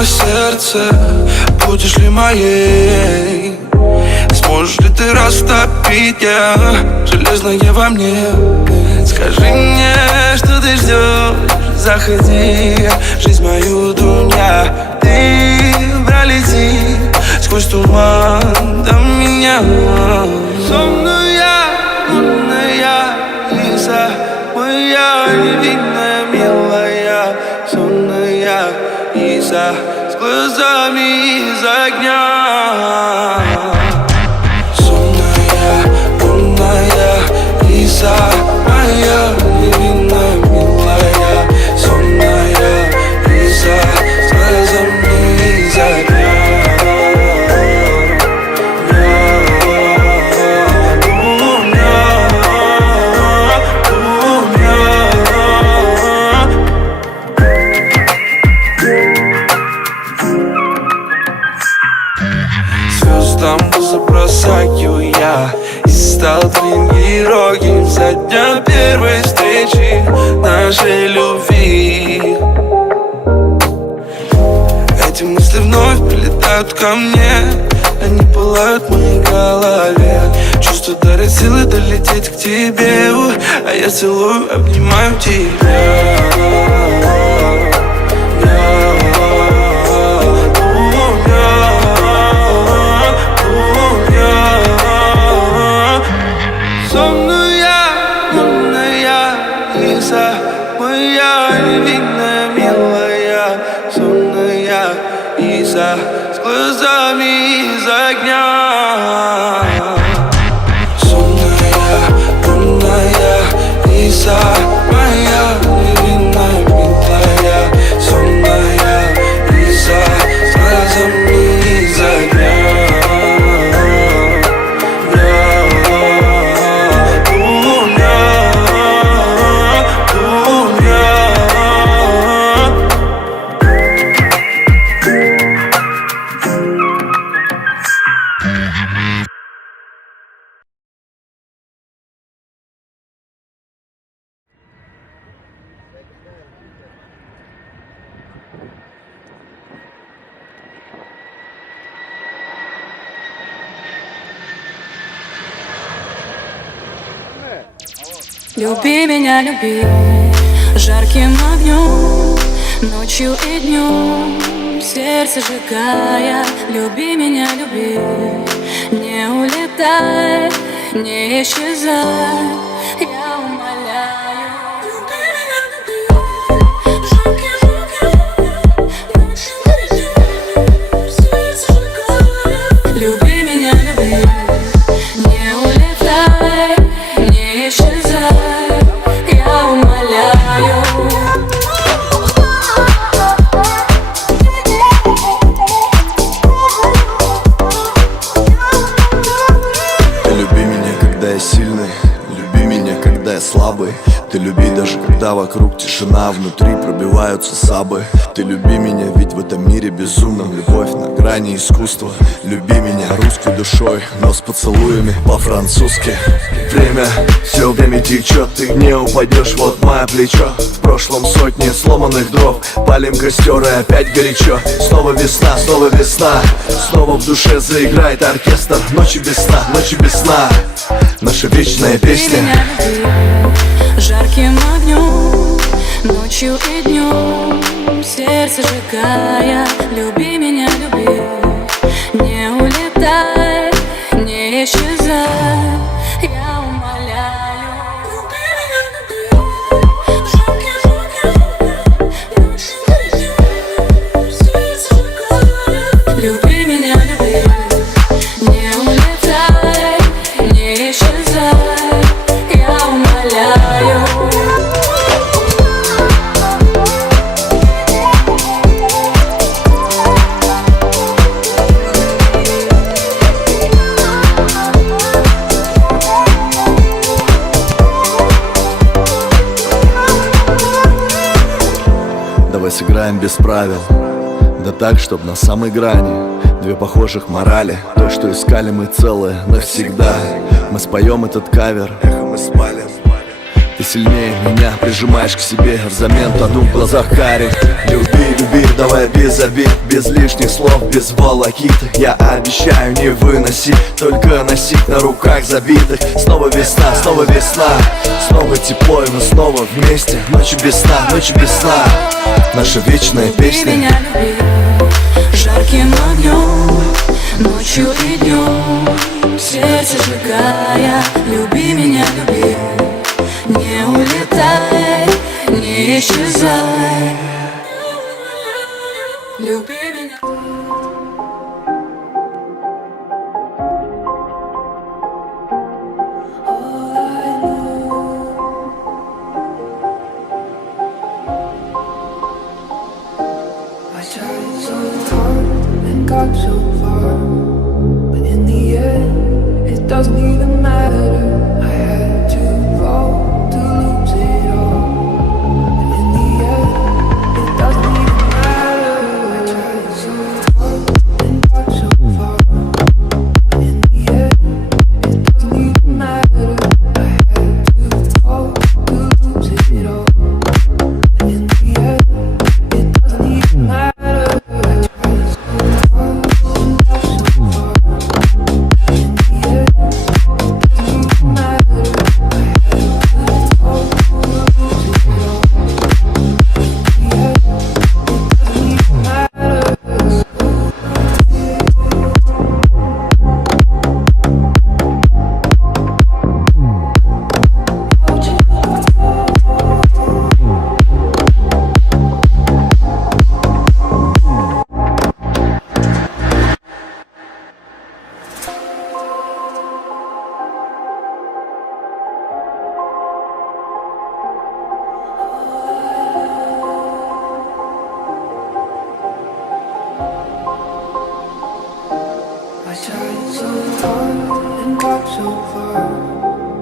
мое сердце, будешь ли моей? Сможешь ли ты растопить я железное во мне? Скажи мне, что ты ждешь, заходи, жизнь мою дуня. Ты пролети сквозь туман до меня. Сонная, лунная лиса, моя невинная, милая. Сонная лиса с глазами из огня. Сонная, лунная лиса, моя невинная, милая. Сонная лиса с глазами из огня. Забросаю я и стал твоим героем со дня первой встречи нашей любви. Эти мысли вновь прилетают ко мне, они пылают в моей голове. Чувства дарят силы долететь к тебе, а я целую, обнимаю тебя. Моя невинная, милая. Сонная лиса с глазами из огня. Сонная, лунная лиса, моя невинная, милая. Сонная лиса с глазами из огня. Люби меня, люби жарким огнем, ночью и днем, сердце сжигая. Люби меня, люби, не улетай, не исчезай, я умоляю. Люби меня, люби жарким огнем, ночью и днем, сердце сжигая. Люби меня, люби, не улетай, не исчезай, я умоляю. Ты люби меня, когда я сильный, люби меня, когда я слабый. Ты люби даже когда вокруг тишина, внутри пробиваются сабы. Ты люби меня, ведь в этом мире безумном любовь на грани искусства. Люби меня русской душой, но с поцелуями по-французски. Время, все время течет, ты не упадешь, вот мое плечо. В прошлом сотни сломанных дров, палим костер и опять горячо. Снова весна, снова в душе заиграет оркестр. Ночи без сна, наша вечная песня. Жарким огнем, ночью и днем, сердце сжигая. Люби меня, люби, не улетай, не исчезай, я умоляю. Люби меня, люби жарким огнем, ночью и днем, сердце сжигая. Люби меня, люби, не улетай, не исчезай, я умоляю. Давай сыграем без правил, да так, чтоб на самой грани. Две похожих морали, то, что искали мы целое навсегда. Мы споем этот кавер, эхо мы спалим. Ты сильнее меня, прижимаешь к себе, взамен тону в глазах карих. Люби, Сибирь, давай без обид, без лишних слов, без волокит. Я обещаю не выносить, только носить на руках забитых. Снова весна, снова весна, снова тепло, и мы снова вместе. Ночью без сна, ночью без сна, наша вечная песня. Люби меня, люби, жарким огнем, ночью и днем, сердце сжигая. Люби меня, люби, не улетай, не исчезай. Люби меня. I tried so hard and got so far, but in the end, it doesn't even matter. I had to fall to lose it all, but in the end, it doesn't even matter. I tried so hard and got so far, but in the end, it doesn't even matter. I had to fall to lose it all, but in the end, it doesn't even matter. I tried so hard and got so far,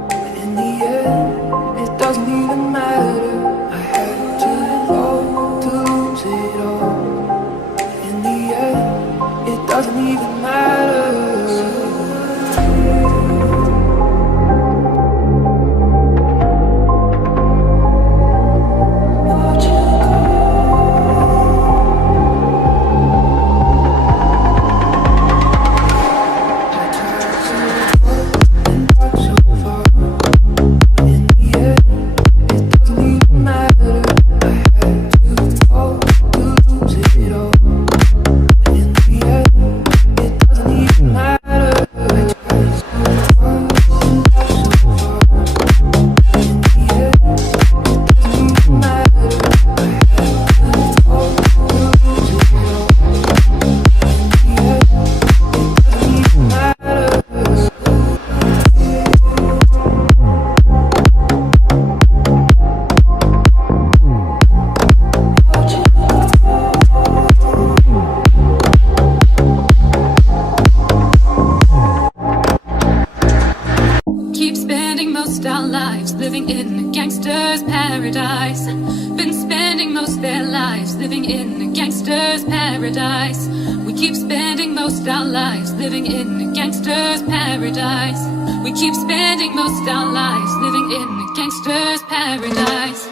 but in the end, it doesn't even matter. I had to fall to lose it all, but in the end, it doesn't even matter. Living in a gangster's paradise. Been spending most their lives living in a gangster's paradise. We keep spending most our lives living in a gangster's paradise. We keep spending most our lives living in a gangster's paradise.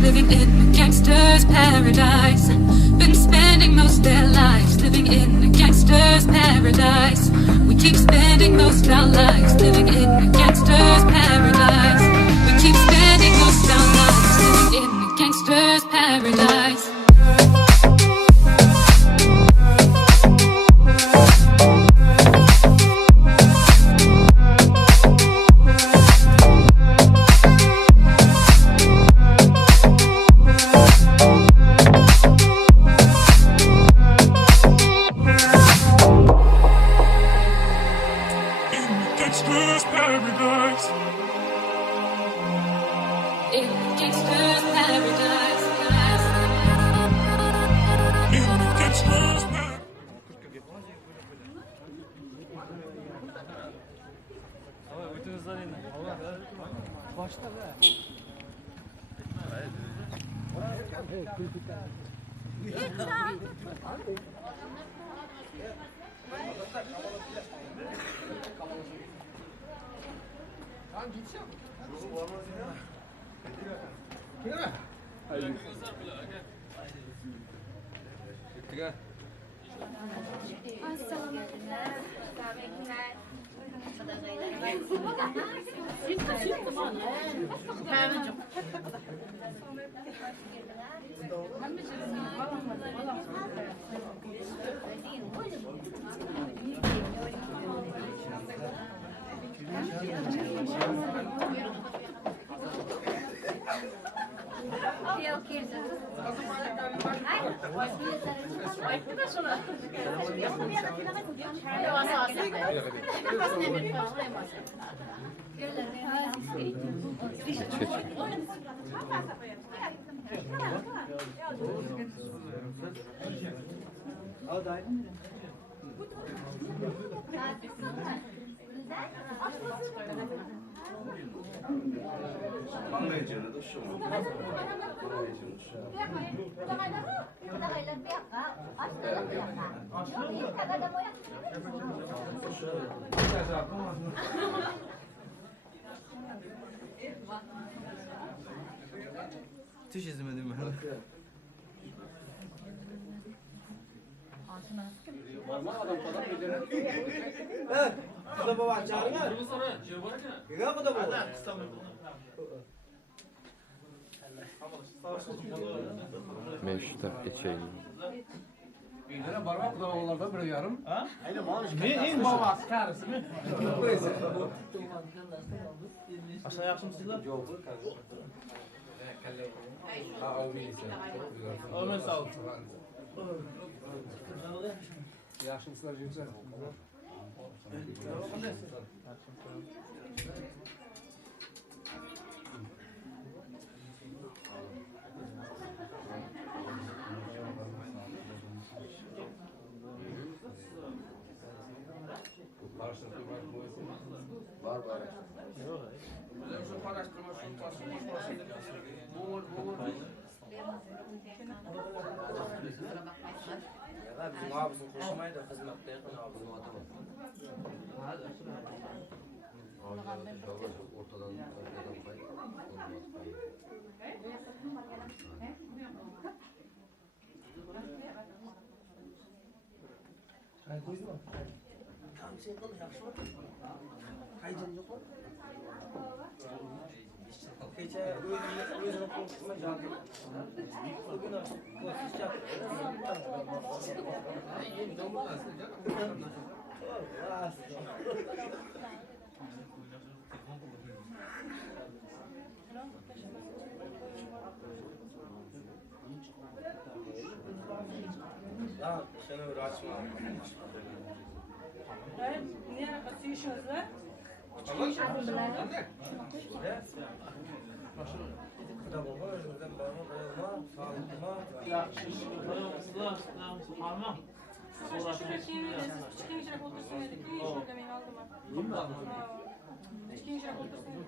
Living in a gangster's paradise. Been spending most their lives living in a gangster's paradise. We keep spending most our lives living in a gangster's paradise. We keep spending most our lives living in a gangster's paradise. Tuş izlemedim ben. Kısa baba çağırın. Güzel bu da bu. Meşhur geçeyim. Yine barmak davalarda bir yarım. En baba askarısı mı? Aşağı yapsın sizler. Yok. Ömer sağ ol. Yaşımsızlar yüksek. Var. Bizim abimizin koşmayı da kızın yaptığı yakın abimizin adamı. Ortadan Keçe özünü korkusuna canlı. Bugün Ya seni öyle açma. Niye atıyorsunuz lan? Kıda baba özümden bağırma bayılma, sağlıklıma. Ya şişlikler parmak. Küçük otursun dedik. Şurada beni aldım ben. Küçük otursun.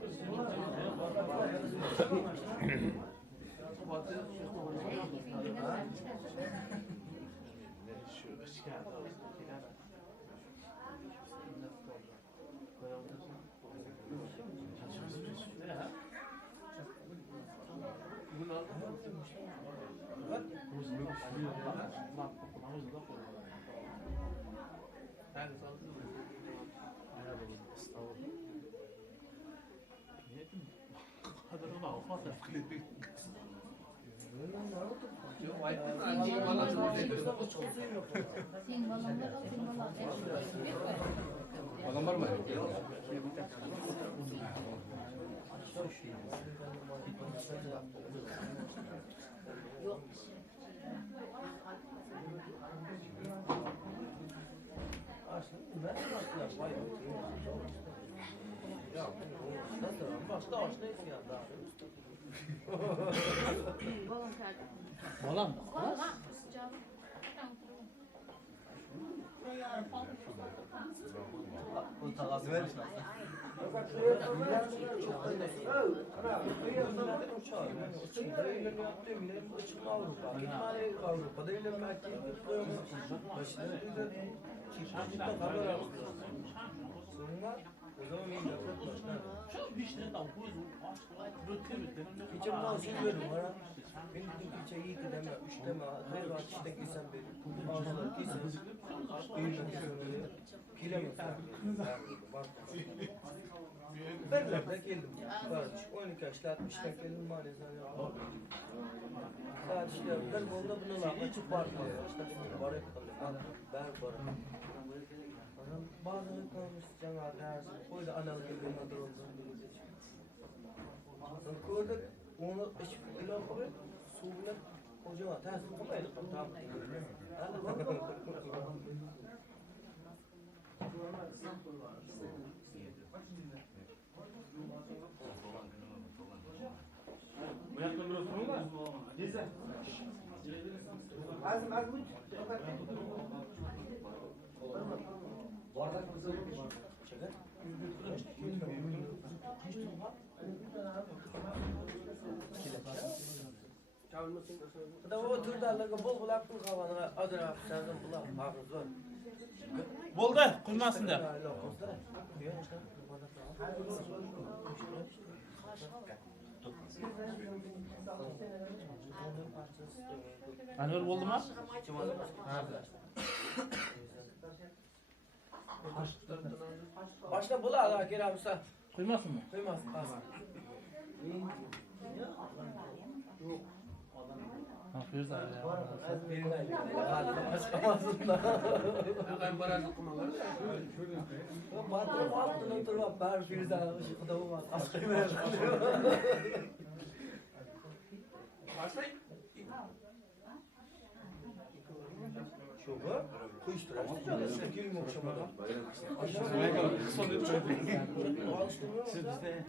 Adam var mı? Başta aşnayız ya daha. Balam. Bu takası vermiş lan. Ben geldim. 12 yaşta 60'ta geldim maalesef. Saat işte ben onda bunu açıp var. İşte var ben var. Bazı kalmış cana dersi. O da analı gibi nadir oldu. Koyduk onu ilave koyup suyla kocaman ters koyalım. Tamam. Da o türlü bol bulakın kavanına adıra sardım bulak bağırdı. Bo'ldi, qo'ymasinlar. Anvar bo'ldimi? Başta bulak keramsa. Qo'ymasinmi? Qo'ymasin. Ha, qo'ysa ya. Ben barazı kumaları da. Batırıp altına oturup bar Firuze ışıkta bu var. Askeri ver. Varsay. Şu bu. Kuyuşturar. İşte kim okşamadan. Siz bizde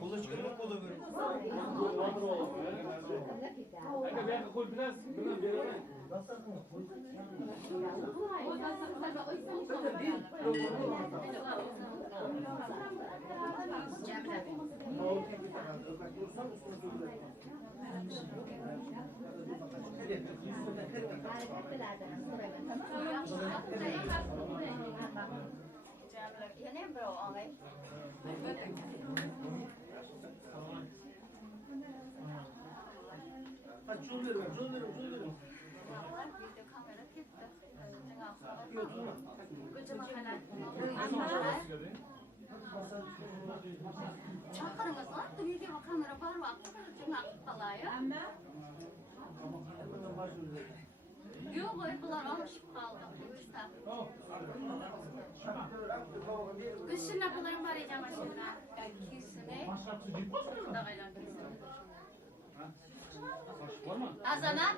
Kuluç gibi kulu verir. Yok, bunlar alışıp kaldı. Kışına bunların var ya maşına. Kisine. Azana.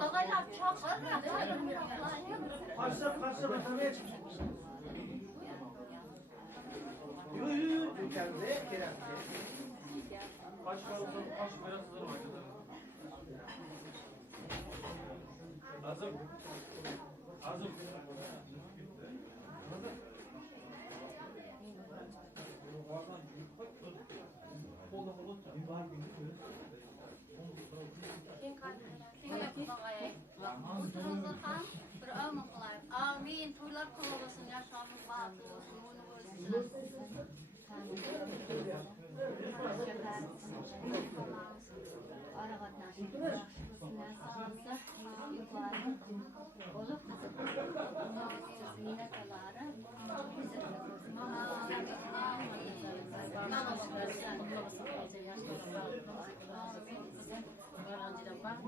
Dağaylar çakır. Kaçta masamaya çık. Yürü. Kendine kerem. kaç merasızları var. Azım. Amin. Toylar kalabalığın yaşamın batı olsun.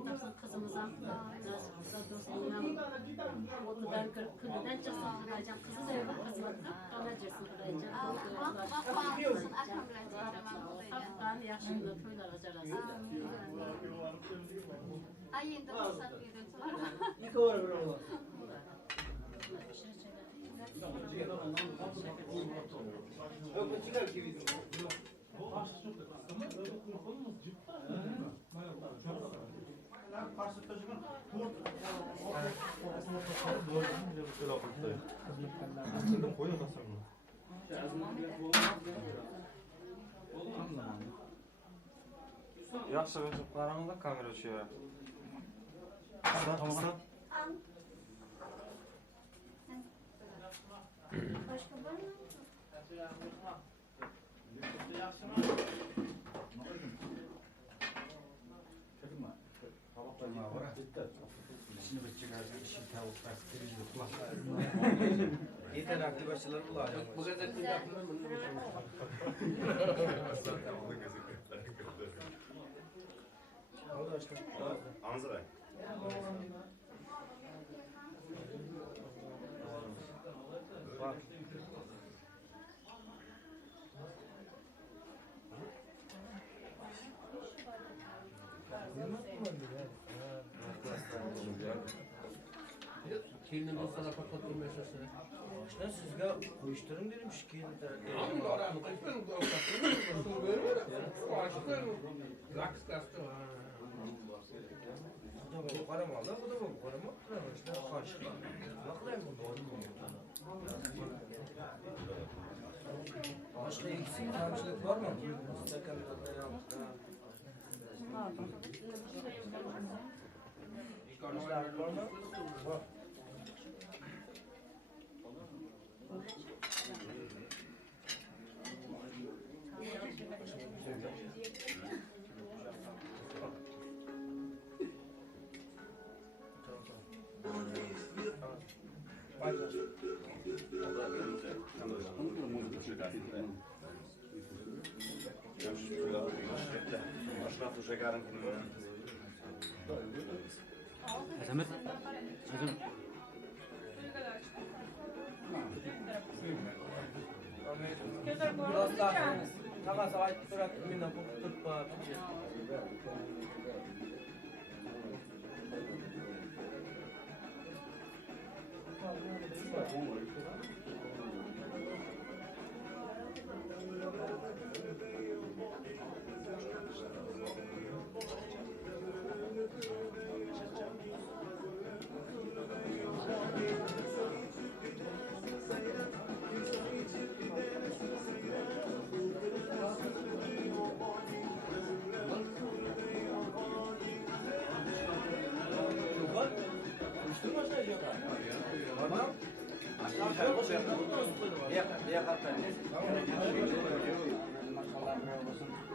Bunu kızımıza okuldan kırkından çıksın kılacağım. Kızı da yok kızmadım. Kalacaksın kılacağım. Haftan yaşında fırlar acarasın. Ayında fırsat veriyorlar. İlk olarak böyle olur. Yok çıkar ki Yaxshi bo'lib qaranglar kamera o'chira. Qisat. Yetenekli başçılar bular. Bu kadar kıyafetler bunu Oldu aşkım. Anzıra. Bak. Kendini bir sana patlatmaya çalışıyor. İşte sizge koyuşturun dedim şu kendi tarafı. Ama oranı kaçtın bu patlatıyor. Şu böyle şu aşkın. Laks kastı. Bu da bu karamalı, bu da bu karamalı. İşte karşı. Ne kılayım bunu? Başka eksik kamçılık var mı? Stakamda yaptı. Karşılar var mı? Var. Biraz daha takas ait surat minna bu tutma.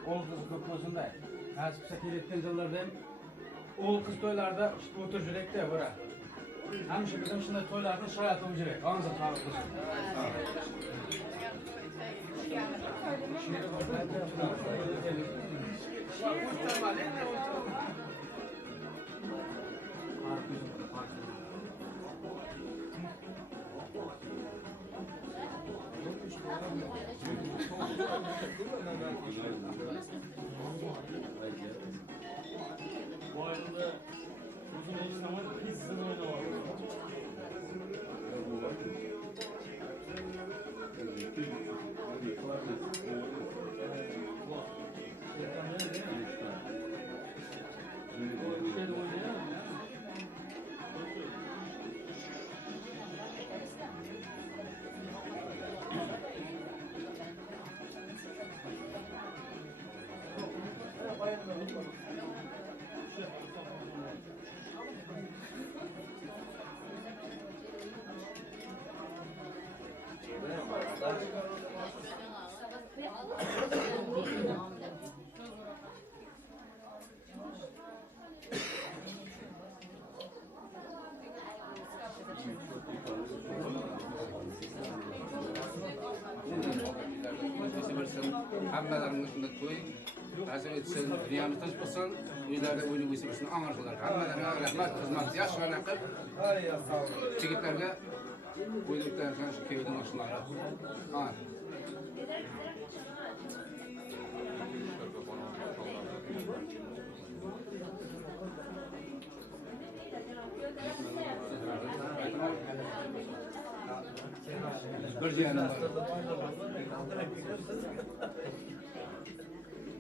Oğul kız kokmasında. Hasip sekiletten yıllarda oğul kız toylarda işte otur yürekte bura. Hem şu bizim şimdi toylarda şayat olacak. Anza sağlık olsun. Bu ayrıda uzun olsun ama hızlı oynamak. Hammalarning shunday to'y ta'sir etsin, dunyamiz tinch bo'lsin, uylarda o'ylab o'ysa bo'lsin, anglashlar. Hammalarga rahmat, xizmat yaxshi qilib, yigitlarga o'ylabdan shu keyingi mashinalar. Ha. Bir jiyanim var.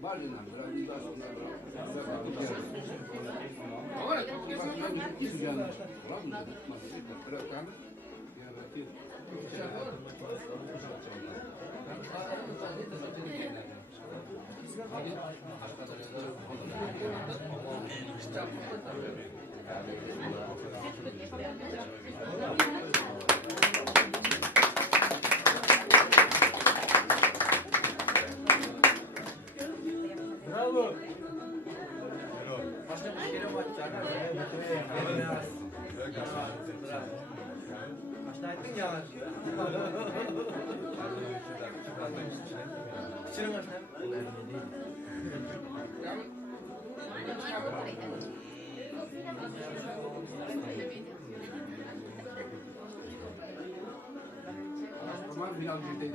Var diyorum, biraz daha sonra. Var, bir jiyanim var. Var mı? Biraz daha. Yani, Bravo. Başka bir şeye bakacağım. Kaçta ettin ya? Şirin kaçta? Tamam, final bir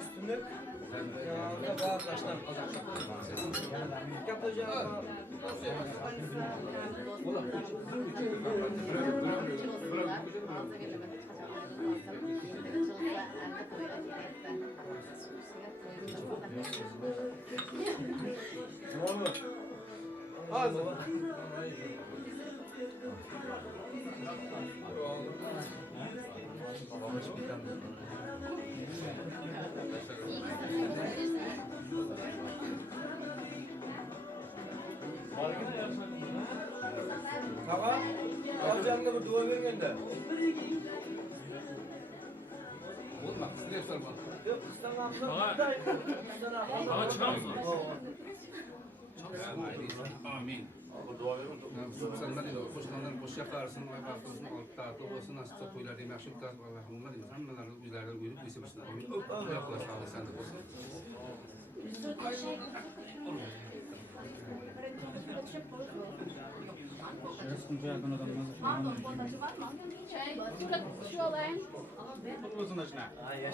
Üstünlük. Ya da bağırtaştan. Yapacağım. Az. Tamam. Alacağımda bu dua verin de. Olma, stres olma. Yok istemem. Bana çıkar mısın? Amin. Sanlar idi, qo'shqandan qo'shga qarsin, va baxtosini olib ta'til bo'lsin, nasibda qo'ylar demak, shu ta'til va rahmatlar deymiz. Hammalari o'zlaridan uyib o'ysa bo'lsin. Amin. Xudo xohlasa sog'lik bo'lsin.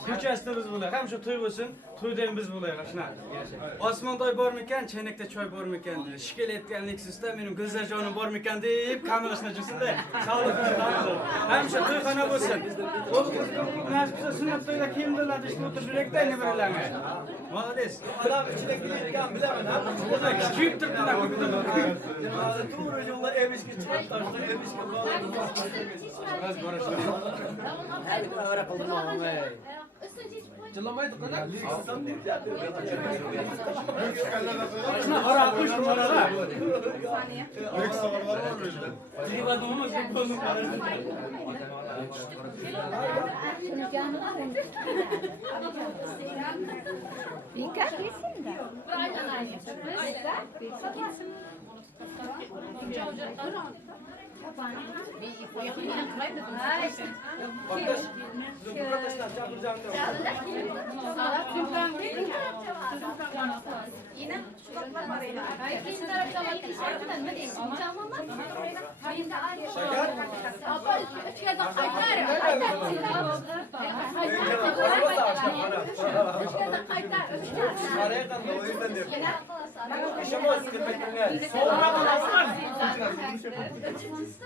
Ko'chasida biz bo'laylik. Ham shu to'y bo'lsin. To'ydan biz bo'laylik. Shuna. Osmontoy bormikan, chaynakda choy bormikan, shikil etganliksizda mening gulzarjonim bormikan deb kamerasini chiqsin-da. Sog'lik bo'lsin. Ham shu to'yxona bo'lsin. Nasib bo'lsa sunnat to'yda kiyimlarni ishda o'tirib yurakda nevaralaring. Молодец. Adam içine girken bilemem. O'zi kiyib turibdilar. To'g'ri yo'lda emishga chiqib tashla, emishga Biraz borishlar. Çılamaydı kadar. Shuna qora qo'sh mo'rala. Divadomuz deb bo'ldi. Vinka gitsin de.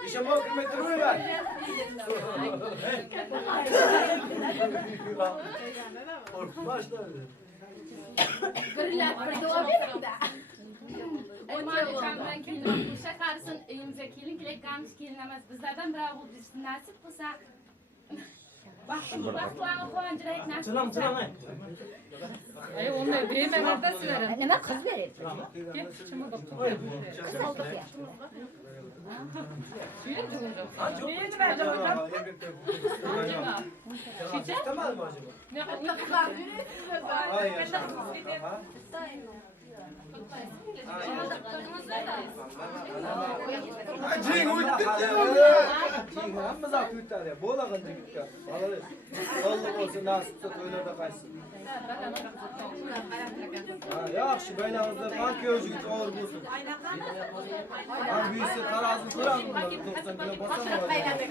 İşe bak kıymetini mi ver? Başla. Şakarsın evimize kelin kelek gelmiş kelinemez. Bizlerden bravo biz nasip olsa. Bak kovancılayıp nasip. Çılam çılam. Ay onunla benim evde verin. Nima kız verip? Kız aldık ya. Neydi verdim hocam? İstemez mi acaba? Hayır. Cing o'tdi. Cing hamma zot o'tadi. Bo'lag'in jigitga. Alariz. Alloh bo'lsin, nasib qilsa to'ylarda qaytsin. Yaxshi, baynamizda qancha kuyov jigit og'ir bo'lsin. Men buyursa tarazini ko'ramiz. 90 kilo bosam bo'ladi.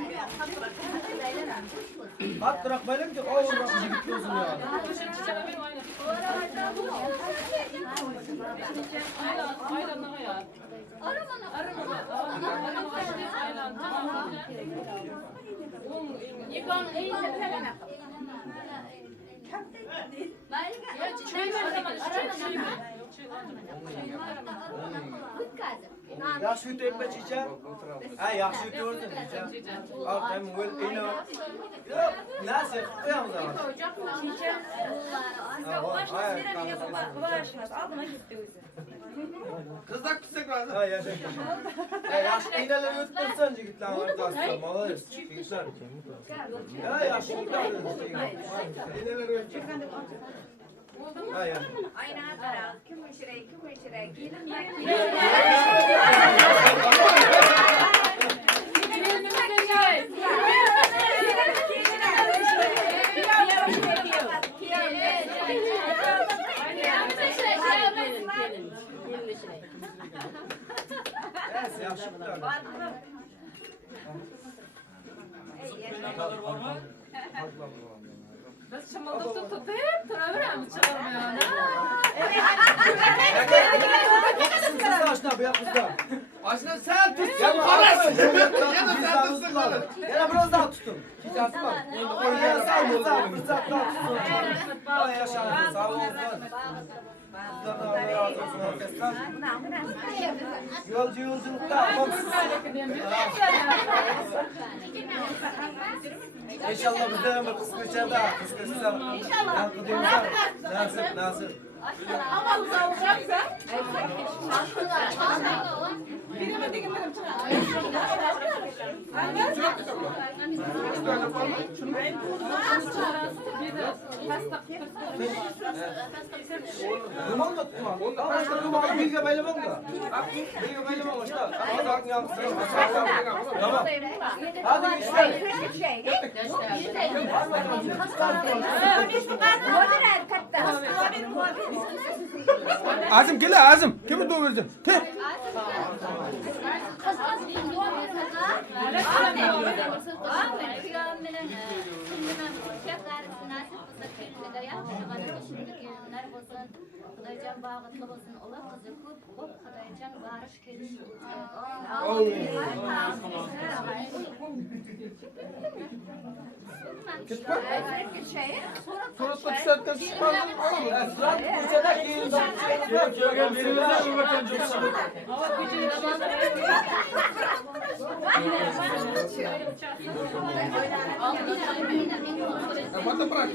Qattiqroq baylamchi, og'irroq jigit bo'lsin yani. Yaxshi yutayapmi chicha? Ha, yaxshi yutaversin chicha. Al, ham o'l ino. Yo'q, nasib qo'yamiz ham. Chicha. Qizlar qilsak bo'ladi. Ha, yashang. Ha, yaxshi inolar o'tib tursin yigitlar o'rtasida. Молодец. Yigitlar. Ha, yaxshi yutadi. Inolar o'tib. Ha, yaxshi. Ayna qara, kim o'chiray, kelim Biz şımıldık tutup turaveramiz çıkarmayana. Aşna bu yapmışlar. Aslında sen tut. Yana biraz daha tutun. Hicası var. Yana sağ olun. Sağ olun. Ay yaşa. Sağ olun. Yolculukta İnşallah bizden bir kız geçer daha. Kız geçer. İnşallah. Nasip. Ama uzaksa. Duman mı tutma? Arkadaşlar duman bilge baylamam da. Bilge baylamam işte. Allah'ın yansın. Tamam. Hadi Azim gel Azim. Kim doğru verdin? Te. Xudaycan bağıtlı olsun, ola kızı köp, o Xudaycan barış keliş. Suratla tüsertten çıkardım. Surat köşede giyin. Yok verilmez mi bakın cümle? Hadi bırak.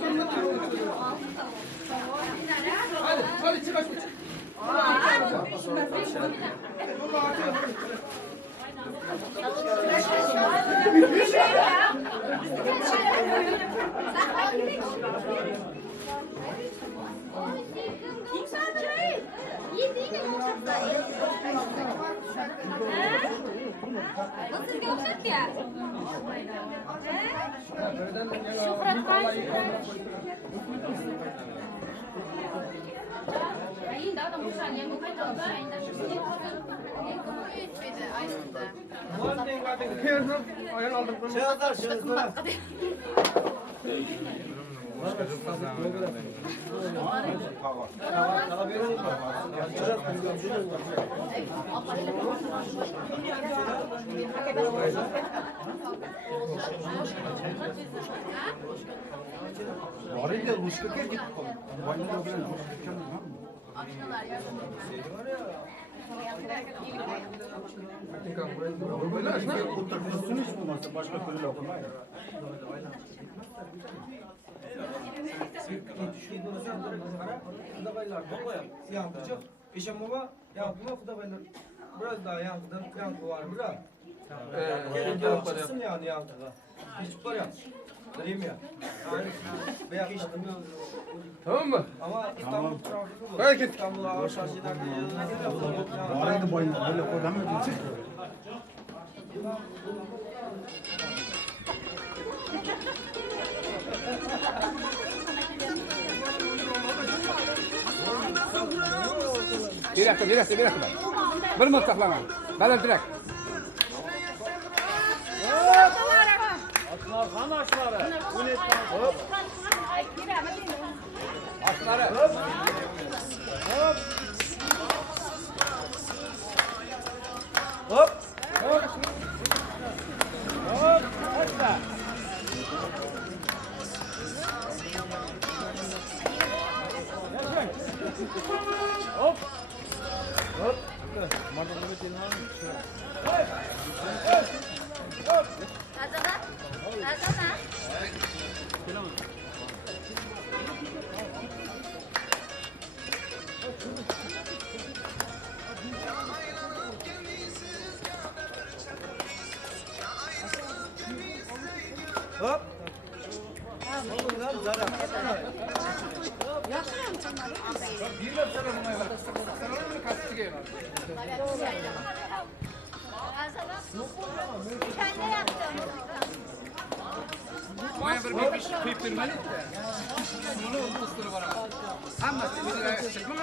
Hadi çık aç. Nasıl görecek ya? Şofrat var. Ayın da adam uçan yenge koydu. Ayın da şu şey. Başka türlü okumayın. Xudobaylar bo'lmayapti. Yanqıcı. Eşem baba, yanqıma xudobaylar. Biraz daha yanqıdan yanqı var biraz. Çıksın yani yanqıga. Hiç var ya. Bileyim ya. Veya işte. Tamam mı? Ama İstanbul trafiği bu. Hareket. İstanbul'a ağır şarjılar Varaydı boyunda öyle kodan mı gidecek? Bir dakika. Bir mı saklama? Bana direkt. Atlar kan aşları. Bu ne? Asları. Hop. Atla. Hop. Hop. Madalını dinleyelim. Hop. Oğlum lan zaten. Bir de sana bunu yapalım. Sana onu kaçtı gene. Bana bir piş kıyptırmalı. Bunu ıstırı var. Hammasi bir de çıkmadı.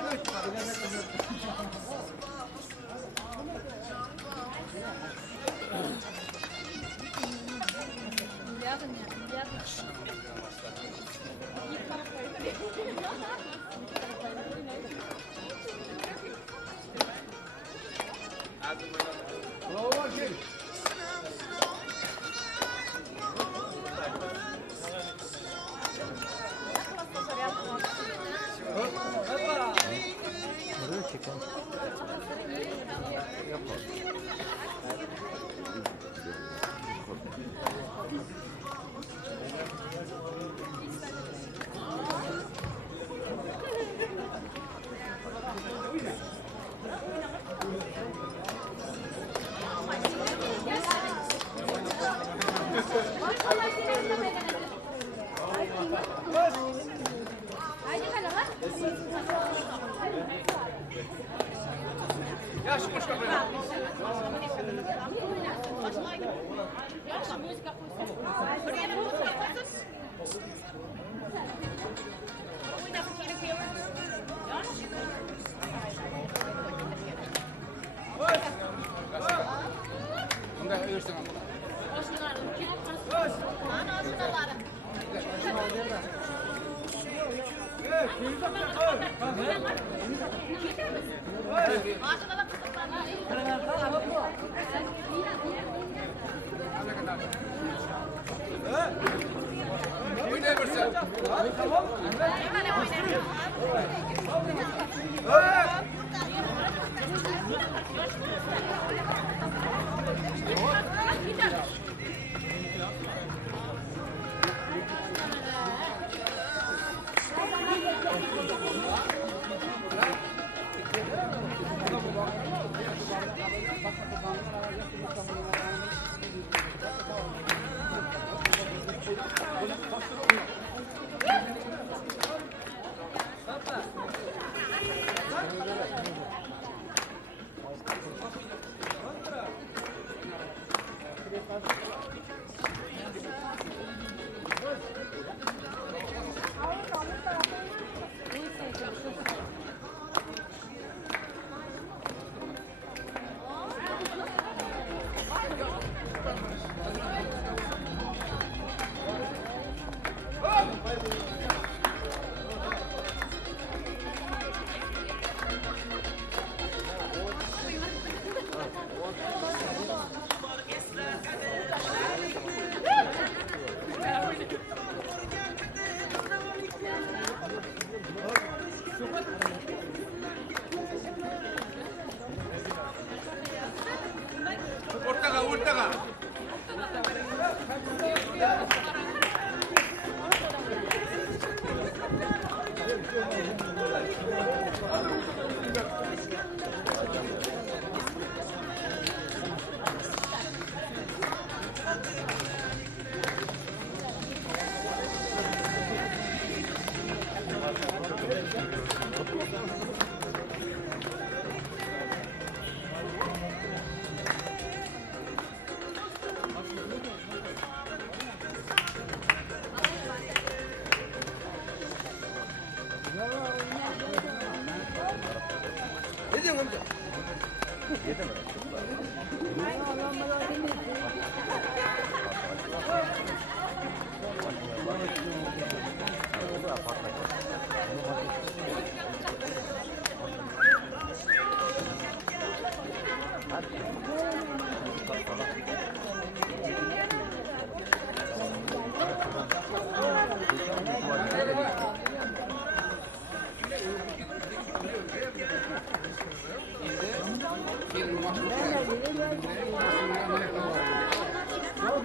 Ya şu boş kapıyı. Bunda ölürsen ama. Oynayabilirsin. Tamam.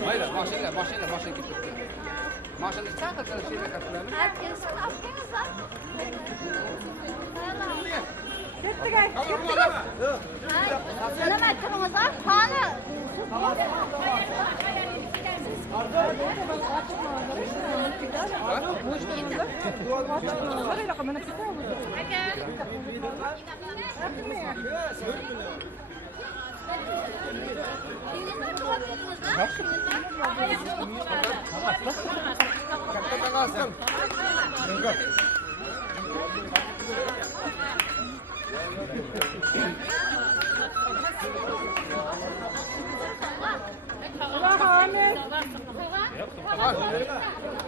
Hayır, maşayla gittik. Maşayla çağırdılar şeyle katılalım. Herkes kaptınız lan. Selamet lan. Kanı.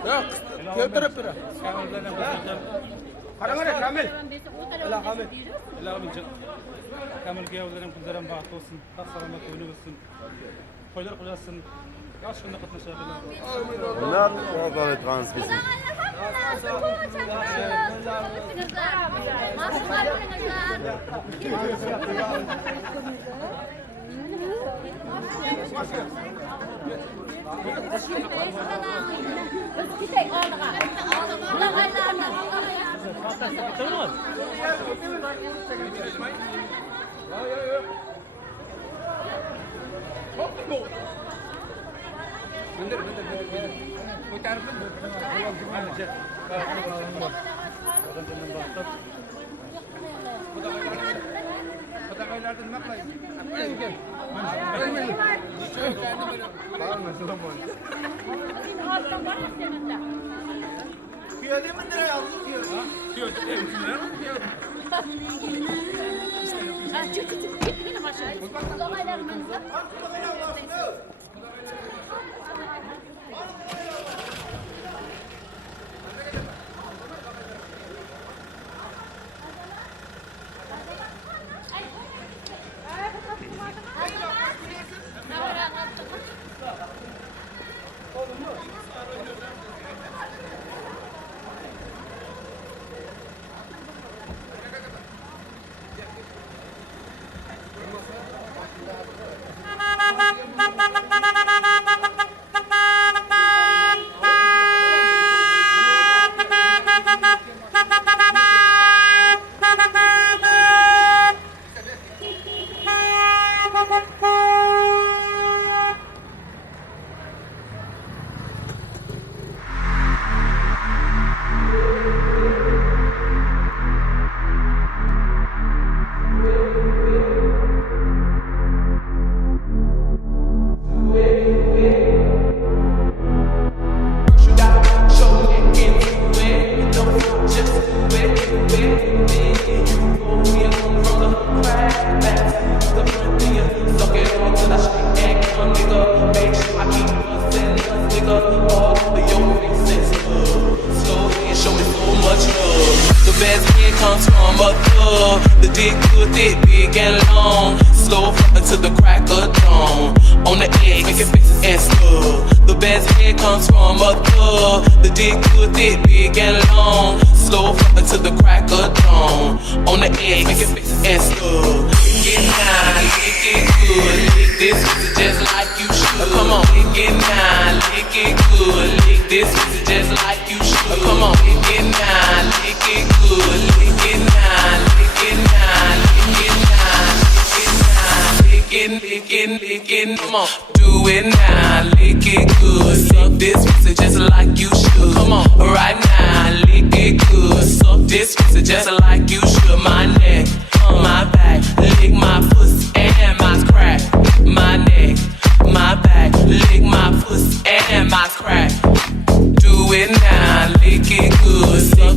Yok, götürüp bira. Karangara Kamil. Ela Kamil. Ela Kamil. Kamil giyavlarım kızlarım bahtı olsun. Har salamat oyunu olsun. Koylar kocasın. Aşkında katlaşabilir. Bunlar evet transmisi.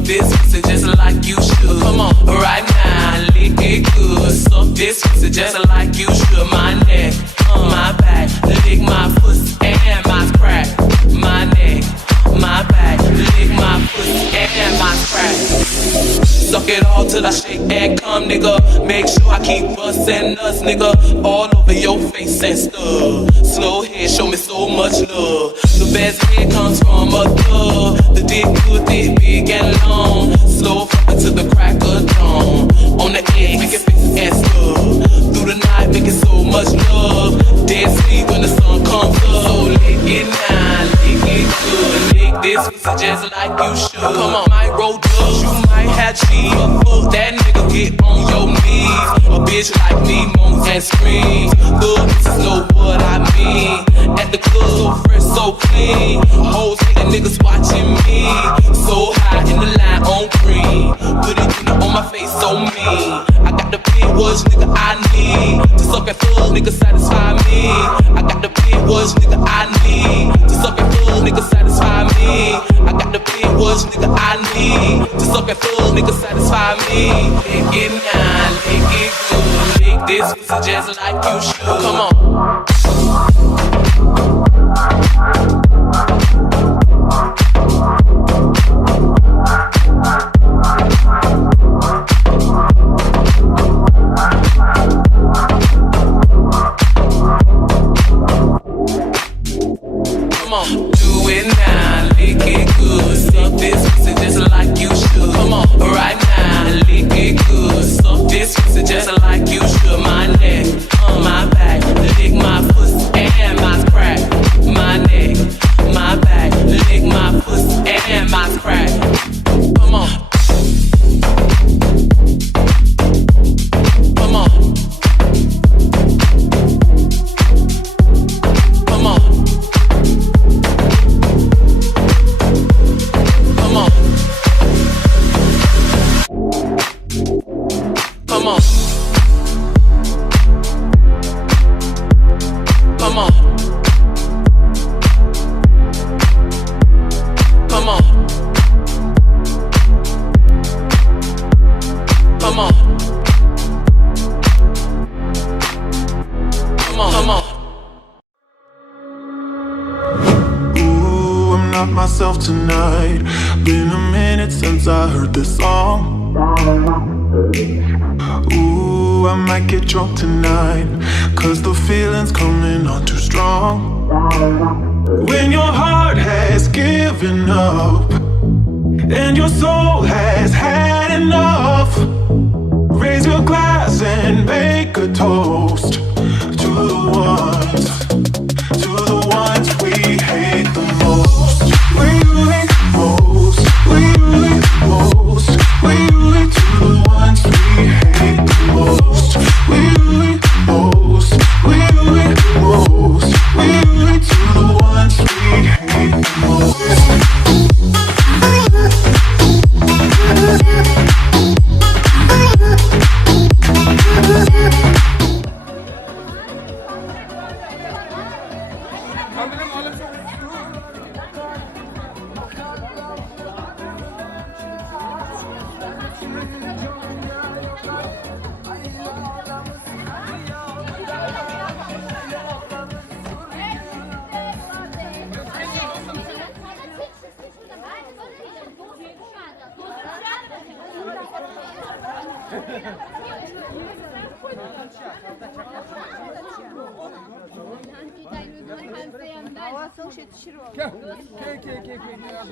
This pussy just like you should. Come on, right now, lick it good. this pussy just like you should. My neck, my back, lick my pussy and my crack. My neck, my back, lick my pussy and my crack. Suck it all till I shake and come, nigga. Make sure I keep bustin' nuts, nigga, all over your face and stuff. Slow head, show me so much love. The best head comes from a thug. The dick good, dick big and long. Slow fuckin' to the crack of dawn. On the edge, make it face and stuff. Through the night, making so much love. Dead sleep when the sun comes up. So lick it now, lick it good. Lick this pussy just like you should. Come on, might roll dubs, you might have cheese. Fuck that nigga, get on your knees. A bitch like me moans and screams. Good bitches know what I mean. At the club, so fresh, so clean. Hoes hating niggas watching me. So high in the line on green. Put it on my face, so mean. I got the big words, nigga, I need to suck and full, nigga, satisfy me. I got the big words, nigga, I need to suck and full, nigga, satisfy me. I got the big words, nigga, I need to suck and full, nigga, satisfy me. Lick it now, lick it good. Lick this pussy just like you should. Come on. Come on, do it now, lick it good. Suck this pussy just like you should. Come on, right now, lick it good. Suck this pussy just like you should. My neck, my back, lick my pussy and my crack. My neck, my back, lick my pussy and my crack. Come on. Come on. Come on. Come on. Come on. Come on. Come on. Come on. Come on. Come on. Ooh, I'm not myself tonight. Been a minute since I heard this song. Ooh, I might get drunk tonight, 'cause the feeling's coming on too strong. When your heart has given up and your soul has had enough, raise your glass and make a toast to the ones we hate the most. We hate most, we hate most, we hate to the ones we hate the most. We hate most, we hate most, we hate to the ones we hate the most.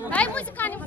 Дай музыка не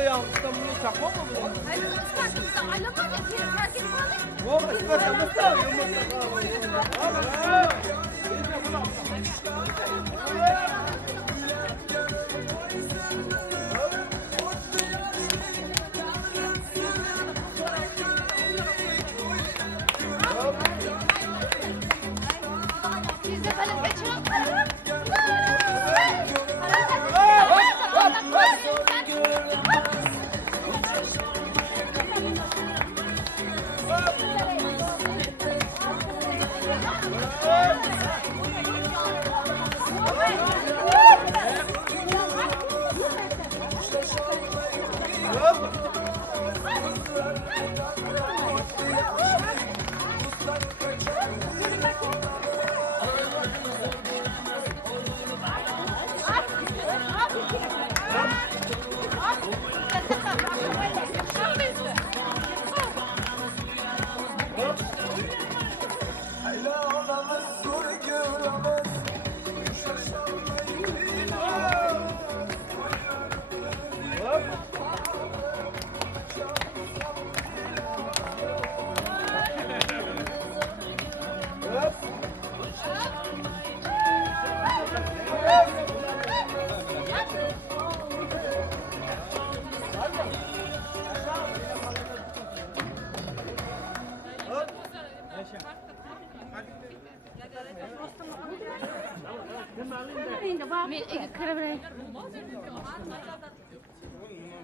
Şöyle yansıdan bunu çakma mı bu? Hayır, ısmartımızda alama ne? Terk etmedik. Yok, ısmartımızda Biz de böyle geçelim.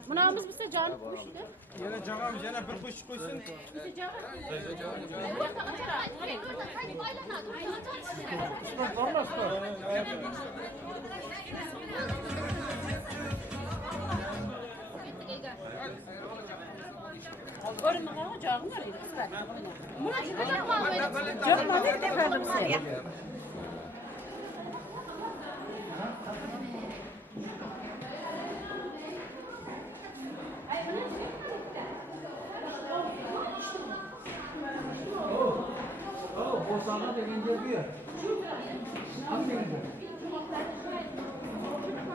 Mınağımız bize canı koştu. Yana cağam, yana bir kuş koysun. Bize canı. Görün mı canım nereydi kızlar? Buna çıkacak mı abi? Canım abi de verdim size. Boşanma dediğinde yapıyor. Hangi bu?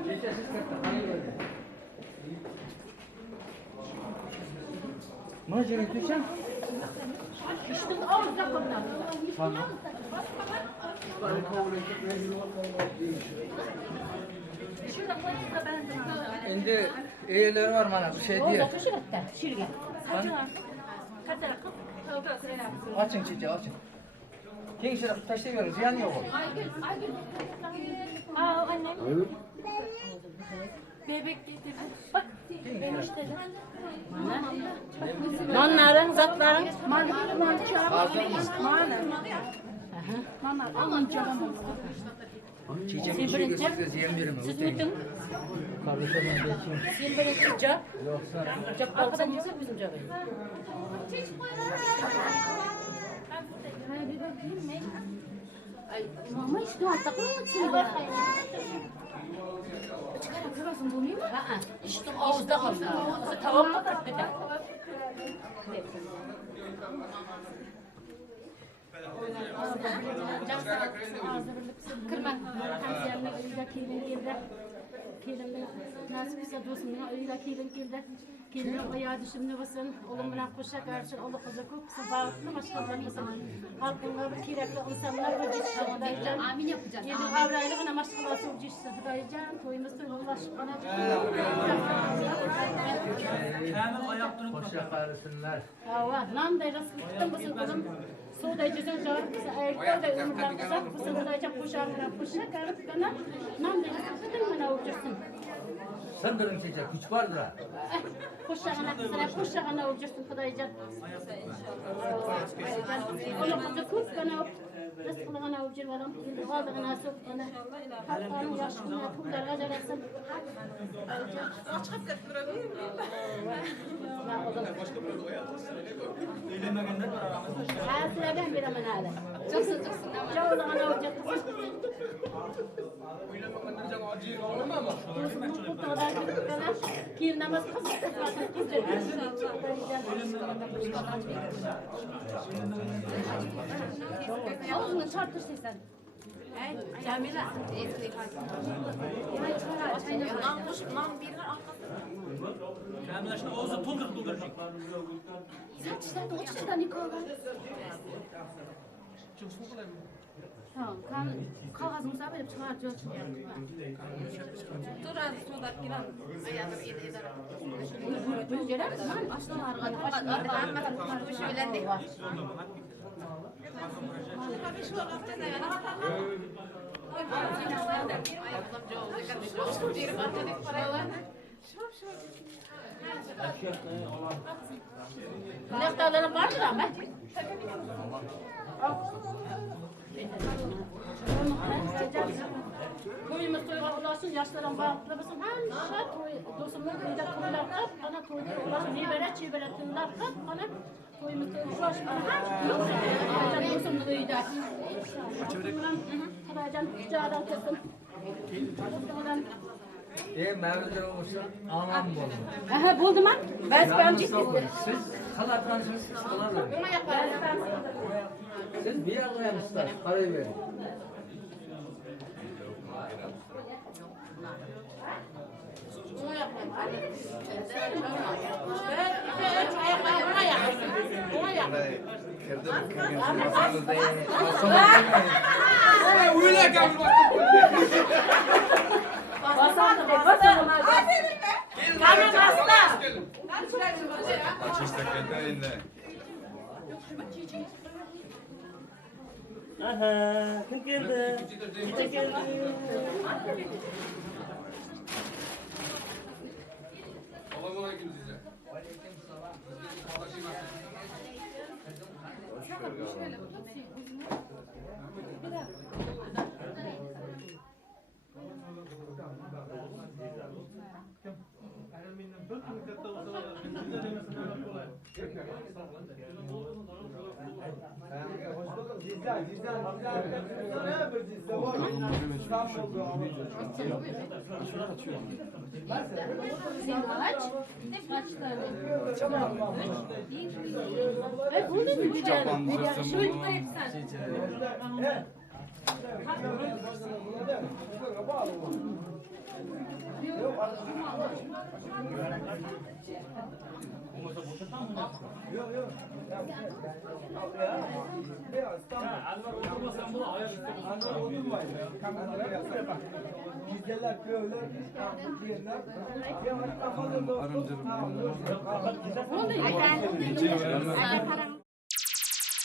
Geçesiz katta. Hangi böyle? Macera düşen? İşte ağızda konular. Tamam. Endi eğerleri var mana bu şey diye. Şirge. Açın çiçeği açın. Keng şirap taşlayıverin ziyan yok o. Aa annem. Bebek getirdi. Bak. Enişte. Manların, zatların. Manların, manlar. Aman canım. Çiçeği bir şey gösterse ziyan verir mi? Siz miydin? Kardeşe ben geçeyim. Sen böyle sıcak. Yoksa. Sıcak baksan yoksa bizim cevabı. Ay, mama işte o takım mı çiğ? Çıkar kırmasın bunu mu? Ha, işte ağızda kaldı. Tamam mı? Kırma. Hamsiyanın önünde kelin geldi. Kelin nasip ise dostum önünde kelin geldi. Kelin ayağı düşümlü basın. Oğlum bana koşa karşı oğlu kızı kopsun. Bağırtını başkalarını basın. Halkınlar kirekli insanlar bu cişten. Amin yapacağız. Yedi avraylı bana maşkalası bu cişten. Hıdaycan toyumuz toyumuz aşkına. Kamil ayaklarını Koşa karısınlar. Hava. Nam da rastlıktan basın oğlum. Suda cüzün cevap kısa ayakta da umurdan kısa. Kısa hıdaycan kuşağına kuşa karıp kana. Nam da rastlıktan bana uçursun. Sındırın çiçek güç vardır ha. Kuşağına kısa kuşağına uçursun hıdaycan. Onu kısa kup kana rızkılığına uçuralım. Vazığına sok kana. Halkların yaşkına kullar acarasın. Açık kaptırabilir miyim? Söylemegenler var aramızda. Hayatına ben bir aman hala. Çıksın. Çoğulağına uçursun. Kir namaz Ağzını çarptırsın sen. Cemile. Nam bir arkasında. Kamlaşta oğuzu tulduracak. Sen çişlerde o çişten yıkıyorlar. Tamam, kağıdımıza verip çıkartıyoruz. Dur az suda giren. Ayağını yedi Bu gelir mi? Aşağıdan arkada. Bu şöyle de. Neftalarım var mı lan ben? Toyumuz toyga ulaşsın, yaşlarım bağırtlamasın. Hem dostumun kıyıda kurulak kap, bana toyda ulaşsın. Çiğberet tınlar kap, bana toyumuz toyga ulaşsın. Hem yok sen, dostumun kıyıda. Kıracan kucağıdan kesin. Mevzuda olsun, anam buldu. Aha buldum ha. Ben ciddi. Siz kalatmansınız, siz kalatmansınız. Bunu yaparım. Siz bir yağlayamışsınız, parayı verin. Bunu yaparım. Uyla gel bak. Aha, kim geldi? Çiçek geldi. Babama aleyküm size.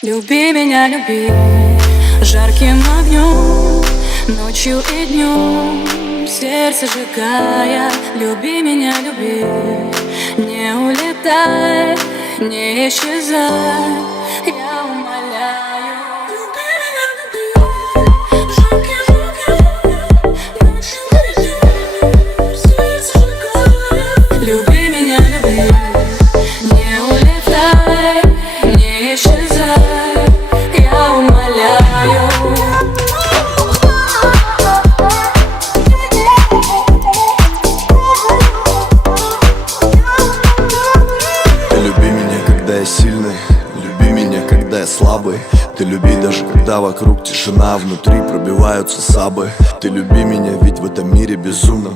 Люби меня, люби жарким огнем, ночью и днем, сердце сжигая. Люби меня, люби, не улетай, не исчезай, я умоляю. Люби меня, люби жарким огнем, ночью и днем, сердце сжигая. Люби меня, люби, не улетай, не исчезай, я умоляю. Ты люби меня, когда я сильный, люби меня, когда я слабый. Ты люби даже когда вокруг тишина, внутри пробиваются сабы. Ты люби меня, ведь в этом мире безумно.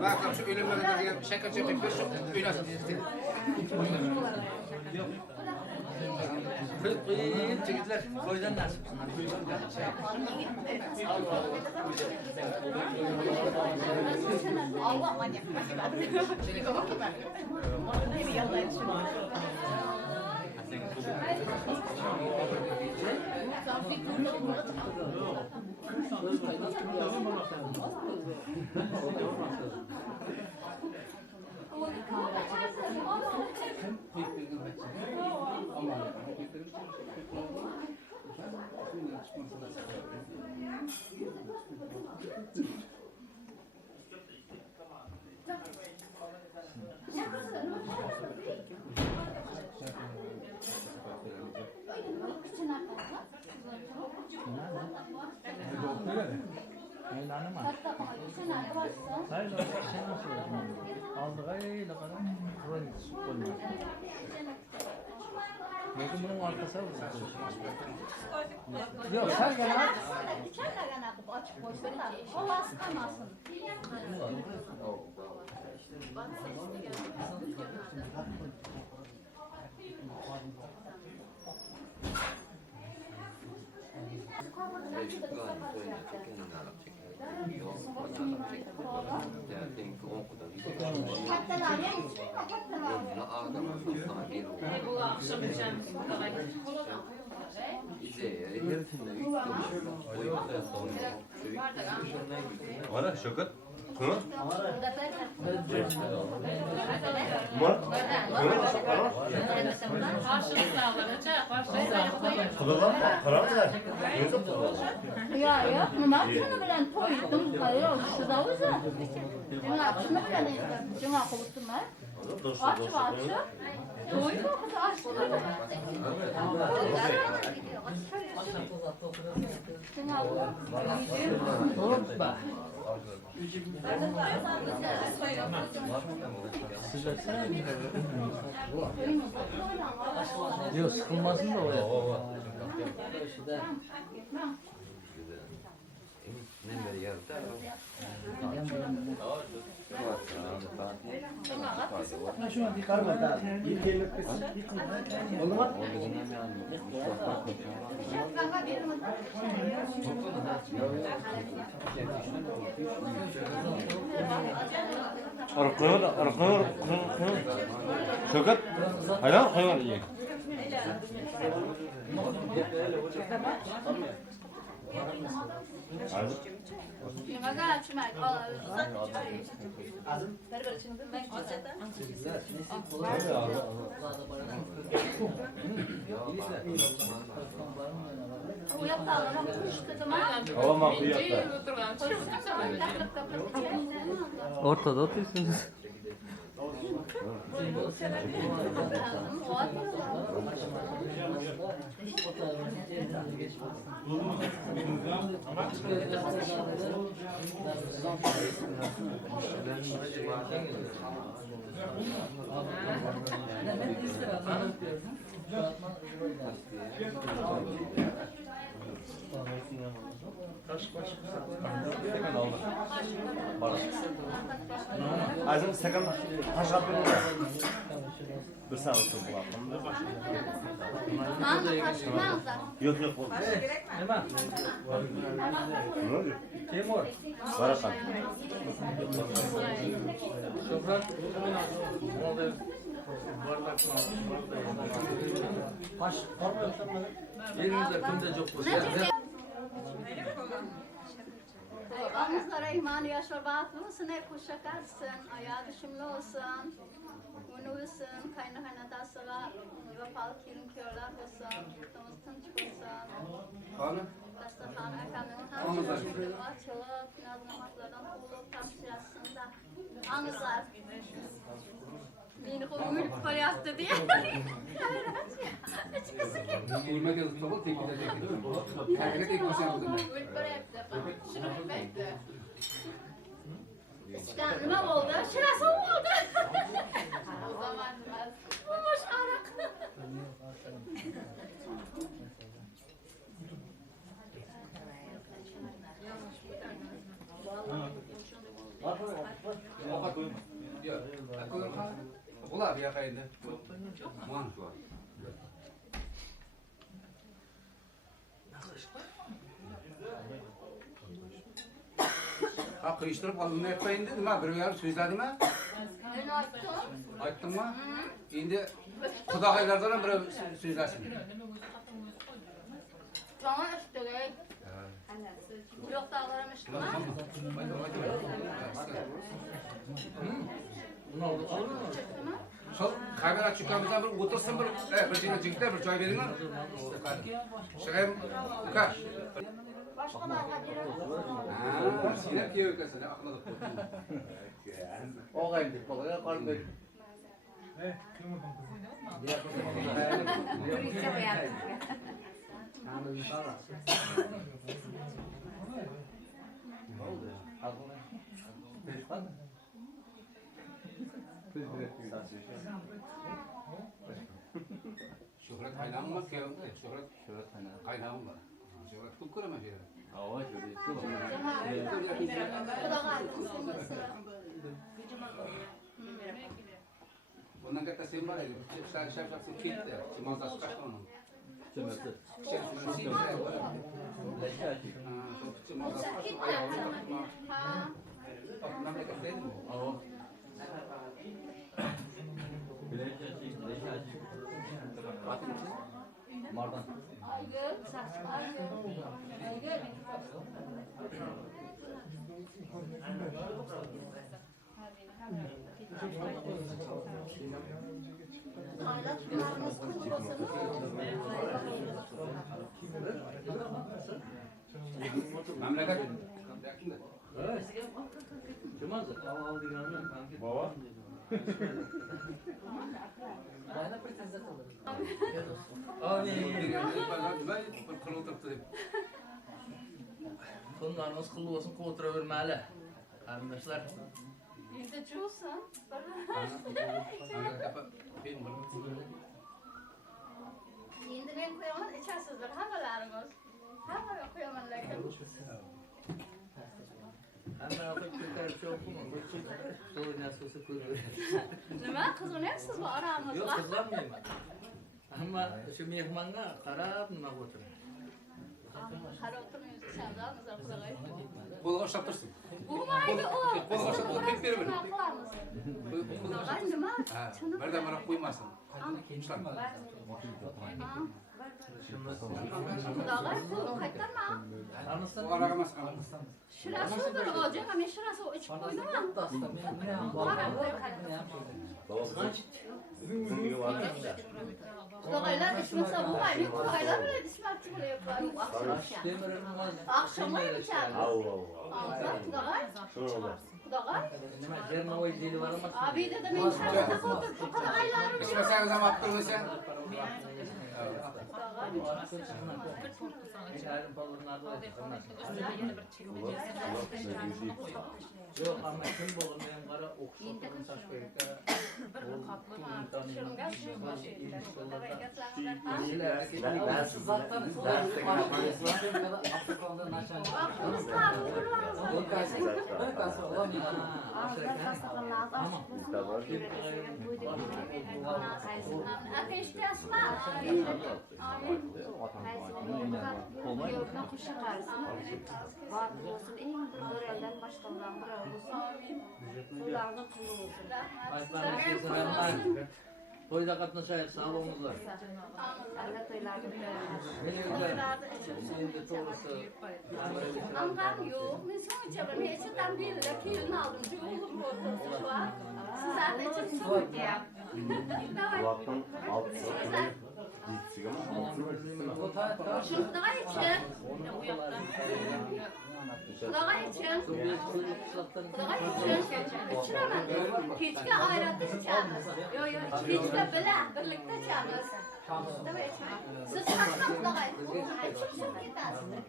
Bak şu ölümlerden şeker çekip bir şu öyle Çocuklar, koydan nasip. Allah manyak. Hayır, sen nasıl olacak? Aldık ayıyla kadar. Buraya gitsin. Bakın bunun arkası var. Yok, sen gel abi. Açık koysun da. O laskanmasın. Var şokat. Hı? Ya ya, şunu bilen toydum, hayır olsa da olsa. Şunu bilen cuma kovuttum ha. Açıp. Toydu kız açtı. Yok, sıkılmasın da o ya. Şuna bir kar var da. Bir kelime kısım. Oldu mu? Arıklar. Şokat. Hayır iyi. Ortada oturuyorsunuz. Azim sakın taş kapını bir sağ olsun bu hakkında. Yok olmaz. Hemen. Ne oluyor? Kim var? Barakan. Şoför. Baş. Yerimizde kumda çok boş. Anızlara imanı yaşar batlı olsun, hep kuşak atsın, ayağı düşümlü olsun, bunu olsun, kayna tasıga, vefalı kirin körler olsun, yurtumuz tınç olsun. Dastakhan efendimin hamşırı açılıp, naz namazlardan olup tamşırasın da. Anızlar. Beni kovuluk para yaptı diye. Açıkçası kim? Uyumak yazıp sabah tekide değil mi? Herkese tek başına yaptım. Kovuluk para yaptı. Şunu bilmekti. İşte ne oldu? Şurası mı oldu? O zaman bulmuş arak. Ular ya kaydı. Muan şu an. Ha kıyıştırıp alın ne yapayım dedim ha bir yer sözledim ha. Ben açtım. Ayttın mı? Şimdi Kudakaylardan bir sözlesin. Sana üstüge. Yok dağlara mıştı mı? Sol kamera çıkanımızda bir otursun bir şeyine çıktı bir çay verin mi? Şakayım uka. Başka dağlar girer. Sinep kiye ökesine akladık. O geldi. Kolaya kaldı. Şöhret kaynağım mı? Şöhret kaynağım mı? Şöhret çok göremem şey. Bundan katta sen var ya, sen şapşapsın kitle, çimazası kaç onun? Çimazası. Çimazası kaç onun? Memleket değil mi? Fatih misin? Mardan. Aygül, saksı, aygül. Aygül. Aylar tutarınız kızılmasınız. Memleket. Baba. Sonlarınız kıllı olsun, kovutura vermeli. Arkadaşlar. Yüzde çoğusun. Şimdi ben koyamam, içersizler. Havalarınız. Hava koyamam lakin. Hemen artık tekrar çok mu? Doğru nasıl sıkılıyor. Nima kızg'onyapsiz bu aramizda? Yok kızlanmayman. Ama şu mehmonga qarab nima o'tir. Qarab o'tirmaymiz, savdomiz Xudoga. Qo'lga ushlab tursin. Bo'lmaydi u. Qo'lga ushlab turib berib Nima qilamiz? Xudoga nima? Birdan biri qo'ymasin. Ushlab. Xudoga pul qaytarma. Bu araga emas. Shirasi bir o'jim, men shirasi ichib qo'ydim. Xudogalar ishmasa bo'lmaydi. Xudogalar bilan ishmoqchi bo'lyapman. Akşam oynayacağım. Xudoga? Nima jernovoy deyli var ama. Abi de men shirasi qo'ydim. Xudogalarım Ishmasangiz ham olib turmasa. Yok ama kim bo'lmayam qara o'qishni tashqariga Toyda qatnashayıq, sağ olыңызlar. Şimdi doğrusu Anlam yok. Ben sonuçta ben hiç tam bir kelin aldım. Çoğuluk ortası var. Siz zaten çok soğuk ya. Kulaktan altısı. Gitsin ama altısı. Şimdi daha için. Daha için. Daha için. İçiremem. Keçke ayrıntı içeriz. Yok yok. Keçke bile birlikte içeriz. Siz kaçmak daha için. Çıksın gidersiniz.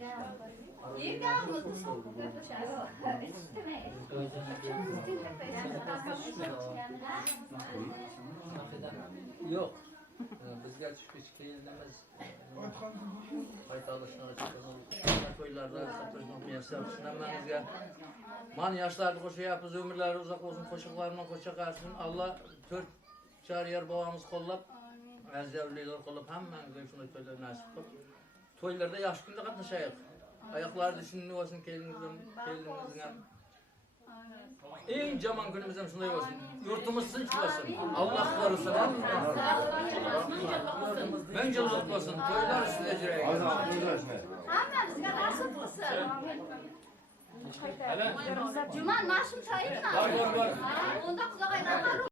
İyi geldiniz. Yok. Bizga tushib kelganimiz qaytalishni to'ylarda tushunamizga mana yoshlarni qo'shyapmiz, umrlari uzoq bo'lsin, qo'shiqlarni qo'sha qarsin. Alloh 4 yer bobomiz qo'llab, azizlar qo'llab hammamizga shunday to'ylar nasib qilib, to'ylarda yaxshi kunda qatnashaylik. Oyoqlari shunday bo'lsin, keliningizga En caman günümüzden şunday olsun. Yurtumuz sınç olsun. Allah korusun. Ben yıllık olsun. Toylar üstüne jireyim. Cuman maaşım sayın mı? Var. Onda kulağıyla var.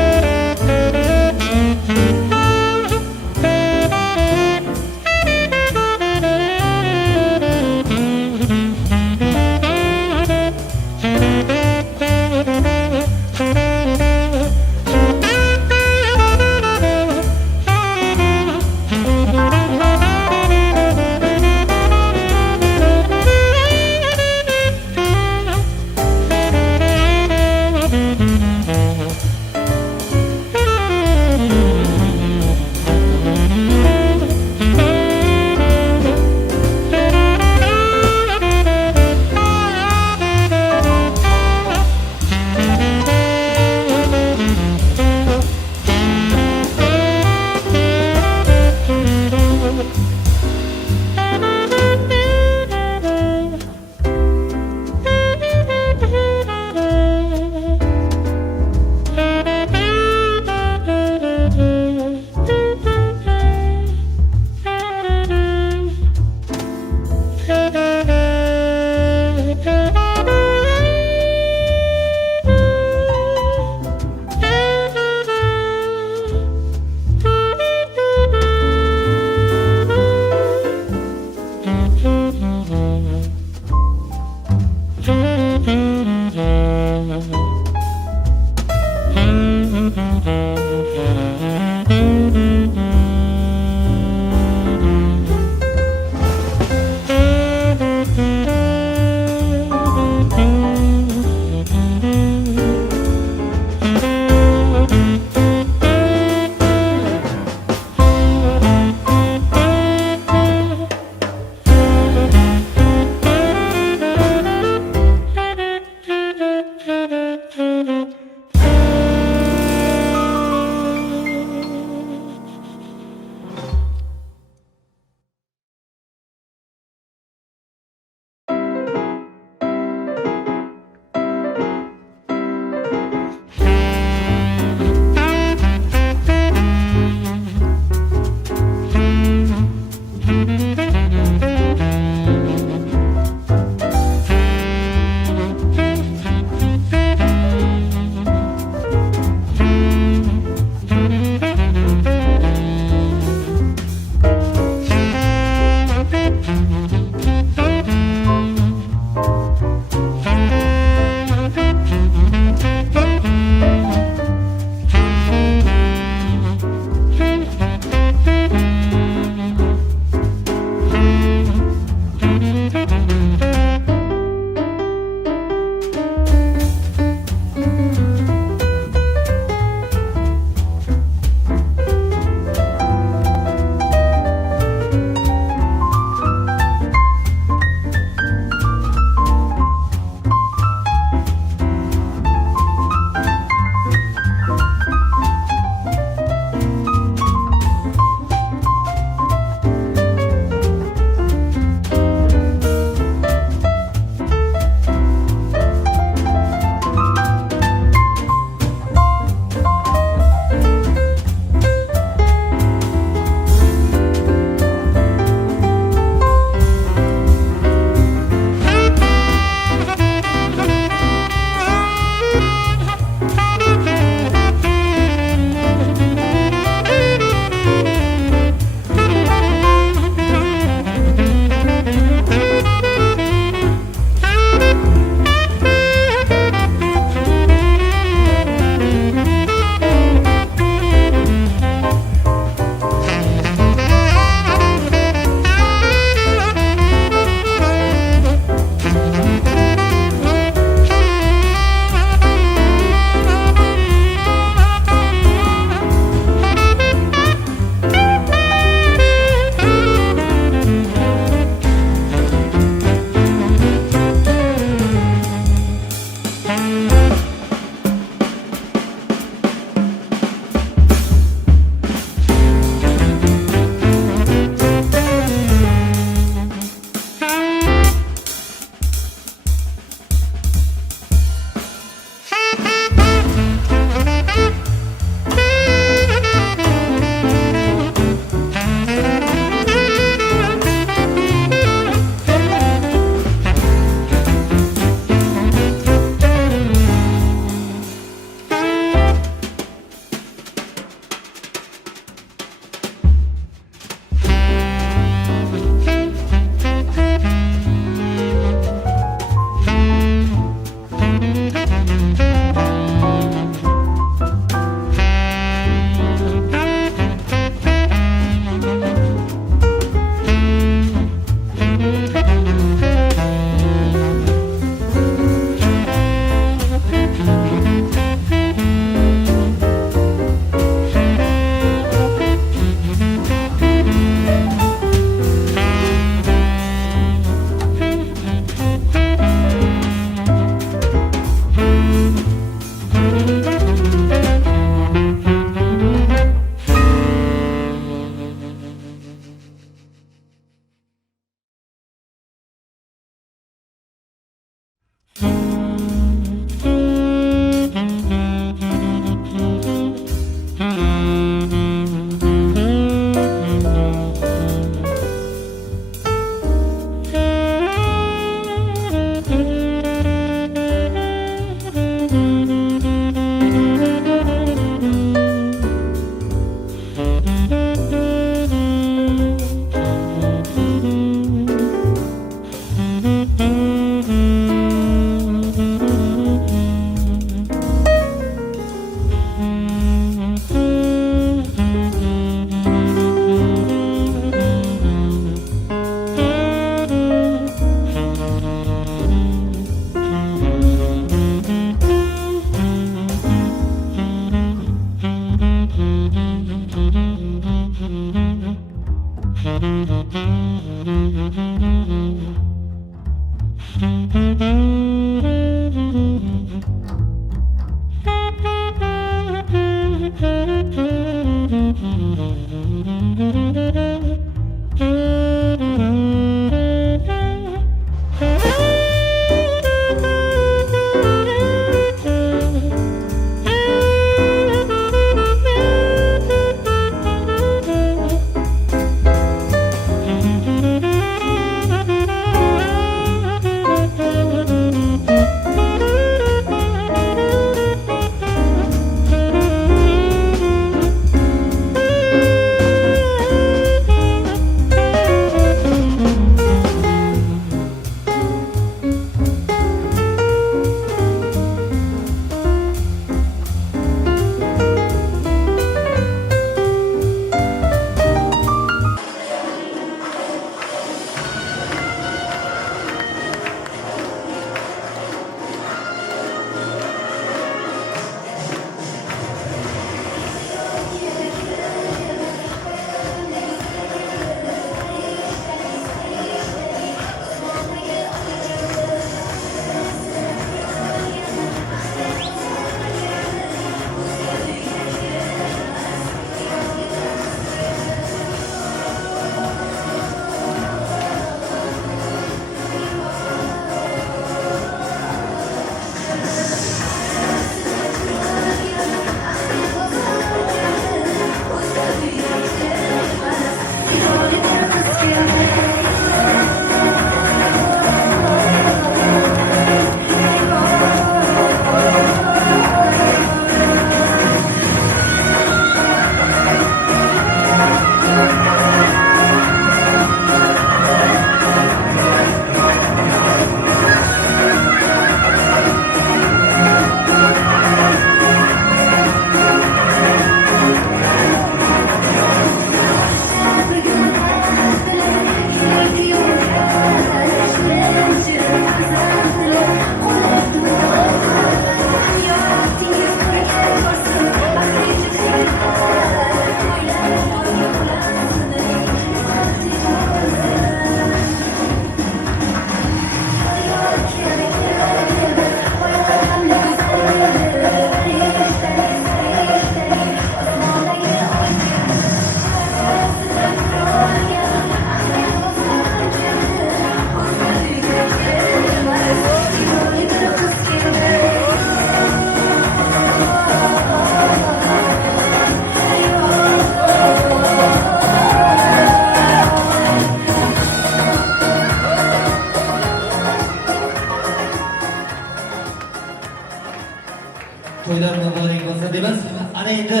To'ylar muborak bo'lsa deymiz. Ana endi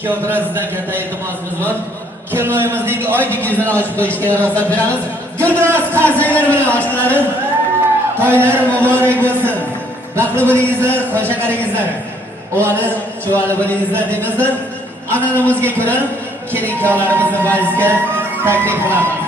kiyovdirazdan katta iltimosimiz bor. Kelinoyimizning oydek yuzini ochib qo'yishga ruxsat beramiz. Guldiroz qarsaklar bilan oshlari. To'ylar muborak bo'lsin. Baxtli bo'lingizlar, qo'shaqaringizlar. O'g'li, chuvali bo'lingizlar deymizlar. An'anamizga ko'ra kelin-kuyovlarimizni valsga taklif qilamiz.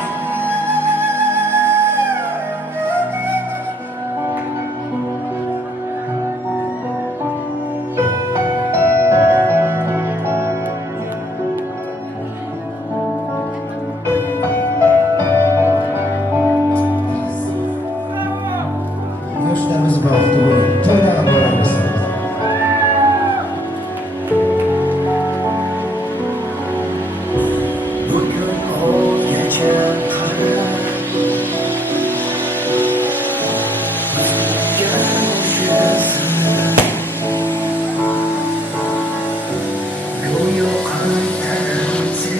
Yoshlarimiz baxtli bo'lib, to'ylarga boramiz. Bugun o'lgacha qarab, bizga o'shasan. Go'yo qaytarasiz.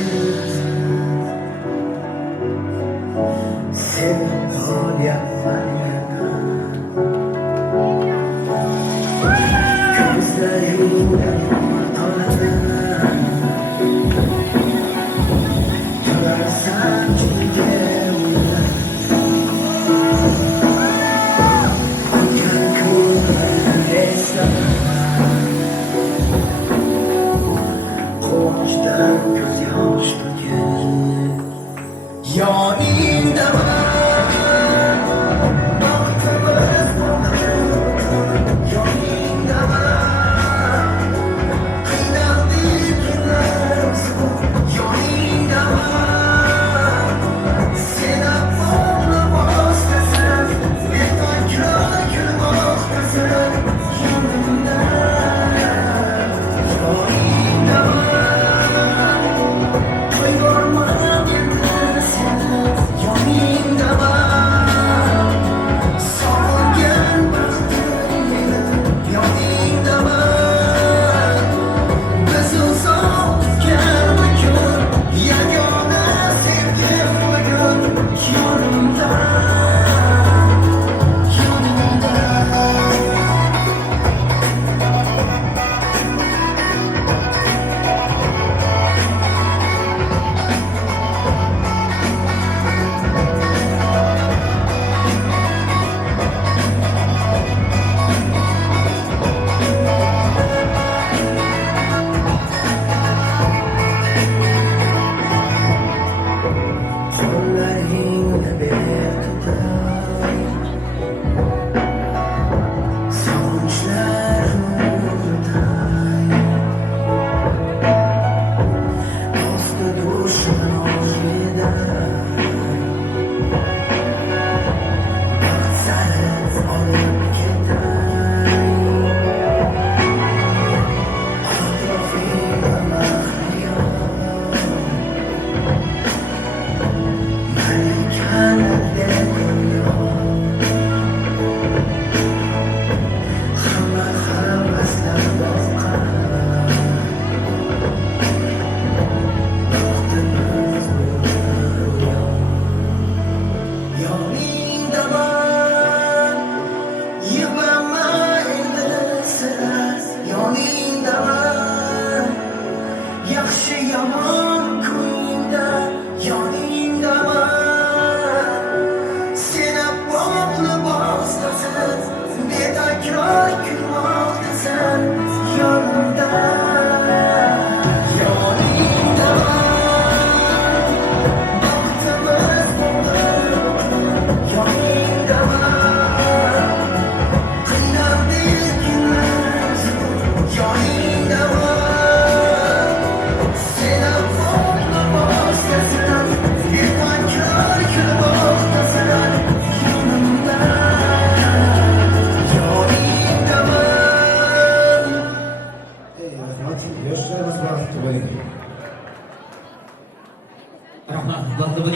Sevib olyapman yana.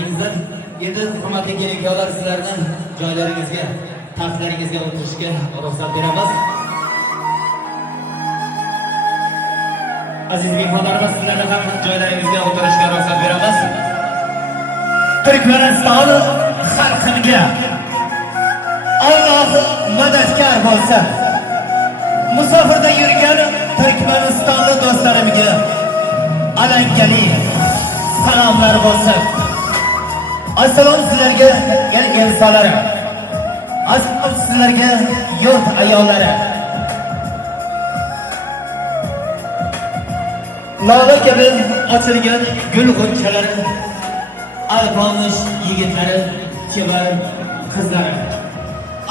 aytganingizdan endi hurmatli kelin-kuyovlar sizlarni joylaringizga, taxtlaringizga o'tirishga ruxsat beramiz. Aziz mehmonlarimiz, sizlarni ham joylaringizga o'tirishga ruxsat beramiz. Turkmaniston xalqiga Alloh madadkor bo'lsin. Musofirda yurgan Turkmanistonli do'stlarimga alangali salomlar bo'lsin. Assalom sizlarga el solari. Assalom sizlarga yurt ayollari. Lola kabi ochilgan gul g'unchalari, alpomish yigitlari, chevar qizlari.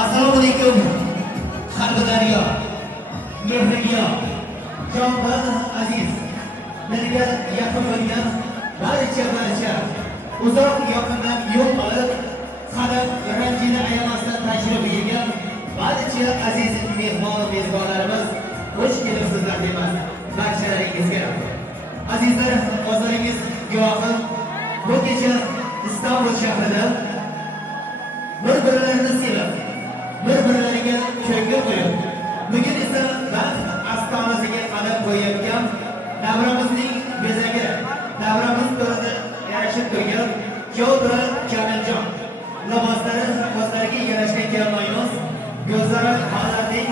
Assalomu alaykum. Qalbi daryo, mehriyo, jonbon aziz, menga yaqin bo'lgan barcha uzoq yaqindan yo'l olib, qadam ranjini ayamasdan tashrif buyurgan barcha aziz mezbonlarimiz, xush kelibsizlar deyman barchalaringizga. Azizlar, o'zlaringiz guvohi, bu kecha Istanbul shahrida bir-birlarini sevib, bir-birlariga ko'ngil qo'yib, bugun esa baxt ostonasiga qadam qo'yayotgan davramizning bezagi, davramiz to'rida yarashib turgan Kiyovdura Kamiljon liboslari o'zlariga yarashgan kelmaymiz. Go'zal xonalarning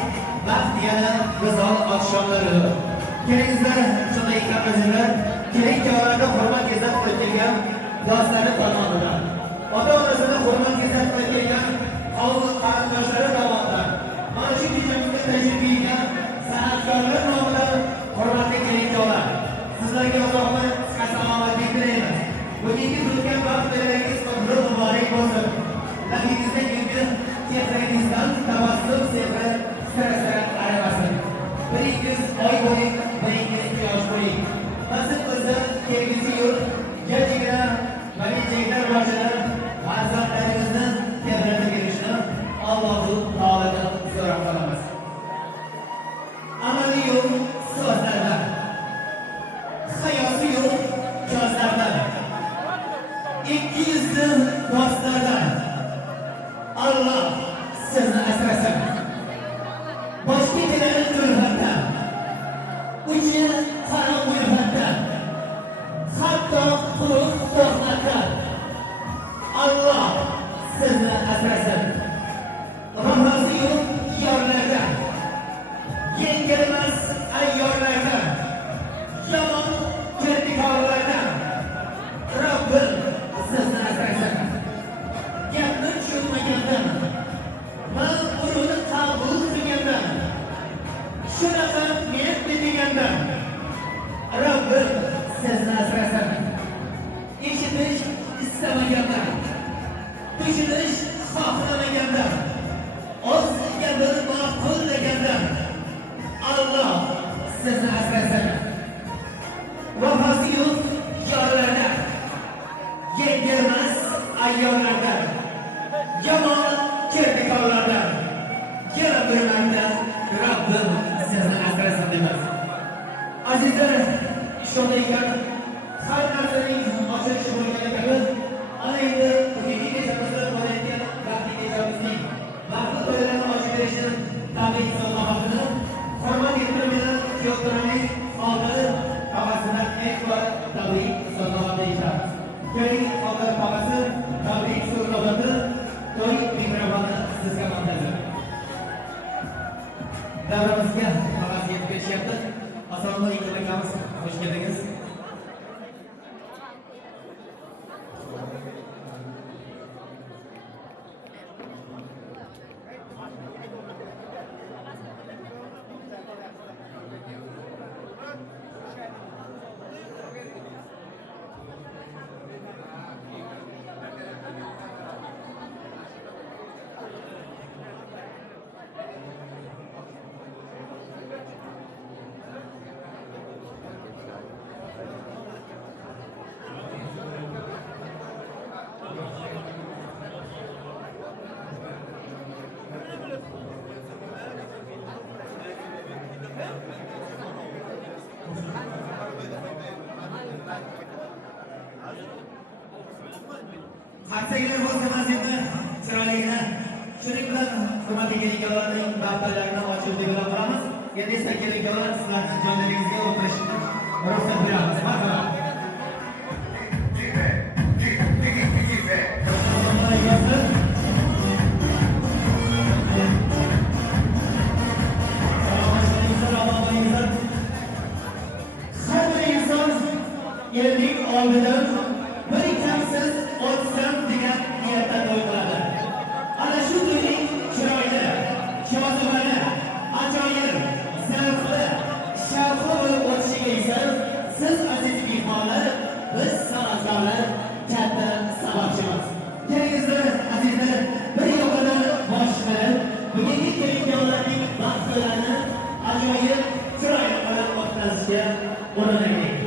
baxt yana go'zal oqshomlari. Kelingizlar, shunday azizlar, kelin-kuyovlarga hurmat izzat qilgan do'stlari tomonidan, ota-onasini hurmat izzat qilgan qavm qarindoshlari tomonidan, mana shu kechamizni tashrif buyurgan san'atkorlar nomidan hurmatli kelin-kuyovlar, sizlarga Allohni qisqa salomatlik tilaymiz. Bugungi o'tgan vaqtlaringiz qadri muborak bo'lsin. Nafingizda yurgan chehrangizdan tabassum sevgi sira arimasin. Biringiz oy bo'ling, biringiz yosh bo'ling. Nasib qilsa kelgusi yurt jajjigina malikalar boshida farzandlarimizni tebratib berishni Allohu taolodan so'rab qolamiz. Amali yo'q so'zlardan, hayosi yo'q ko'zlardan, ikki yuzli do'stlardan Alloh sizni asrasin. Boshqa keladi to'lfatdan, uchi qora qo'yfatdan, hatto quruq to'xtatdan Alloh sizni asrasin. Rahmati yo'q yorlardan, yengilmas ayyorlardan, yomon kirdikorlardan Rabbim sizni asrasin. Gapni tushunmagandan, ma'qulni qabul qilgandan, shunaqa men degandan Rabbim sizni asrasin. Eshitish istamagandan, tushunish xohlamagandan, o'z gapini ma'qul degandan Alloh sizni asrasin. Vafosi yo'q yorlardan, yengilmas ayyorlardan, yomon kirdikorlardan yana bir marta Rabbim sizni asrasin deymiz. Azizlar, shunday ekan, har narsaning ochilishi bo'lgan kabi, ana endi bugungi kechamizda bo'layotgan vaqtli kechamizning vaqtli to'ylarni ochib berishni tabiiy salomatini hurmat etilmagan Kiyovduraning oldini tog'asidan ekbar tabiiy salomat deyishamiz. Keling, hozir tog'asi tabiiy so'zlovati to'y mikrofoni sizga manzur. Davramizga tog'asi yetib kelishyapti. Assalomu alaykum akamiz, xush keldingiz. Qarsaklar bo'lsa vaziyatni chiroyligini shuning bilan hurmatli kelinlarning daftarlarini ochib deb e'lon qilamiz. Endi esa kelinlar sizlarning joylaringizga o'tirishni ruxsat beramiz. Marhamat. Elning oldidan bir kamsiz o'tsam degan niyatda to'y qiladi. Ana shu to'yning chiroyli, jozibali, ajoyib, zavqli, shavqli bo'lib o'tishiga esa siz aziz mehmonlar, biz san'atkorlar katta sababchimiz. Kelingizlar azizlar, bir yo'qdan boshlanib, bugungi kelinlarning baxtlarini ajoyib, chiroyli qilib o'tkazishga urinaylik.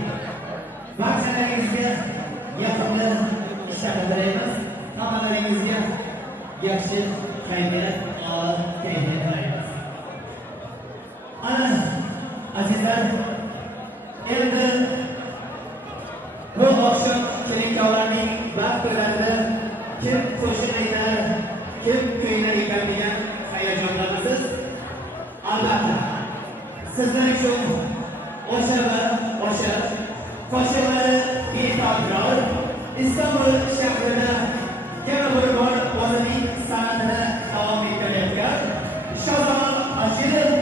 Barchalaringizga yoqimli ishlar tilaymiz. Hammalaringizga yaxshi kayfiyat, ol kayfiyat tilaymiz. Ana azizlar, endi bu oqshom kelinlarning baxtlarida kim qo'shiq aytar, kim kuylar ekanligidan hayajonlandasiz. Albatta, sizlar uchun o'sha va o'sha qo'shiqlari betakror Istanbul shahrida yana bir bor o'zining san'atini davom ettirayotgan Shozon Ashirov,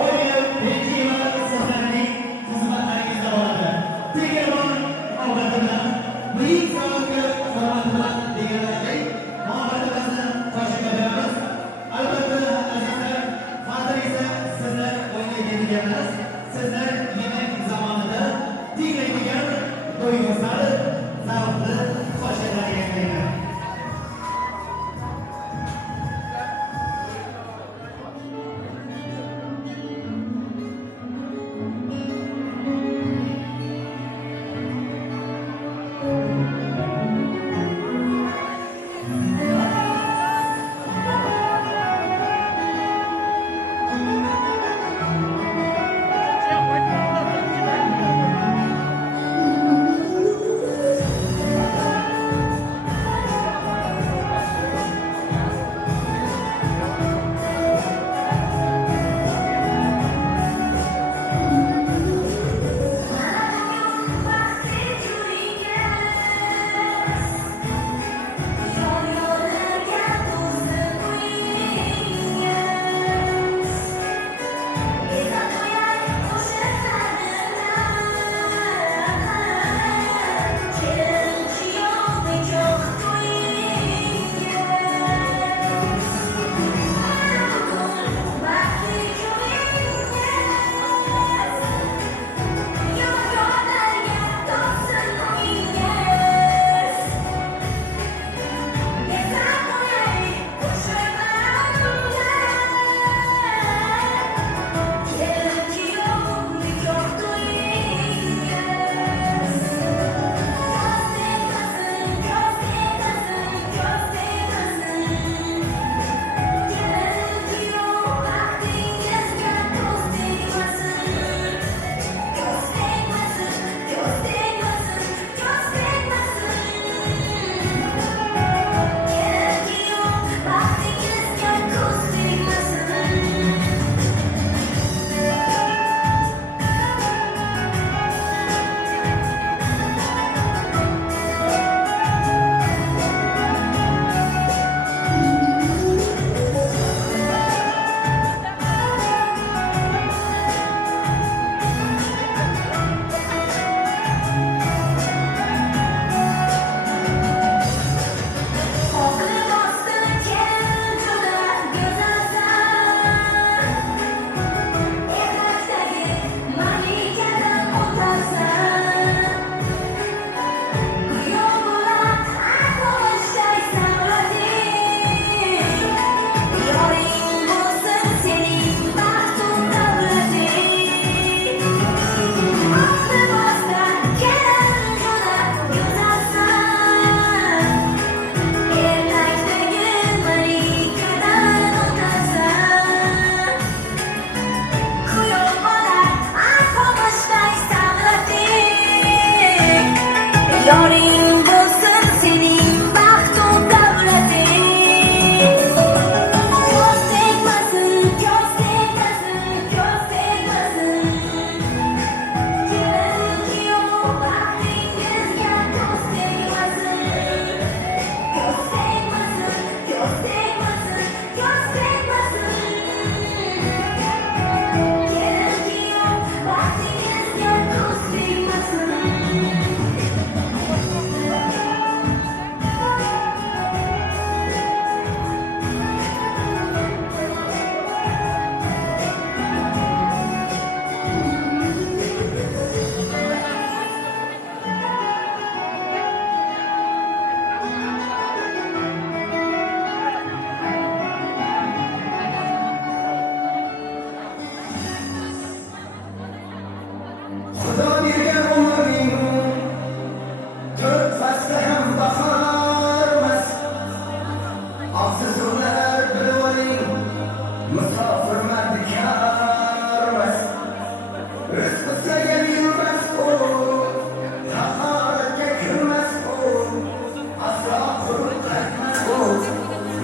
Oila Bejiyeva sizlarning xizmatlaringizda bo'ladi. Tegirmon muhabbati bilan, buyuk san'atga hurmat bilan deganlaridek muhabbatimizni qo'shib beramiz. Albatta azizlar, hozir esa sizlar o'ynaydiganlar, sizlar yemak zamonida tinglaydigan to'yimizlar zavqli qo'shiqlar yangilaydi.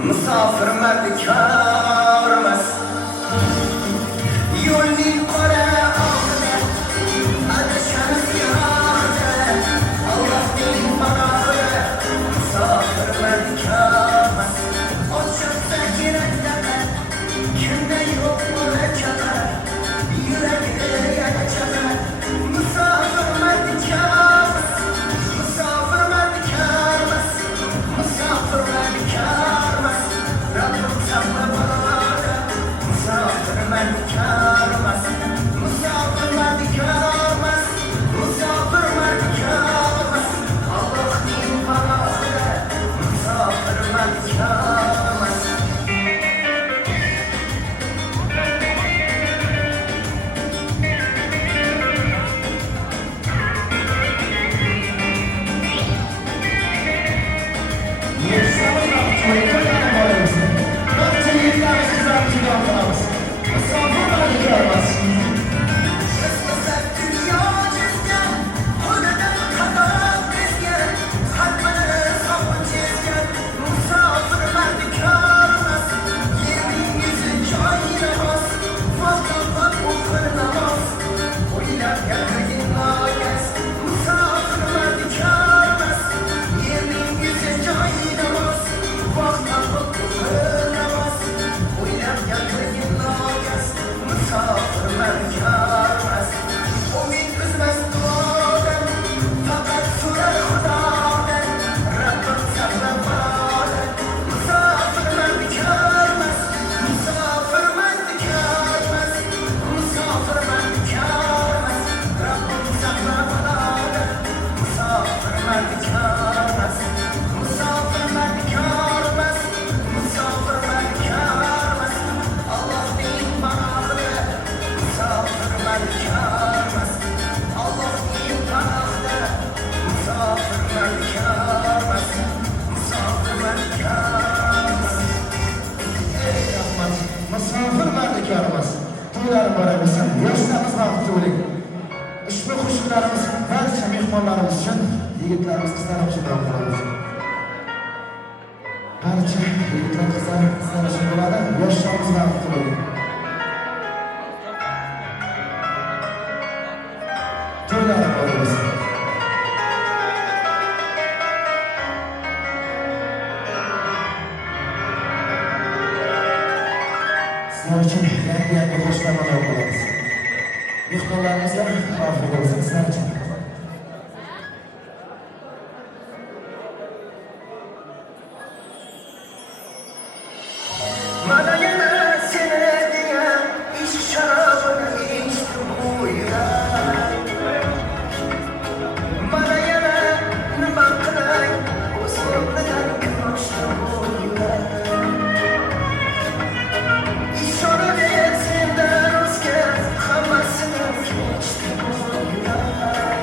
musofir mardikormas. Yo'lning qora oldida adashamiz yo'qda, Allohning panohida musofir mardikormas. Ochilsa kerak daqat, kimda yo'q bo'lachaqar, yuragi yana chaqar, musofir mardikormas, musofir mardikormas, musofir mardikormas, Rabbim saqlab oladi, musofir mardikormas, musofir mardikormas, musofir mardikormas, Allohning panohida musofir mardikormas. Musofir mardikormas. To'ylar boraversin, yoshlarimiz vaqti bo'ling. Ushbu qo'shiqlarimiz barcha mehmonlarimiz uchun, yigitlarimiz, qizlarimiz uchun bo'ladi. Barcha yigitlar, qizlar uchun bo'ladi. Yoshlarimiz vaqti bo'ling. To'ylar boraversin. Sizlar uchun yangi qo'shiqlarni bo'lamiz. Mehmonlarimizga afv bo'lsin sizlar uchun. Mana yana seni degan ishq sharobini ichdim bu yurak. Mana yana nima qilay, o'zimdan ko'rishdim bu yurak. Ishonib sendan o'zga hammasini kechdim bu yurak.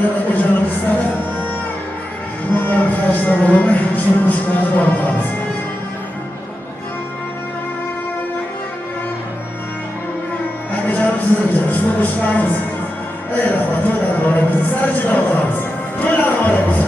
to'ylarga jonim istadi. Bunlar qarshilab olmay, shu qo'shiqlarni o'qiymiz. Akajonim sizga shu qo'shiqlarimiz. Ey rahmat, to'ylarga boramiz. Sarchiga boramiz. To'ylarga boramiz.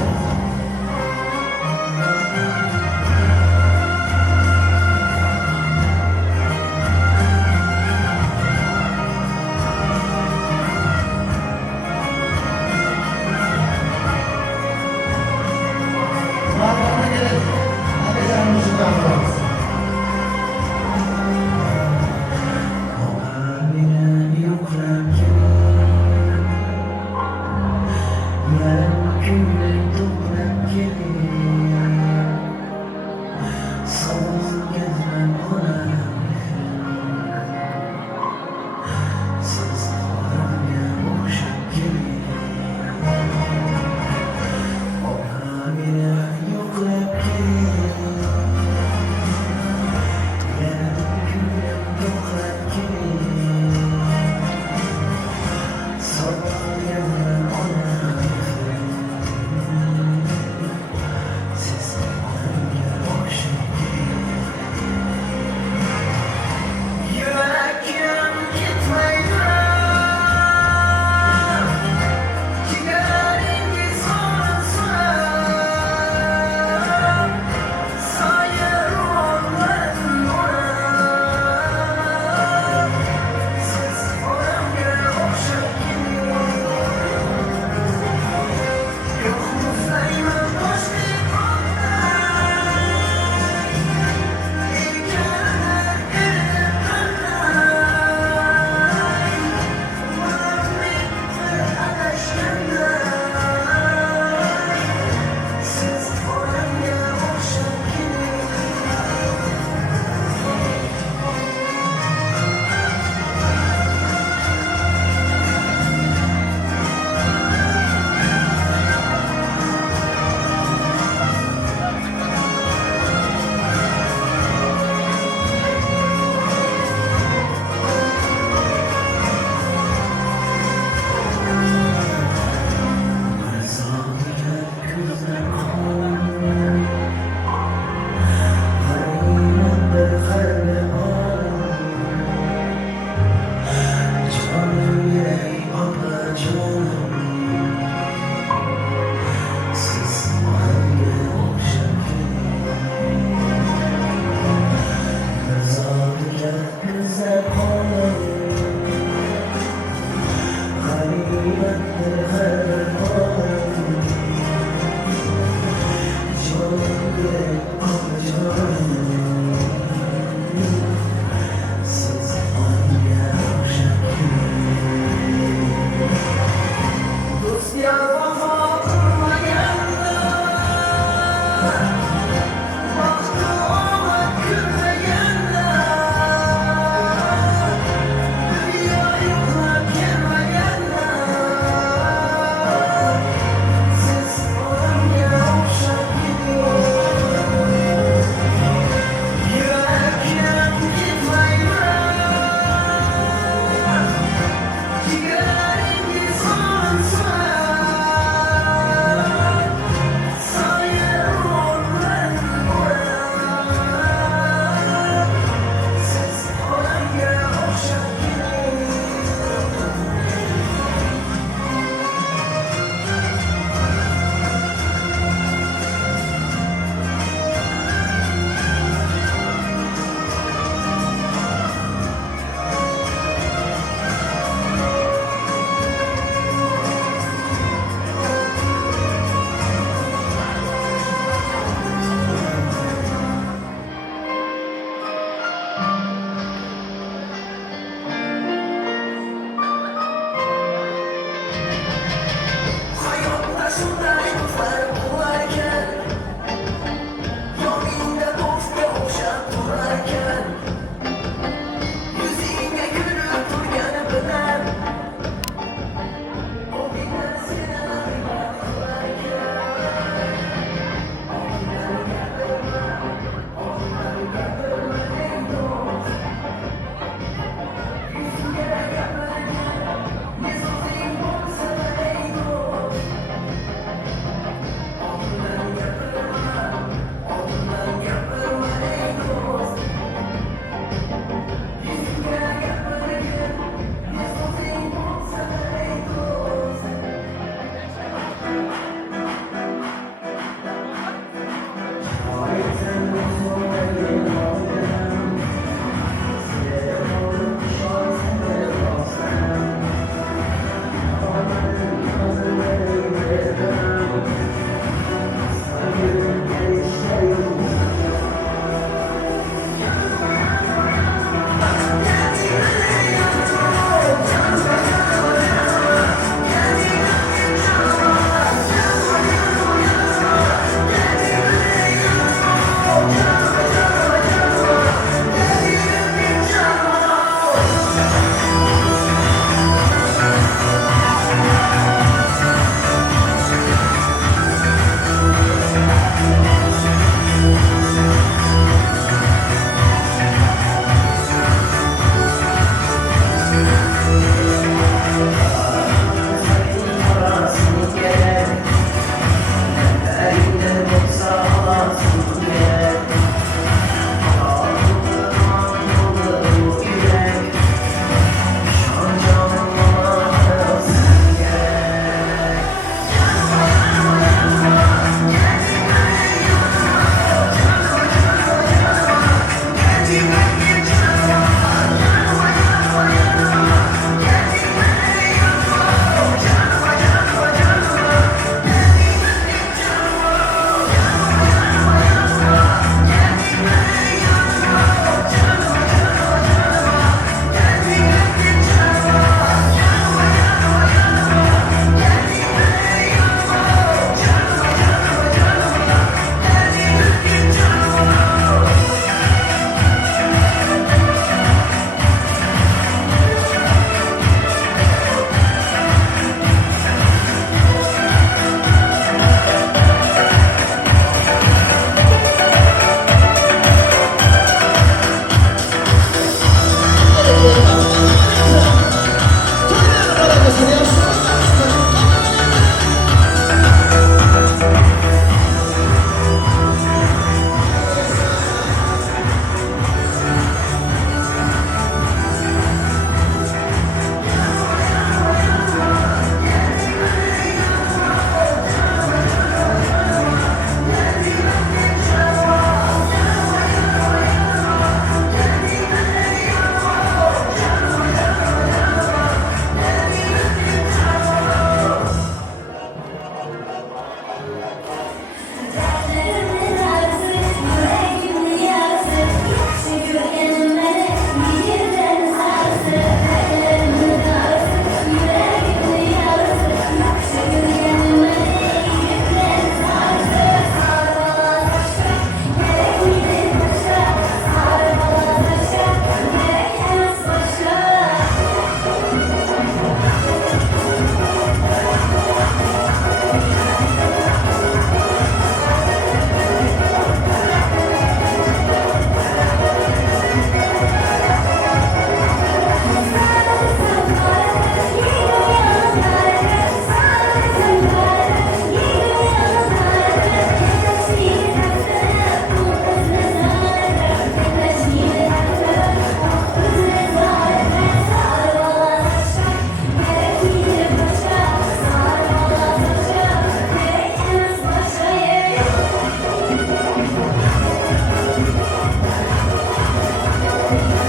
Yeah.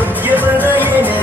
Ötke bana yine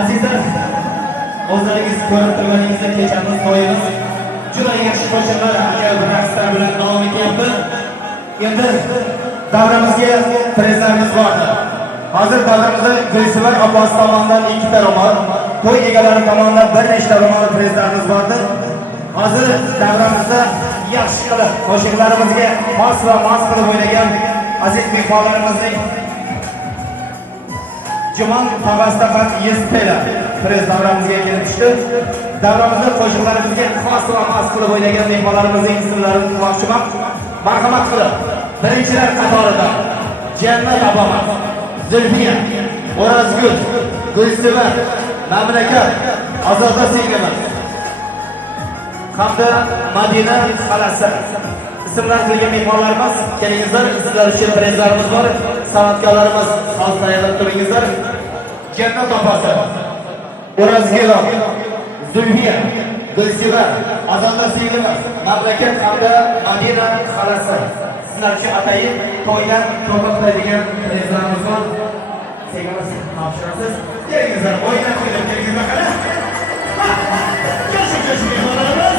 Azizlar, o'zlaringiz ko'rib turganingizdek kechamiz to'yimiz juda yaxshi qo'shiqlar, ajoyib raqslar bilan davom etyapti. Endi davramizga prezlarimiz bordi. Hozir davramizda Gulsevar opasi tomonidan 2 ta ro'mol, to'y egalari tomonidan bir nechta ro'mol prezlarimiz bordi. Hozir davramizda yaxshi qilib qo'shiqlarimizga xos va mos qilib o'ynagan aziz mehmonlarimizning Jumon tog'asida faqat 100 tela prez davramizga kelib tushdi. Davramizda qo'shiqlarimizga xos va mos qilib o'ynagan mehmonlarimizning ismlarini aytmoqchiman. Marhamat qilib, birinchilar qatorida Jannat Obama, Zulfiya, O'razgul, Gulsevar, Mamlakat, Ozoda singlimiz hamda Madina xalasi ismlar qo'ygan mehmonlarimiz kelingizlar. Sizlar uchun prezlarimiz bor. San'atkorlarimiz hozir tayyorlab turingizlar. Jannat opasi, O'razgul, Zulfiya, Gulsevar, Ozoda singlimiz, Mamlakat hamda Madina xalasi sizlar uchun atayin to'ydan to'planadigan prezlarimiz bor. Sevgimiz topshirasiz. Kelingizlar, o'ynab kelib kelingizlar qara. Jo'shib mehmonlarimiz.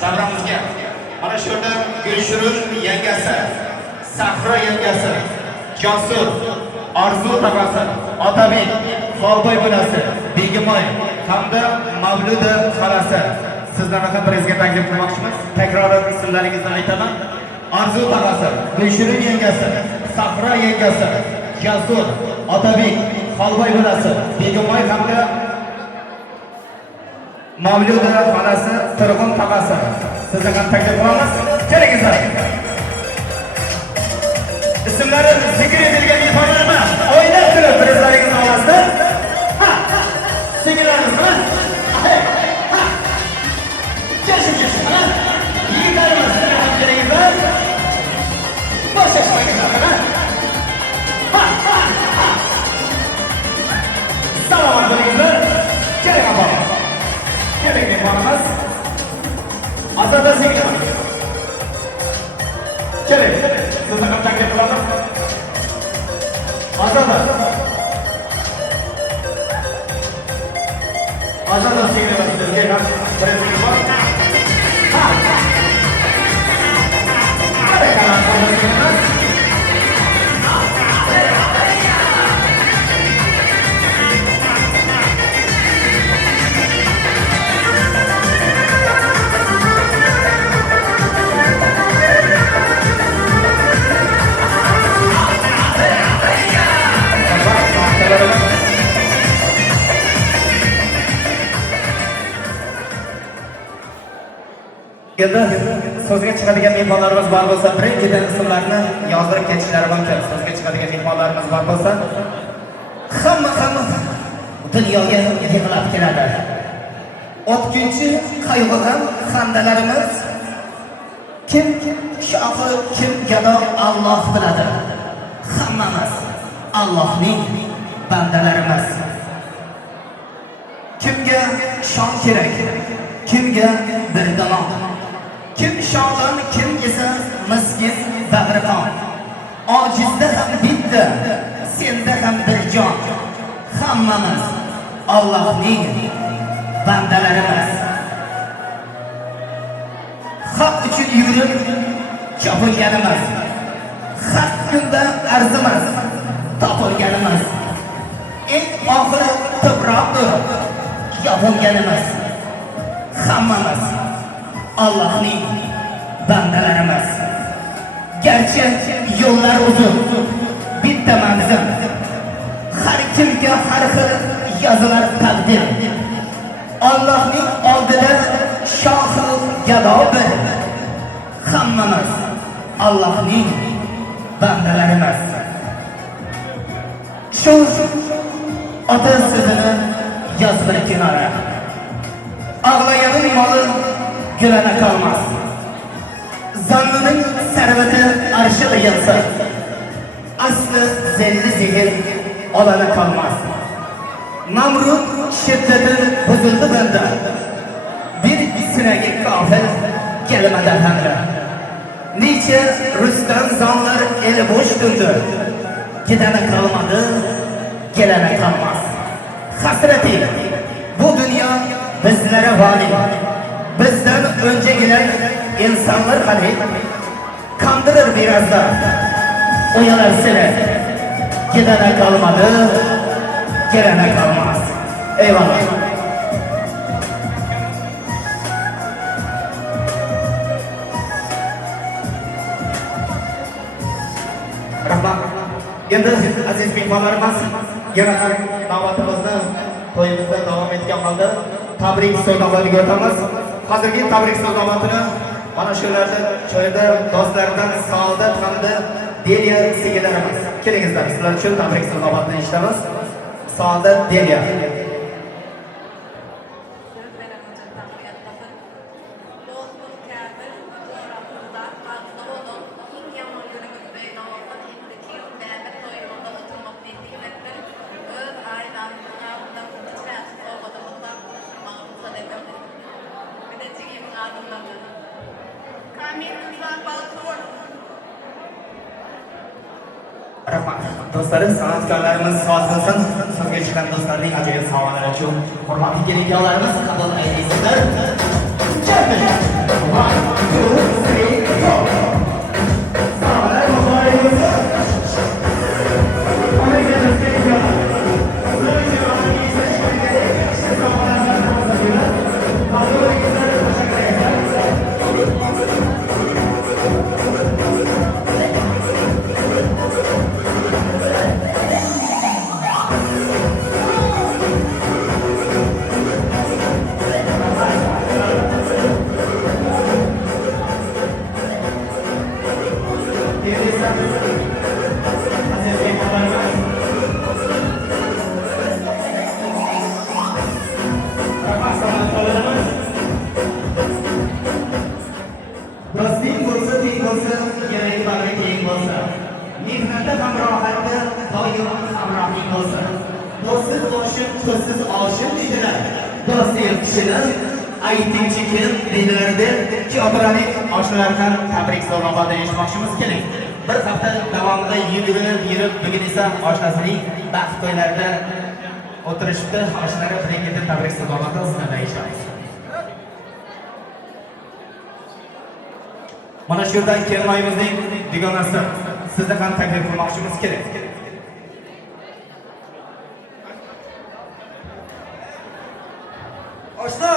Davramizga mana shu yerda Gulshurun yangasi, Sahro yangasi, Josur, Orzu tog'asi, Otabek, Xolboy bolasi, Begimoy hamda Mavluda xolasi sizlarni ham prezga taklif qilmoqchimiz. Takrorlab ismlaringizni aytaman. Orzu tog'asi, Gulshurun yangasi, Sahro yangasi, Josur, Otabek, Xolboy bolasi, Begimoy hamda Mavluda xolasi, Turg'un tog'asi sizlarga taklif qilamiz. Kelingizlar. Ismlari zikr etilgan mehmonlarni o'ynab turib prezlaringizni olasizlar. Singlaringizmi? Jo'shib. Yigitlarimiz sizlar ham kelingizlar. Boshlashlaringizlar. Salom alaykum. Keling apam. Keling mehmonimiz. Ozoda singlimiz. Keling. Sizlarga taklif qilamiz. Ozoda. Ozoda singlimiz bizga ham prezimiz bor. Endi so'zga chiqadigan mehmonlarimiz bor bo'lsa, birinchidan ismlarini yozdirib ketishlari mumkin. So'zga chiqadigan mehmonlarimiz bor bo'lsa, hamma dunyoga yig'ilib keladi. O'tkinchi qayg'udan xandalarimiz kim shohi, kim gado Alloh biladi. Hammamiz Allohning bandalarimiz. Kimga shon kerak, kimga birdamon, kim shondan, kim esa miskin bag'rixon. Ojizda ham bitta, senda ham bir jon. Hammamiz Allohning bandalarimiz. Haq uchun yurib chopilganimiz, haq kunda arzimiz topilganimiz, eng oxiri tuproqdir yopilganimiz. Hammamiz Allohning bandalarimiz. Gerçi yollar uzun, bitti manzil. Har kimga har xil yazılar takdir. Allah'ning oldida shohi gado bir. Hammamiz Allah'ning bandalarimiz. Shu ota so'zini yoz bir kenara. Ağlayanın malı gülene kalmaz. Zanlının serveti arşıda yatsa, aslı zelli zehir olana kalmaz. Namrut şiddeti bozuldu bende. Bir sinegi kafir gelmedi hemde. Niçe Rüstem zanlar eli boş durdu. Gidene kalmadı, gelene kalmaz. Hasreti bu dünya bizlere vali. Bizden önce gelen insanlar hani kandırır biraz da. Oyalar seni. Gidene kalmadı, gelene kalmaz. Eyvallah. Rahmat. Endi aziz mehmonlarimiz yana davatimizni to'yimizda davom etgan holda tabrik so'znomasiga o'tamiz. Hozirgi tabrik so'znomasini mana shu joyda do'stlaridan Saodat hamda Deliya singillarimiz. Kelingizlar, sizlar uchun tabrik so'znomasini eshitamiz. Saodat, Deliya. Rahmat. Do'stlarim, san'atkorlarimiz soz bo'lsin. Sizga chiqqan do'stlarning ajoyib savollari uchun hurmatli kelganlarimiz qabul qilasizlar. Savolllar muborak tabrik so'rovnoma eshitmoqchimiz kerak. Bir hafta davomida yurib bugun esa oshnasining baxt to'ylarida o'tirishibdi. Oshnalari bilan tabrik so'rovnomada sizlardan eshitamiz. Mana shu yerdan kelmayimizning dugonasi sizni ham taklif qilmoqchimiz kerak. Oshna!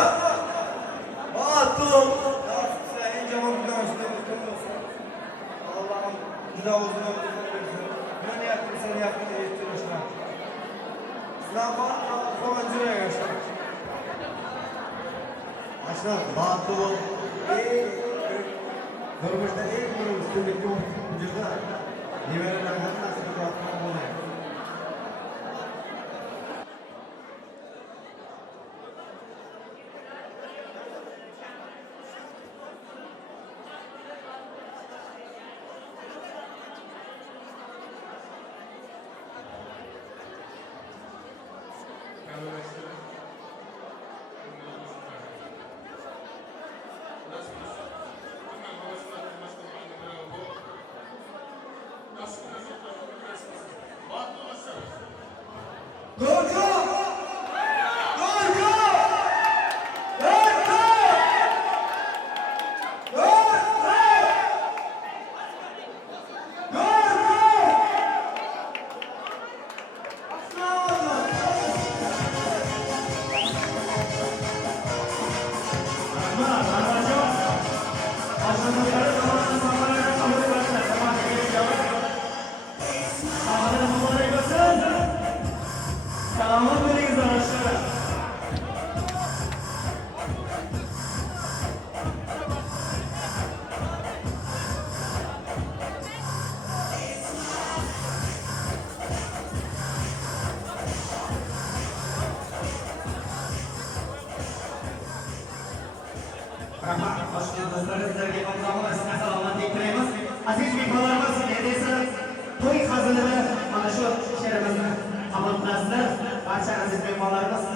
Juda uzun ömür versin. Ben yaptım, sen yaptın diye yetiştirmişler. Sınavma, kovancıya geçtim. Aşna, bağıtlı ol. Durmuşta ilk bunun üstündeki o vücuda nivelerden nasıl bir bağıtlı oluyor?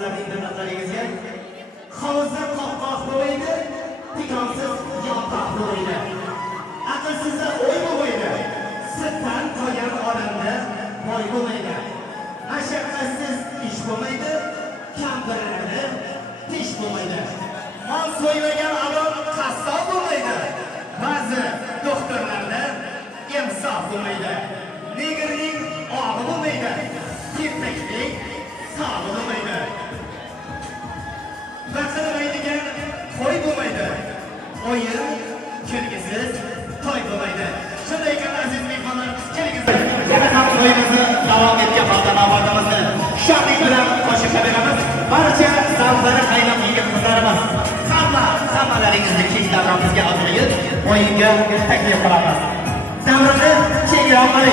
sizlarning diqqatlaringizga hovuzda qopqoq bo'lmaydi, tikonsiz yotoq bo'lmaydi. Aqlsizda o'y bo'lmaydi, sirtdan qolgan odamda boy bo'lmaydi. Mashaqqatsiz ish bo'lmaydi, kamtarlarda tish bo'lmaydi. Mol so'ymagan ayol qassob bo'lmaydi. Ba'zi doktorlarda insof bo'lmaydi. Negrning og'i bo'lmaydi, tirtakning sog'i bo'lmaydi. Baqirmaydigan qo'y bo'lmaydi, o'yin kulgisiz to'y bo'lmaydi. Shunday ekan aziz mehmonlar, kelingizlar. Yana ham to'yimizni davom etgan holda navbatimizni shodlik bilan qo'shib beramiz. Barcha zallara qaynab yigit qizlarimiz, hammalaringizni keng davramizga olib o'yinga taklif qilamiz. Davrini keng olmay,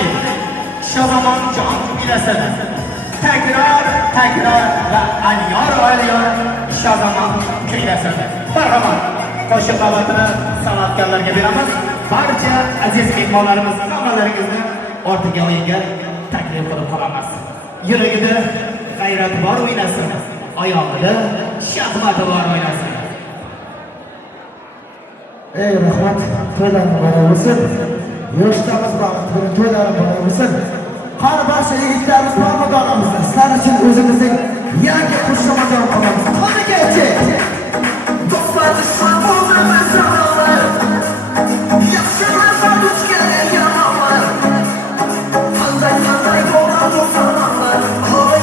Shazamon jon bilasini. Takror va alyor Shazamon kuylasin. Marhamat, qo'shiq navbatini san'atkorlarga beramiz. Barcha aziz mehmonlarimiz hammalaringizni ortiga o'yinga taklif qilib qolamiz. Yuragida g'ayrat bor o'ynasin, oyog'ida shaxmati bor o'ynasin. Ey rahmat, to'ylar muborak bo'lsin. Yoshlarimiz bilan to'ylar muborak bo'lsin. Qani barcha yigitlarimiz bilan muborakmiz. Sizlar uchun o'zimizning yangi qo'shiqni ijro qilamiz. Qani kelchi. Do'stlar, dushman bo'lmayman sanoqlar. Yaxshilardan duch kelgan yomonlar. Qanday bo'lgan bu sanoqlar. Oy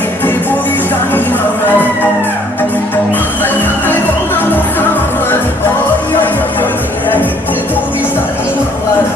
gitti bu vicdan imonlar. Qanday bo'lgan bu sanoqlar. Oy gitti bu vicdan imonlar.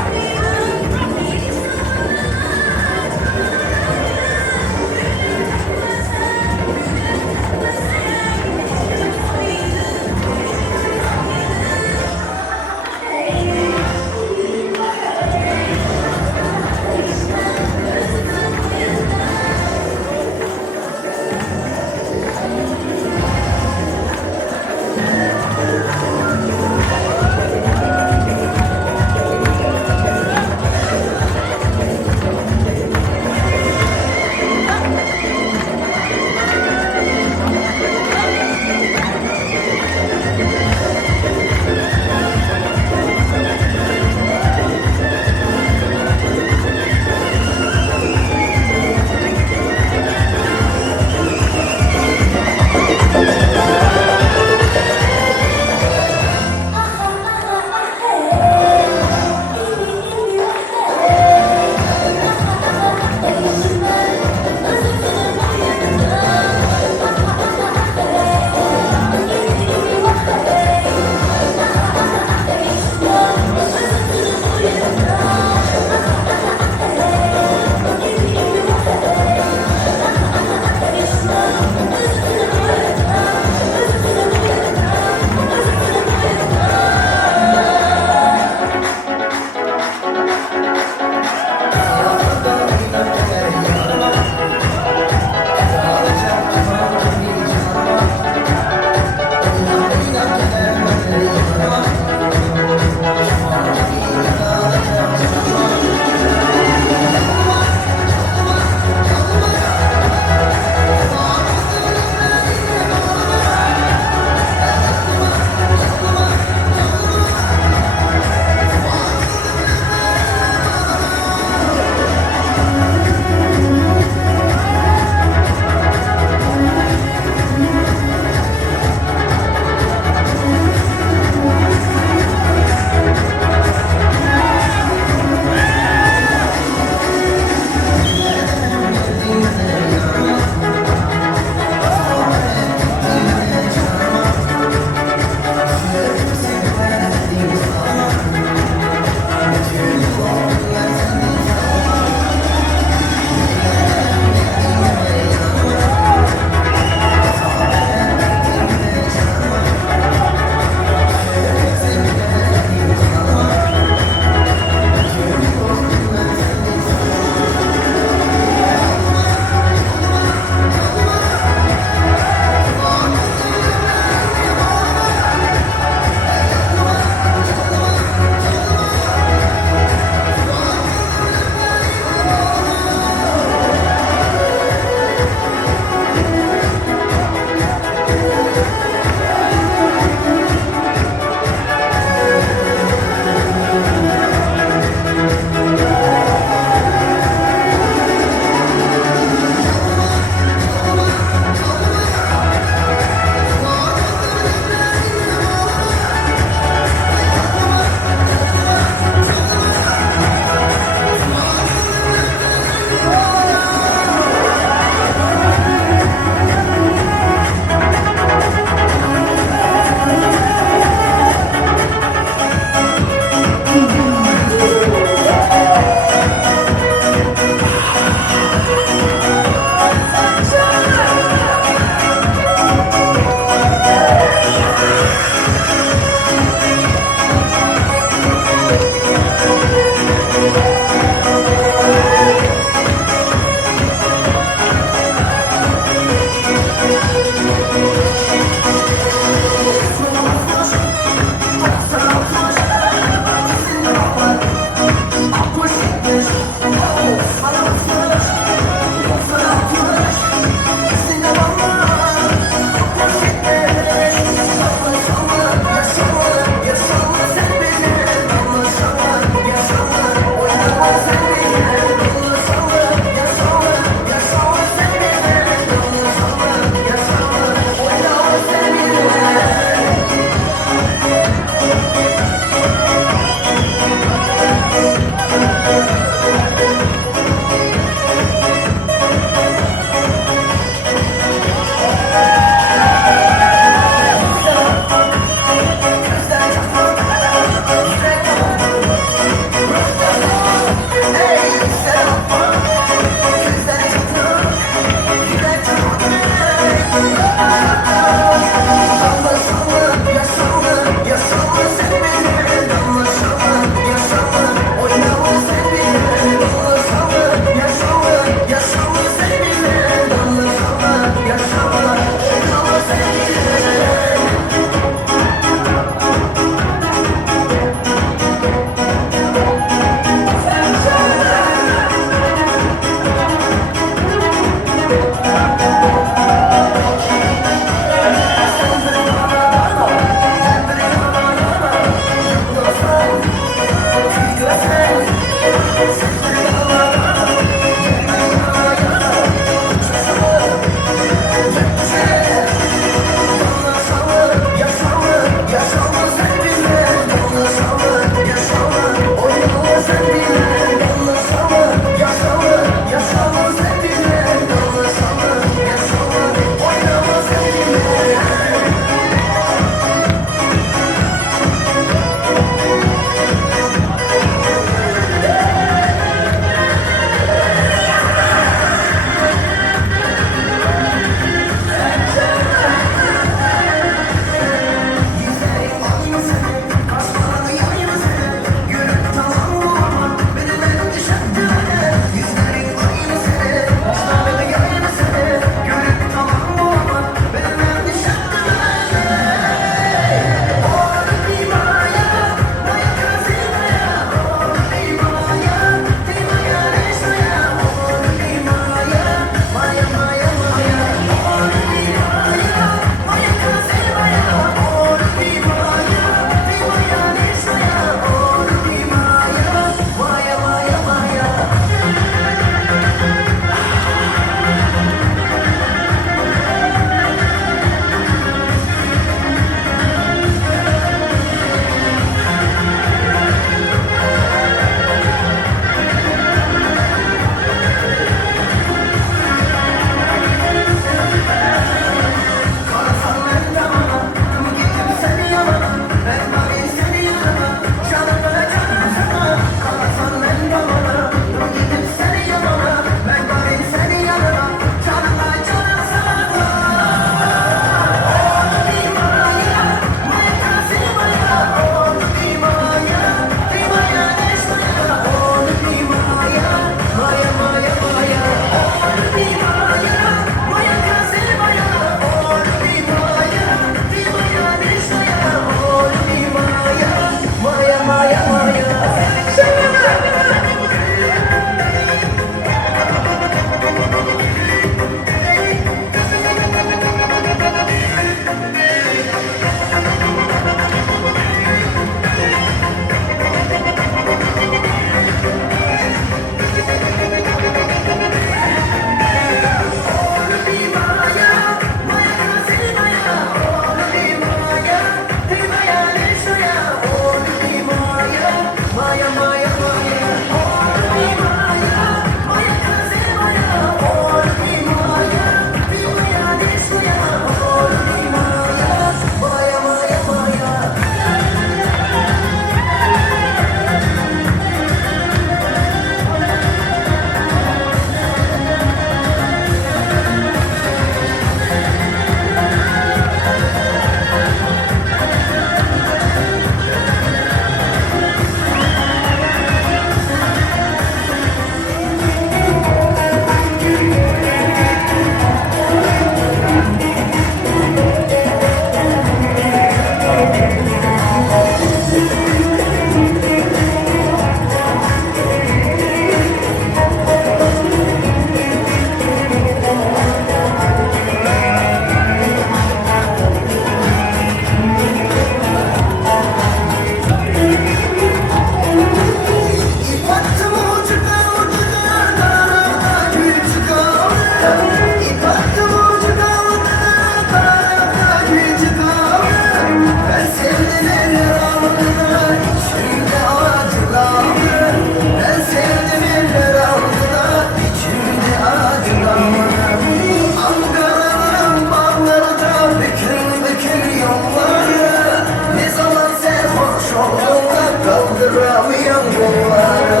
kaldıramıyorum bunları.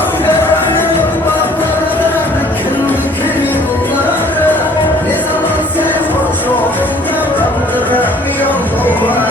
Ankara'nın bağlarına bükün bükün yolları. Ne zaman sen hoş olduğunda kaldıramıyorum bunları.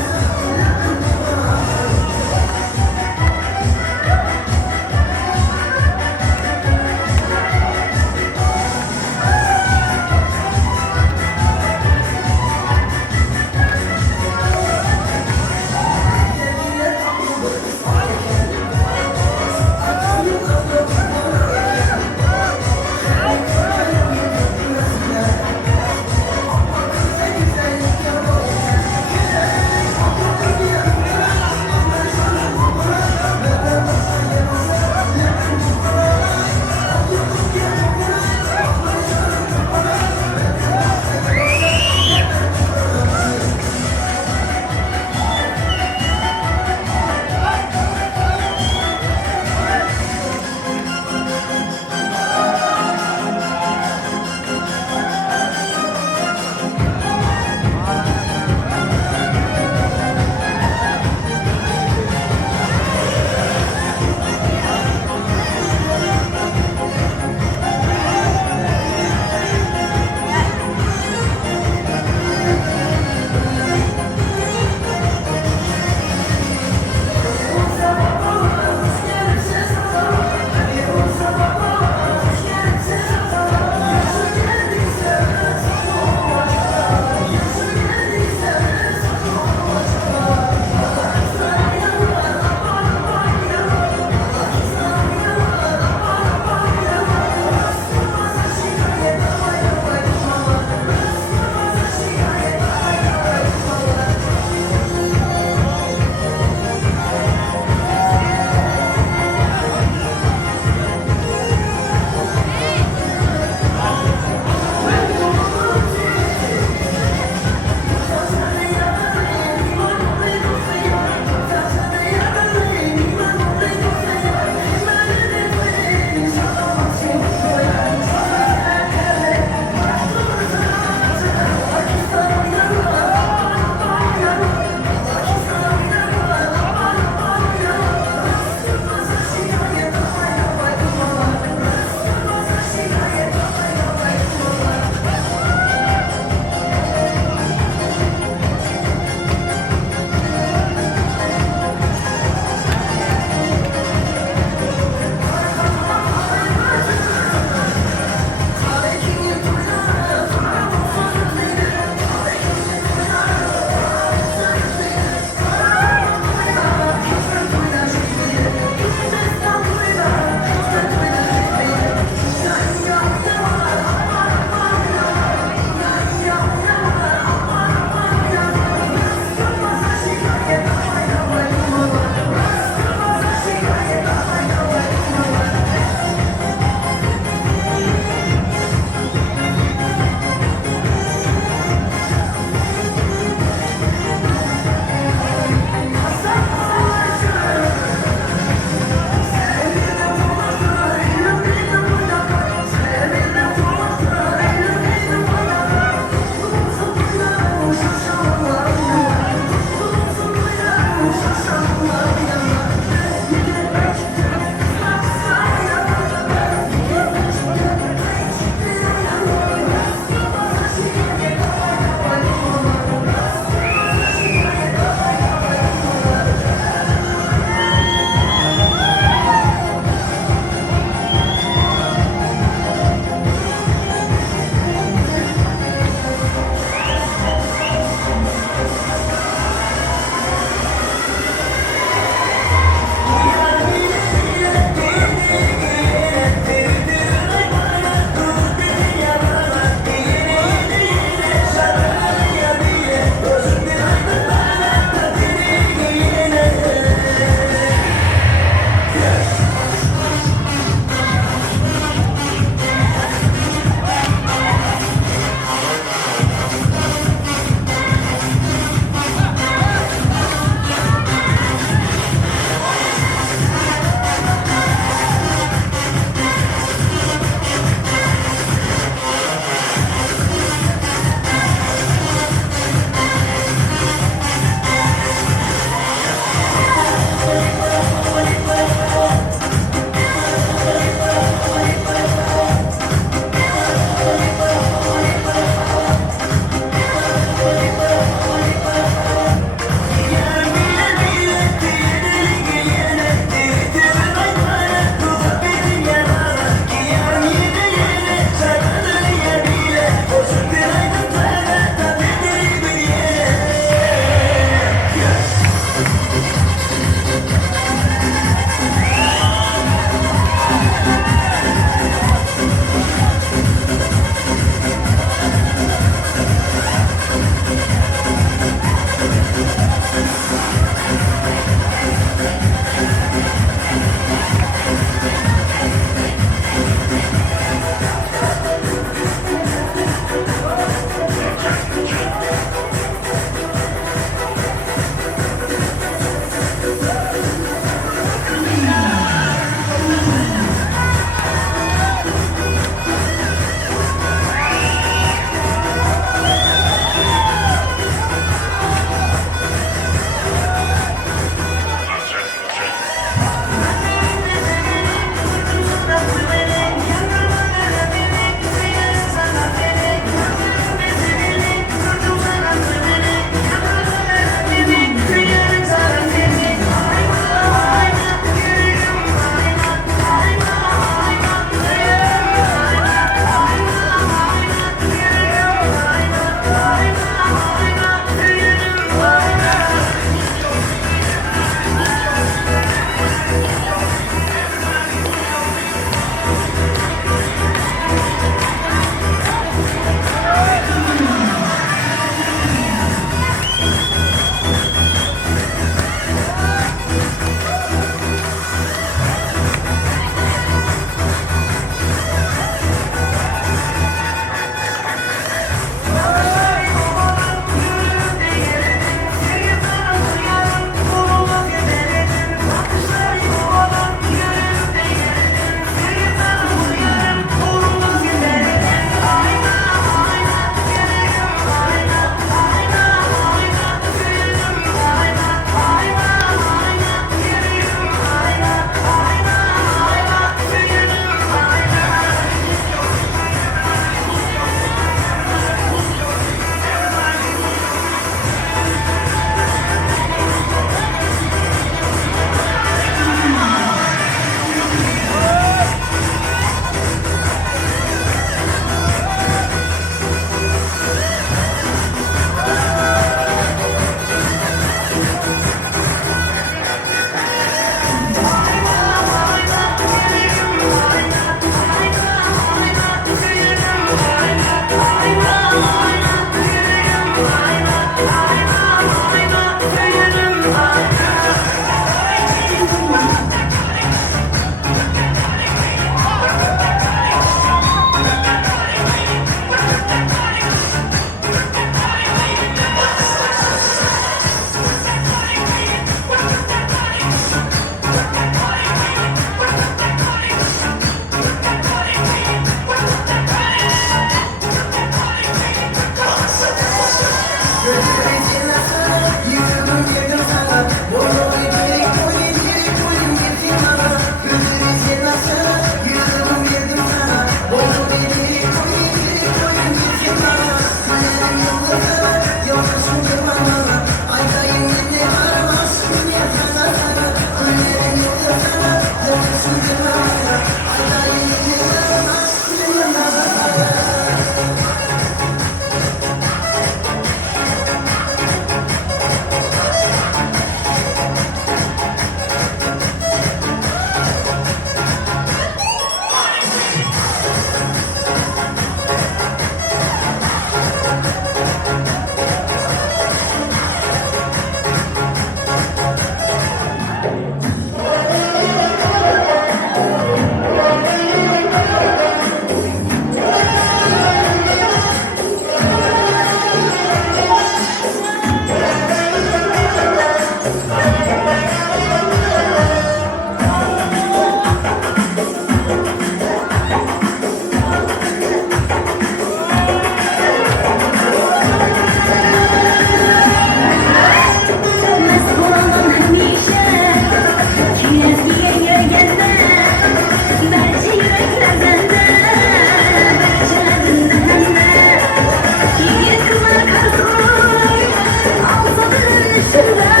Alsa bir ışıklar,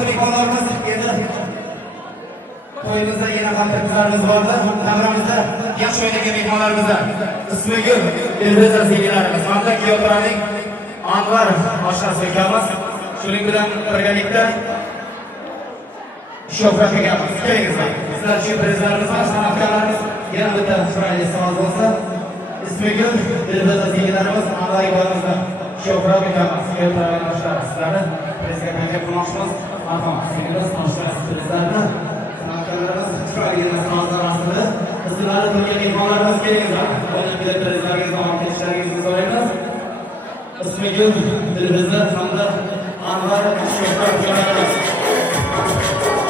hurmatli mehmonlarimiz endi to'yimizda yana qanday bordi. Davramizda yaxshi o'ynagan mehmonlarimizdan Ismigul, Elbeza singillarimiz, hamda Kiyovraning Anvar oshasi akamiz, shuning bilan birgalikda Sho'frat akamiz. Kelingizlar. Sizlar shuprezlarimiz va san'atkorlarimiz yana bitta chiroyli savol bo'lsa, Ismigul, Elbeza singillarimiz, Anvar akamiz, Sho'frat akamiz, Kiyovraning oshasi sizlarni prezga taklif qilmoqchimiz. Marhamat, sizlar prezlarni san'atkorlarimiz chiroyli san'atlar aslida sizlarni bo'lgan mehmonlarimiz kelingizlar. O'yin biletlaringizni olib ketishlaringizni so'raymiz. Ismigul, Dilbiza hamda Anvar Sho'frat akalarimiz.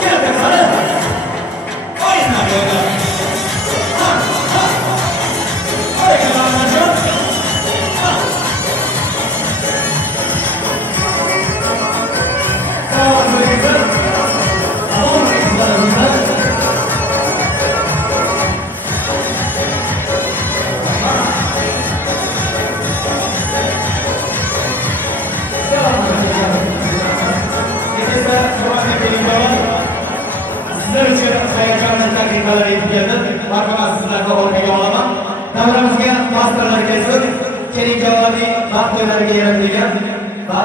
Keldi qani. O'yinlar yo'lda. Sizlar uchun hayajonli takliflar yetib keldi. Marhamat, sizlarga o'rnaga olaman. Davramizga pastalar kelsin. Keling javobli vaqtlarga yaratilgan va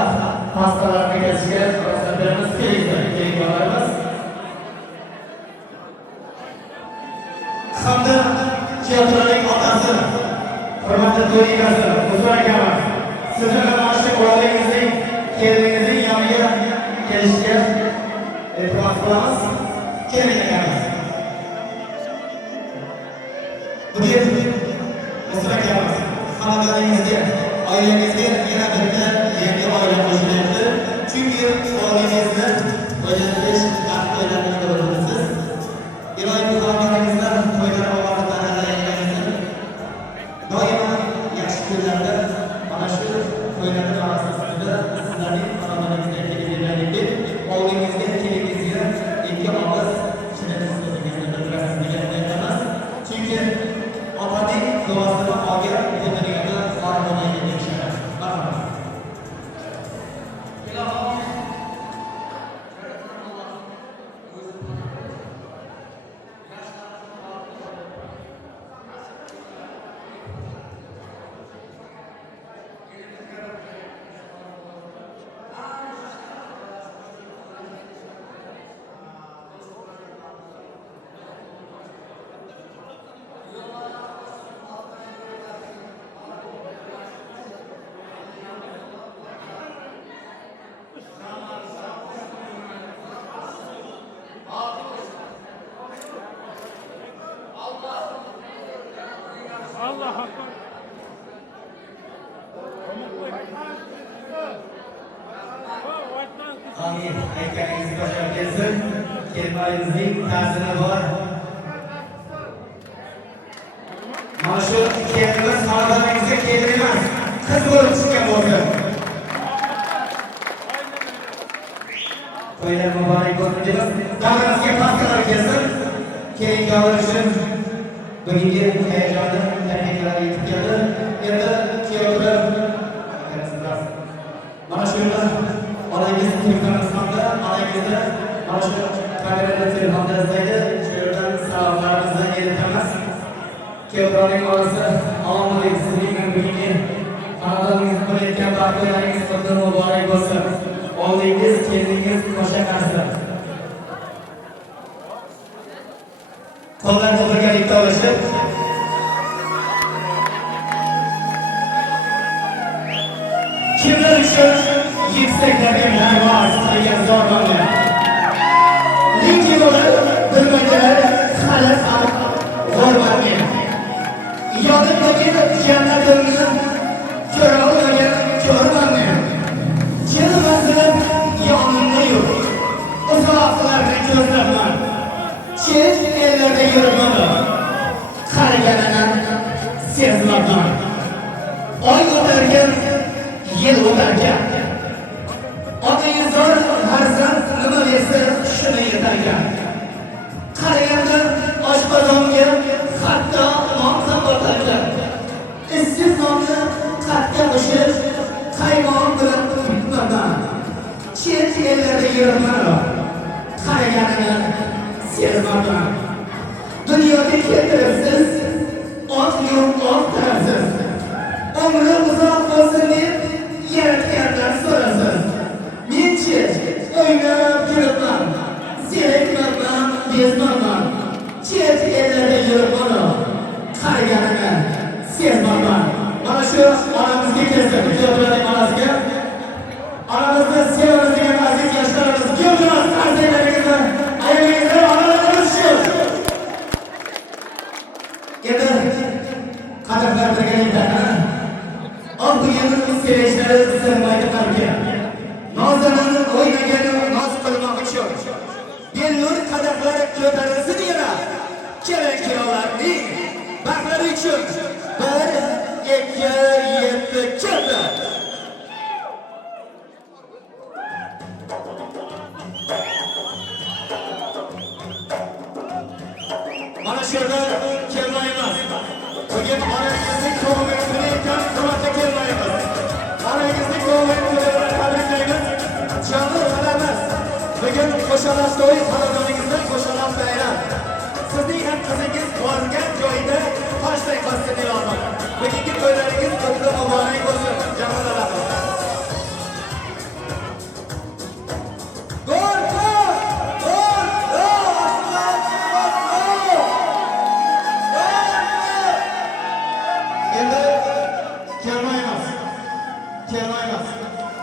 pastalarga kelishga ruxsat beramiz. Keling javoblarimiz. Hamda Kiyovraning otasi, hurmatli to'y egasi, Uzra akamiz, sizni mana shu o'g'lingizning, keliningizning yoniga kelishga iltimos qilamiz. Keling akamiz. Bugun Uzra akamiz, xonadoningizga, oilangizga yana bitta yangi oila qo'shilyapti. Chunki o'g'lingizni o'zingiz vaqt to'ylarni ko'rasiz. Iloyim xonadoningizda to'ylar ovozida yangilansin. Doimo yaxshi kunlarda mana shu to'ylarning orasida sizlarning xonadoningizga kelib beraylik deb o'g'lingizga, kelingizga ikki og'iz shirin so'zingizni bildirasiz degan aytamiz. Chunki otaning duosini olgan bu dunyoda xonadonga kelishadi. Marhamat. Amin. Aytganingiz boshqa kelsin. Kelmayimizning ta'siri bor. Mana shu kelinimiz xonadoningizga kelin emas, qiz bo'lib chiqqan bo'lsa. To'ylar muborak bo'lsin deymiz. Davramizga pastalar kelsin. Keling kavlar uchun bugungi hayajonli takliflar yetib keldi. Endi kuyovlar mana shu olangiz telefonimiz hamda olangizni mana shu kamerada telefonda izlaydi. Shu yerdan salomlarimizni eltamiz. Kiyovraning orasi omonlik sizning bugungi xonadoningizda bo'layotgan baxtlaringiz qutlu muborak bo'lsin. O'g'lingiz, keliningiz qo'sha qarsin. Qo'llarni birgalikda olishib kimlar uchun yuksaklarga parvoz qilgan zorlanma. Lekin ular bilmaydilar hali ham g'urbatga. Yodimdagi jannatimni ko'ra olmagan ko'rmanmi. Kelmasin yonimda yo'q. Uzoqlarni ko'zlaman. Chet ellarda yuribman. Qariganini sezmadim. Oy o'targan, yil o'targan. Otangizdor farzand nima bersa shuni yetarkan. Qaraganda oshqozonga hatto non ham botarkan. Issiq nonni qatga qo'shib qaymoq bilan tutmadan. Chet ellarda yuribman. sezmadan. Dünyada keltiribsiz, ot yo'q, ot tarsiz. Umri uzoq bo'lsin deb yaratgandan so'rasiz. Menchi o'ynab yuribman, zerikmanman, bezmanman. Chet ellarda yurib uni qariganini sezmanman. Mana shu onamizga kelsin, Kuyovlarning onasiga. Onamizni sevamiz degan aziz yoshlarimiz, Kuyovlar qarziylaringizni ayolingizlar onalarimiz uchun. Endi qadrlar birgalikda bu yerning sevgishlari sirmaydi qalbga. Nozanin o'ynagani noz qilmoq uchun. Bellur qadaqlar ko'tarilsin yana. Kelin kuyovlarning baxtlari uchun 1, 2, 7 keldi. Mana shu yerda kelmaymiz. Bugün onangizning ko'ngilini tilayotgan hurmatli kelmaymiz. Onangizning ko'ngilini tilayotgan tabriklaymiz. Jonli qilamiz. Bugün qo'shaloq to'y xonadoningizda qo'shaloq bayram. Sizning ham qizingiz borgan joyda toshday qolsin ilohim. Bugungi to'ylaringiz qutlug' muborak bo'lsin.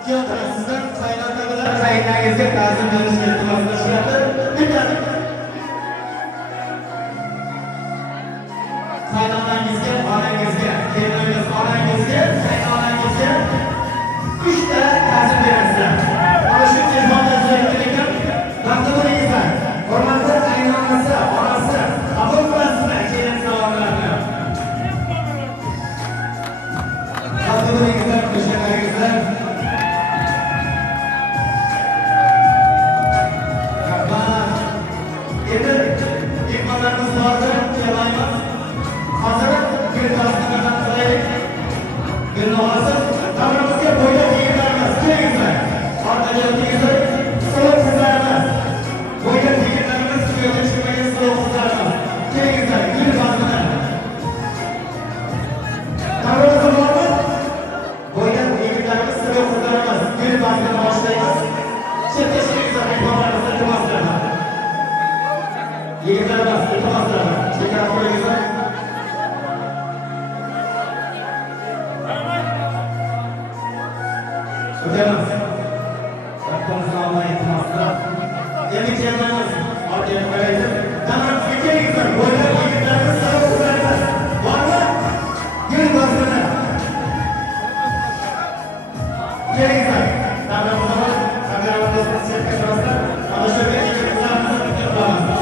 Janob sizdan qaynota bilan qaynangizga ta'zim berishga iltimos qilishyapti. Qaynonangizga, onangizga, kelinangiz onangizga, qaynonangizga 3 ta ta'zim berasizlar. Mana shu telefonda so'rayotgan vaqti bo'lingizlar. Hurmatli qaynonasi, onasi, qabul qilasizlar kelin salomlarini. Vaqti bo'lingizlar, qo'shnilaringizlar. Ekmanlarimiz vardır, kelaymiz. Hazır, bir tasdiqadan qilaylik. Bir nolasız, davrimizga bo'ylab yigitlarimiz, kelingizlar. Orqaga o'tingizlar, so'lib qizlarimiz. Bo'ylab yigitlarimiz, tuyada chiqmagan so'lib qizlarimiz. Kelingizlar, gul bazmidan. Davrimizda bormi? Bo'ylab yigitlarimiz, so'lib qizlarimiz. Gul bazmidan boshlaymiz. Chetda chiqingizlar, ekmanlarimizni iltimoslarimiz. Yigitlarimiz, iltimoslarimiz. Chekarib qo'yingizlar. O'tamiz. Rahmatimizni Alloh iltimoslar. Endi kelmaymiz. Orqaga qaraymiz. Davrimizga kelingizlar. Bo'ylab yigitlarimiz, so'lib qizlarimiz. Bormi? Gul bazmini. Kelingizlar. Davrimizda bor. Kameralarimizni chetga chiqarasizlar. Mana shu yerga yigitlarimizni kutib olamiz.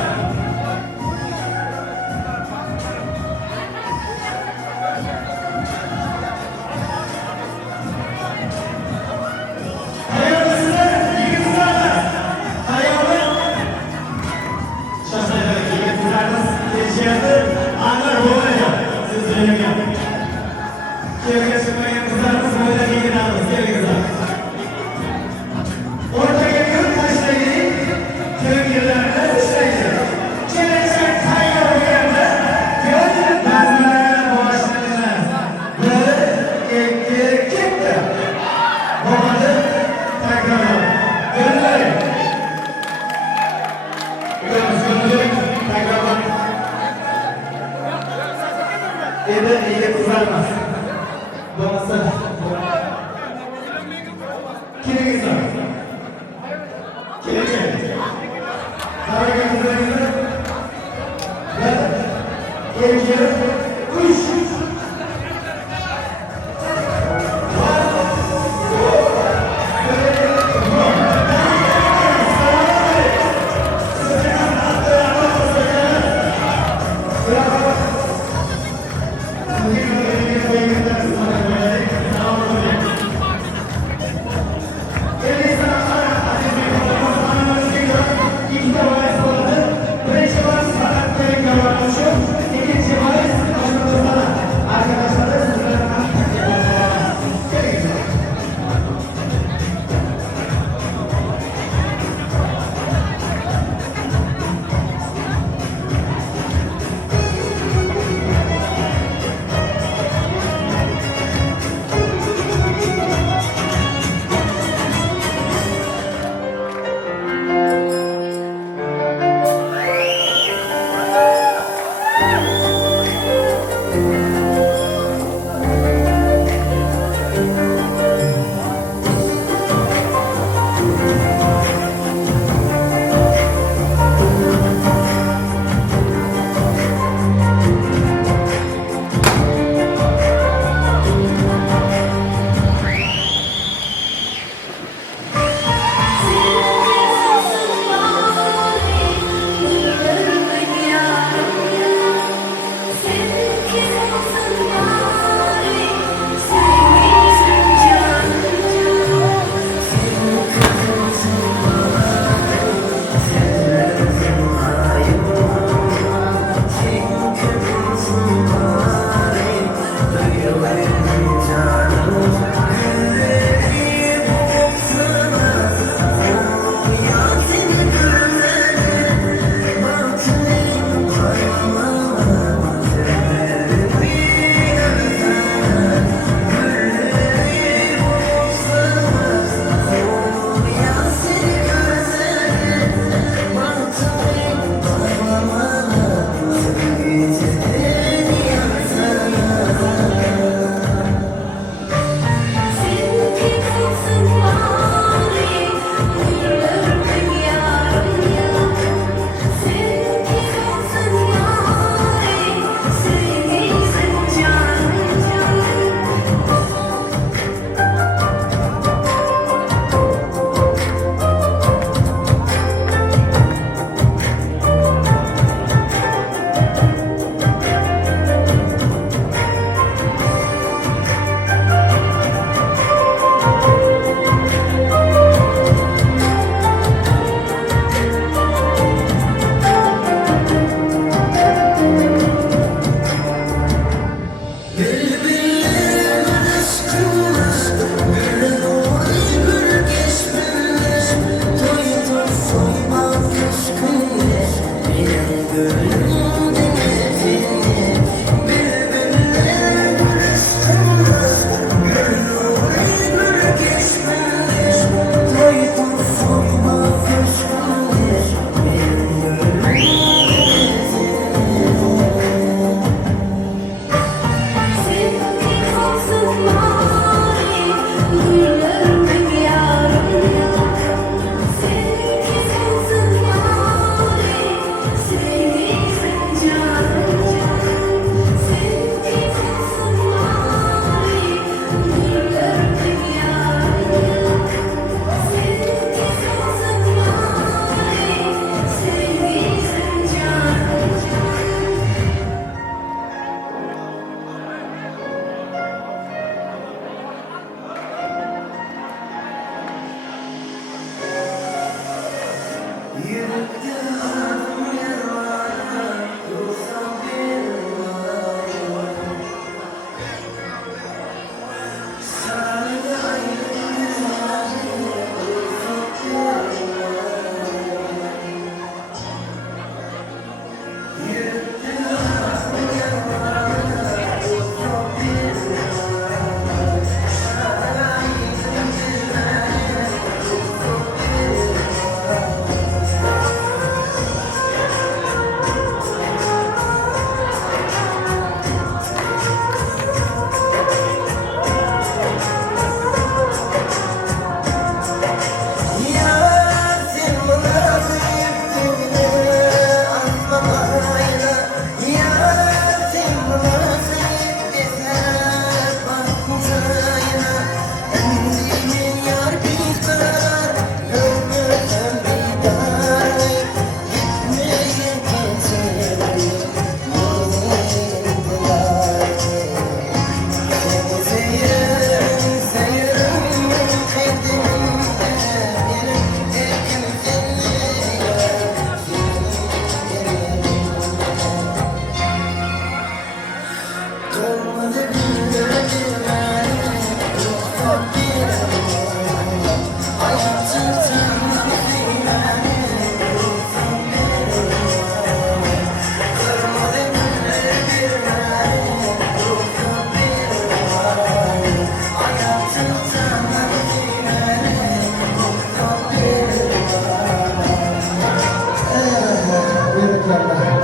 İkinci valiz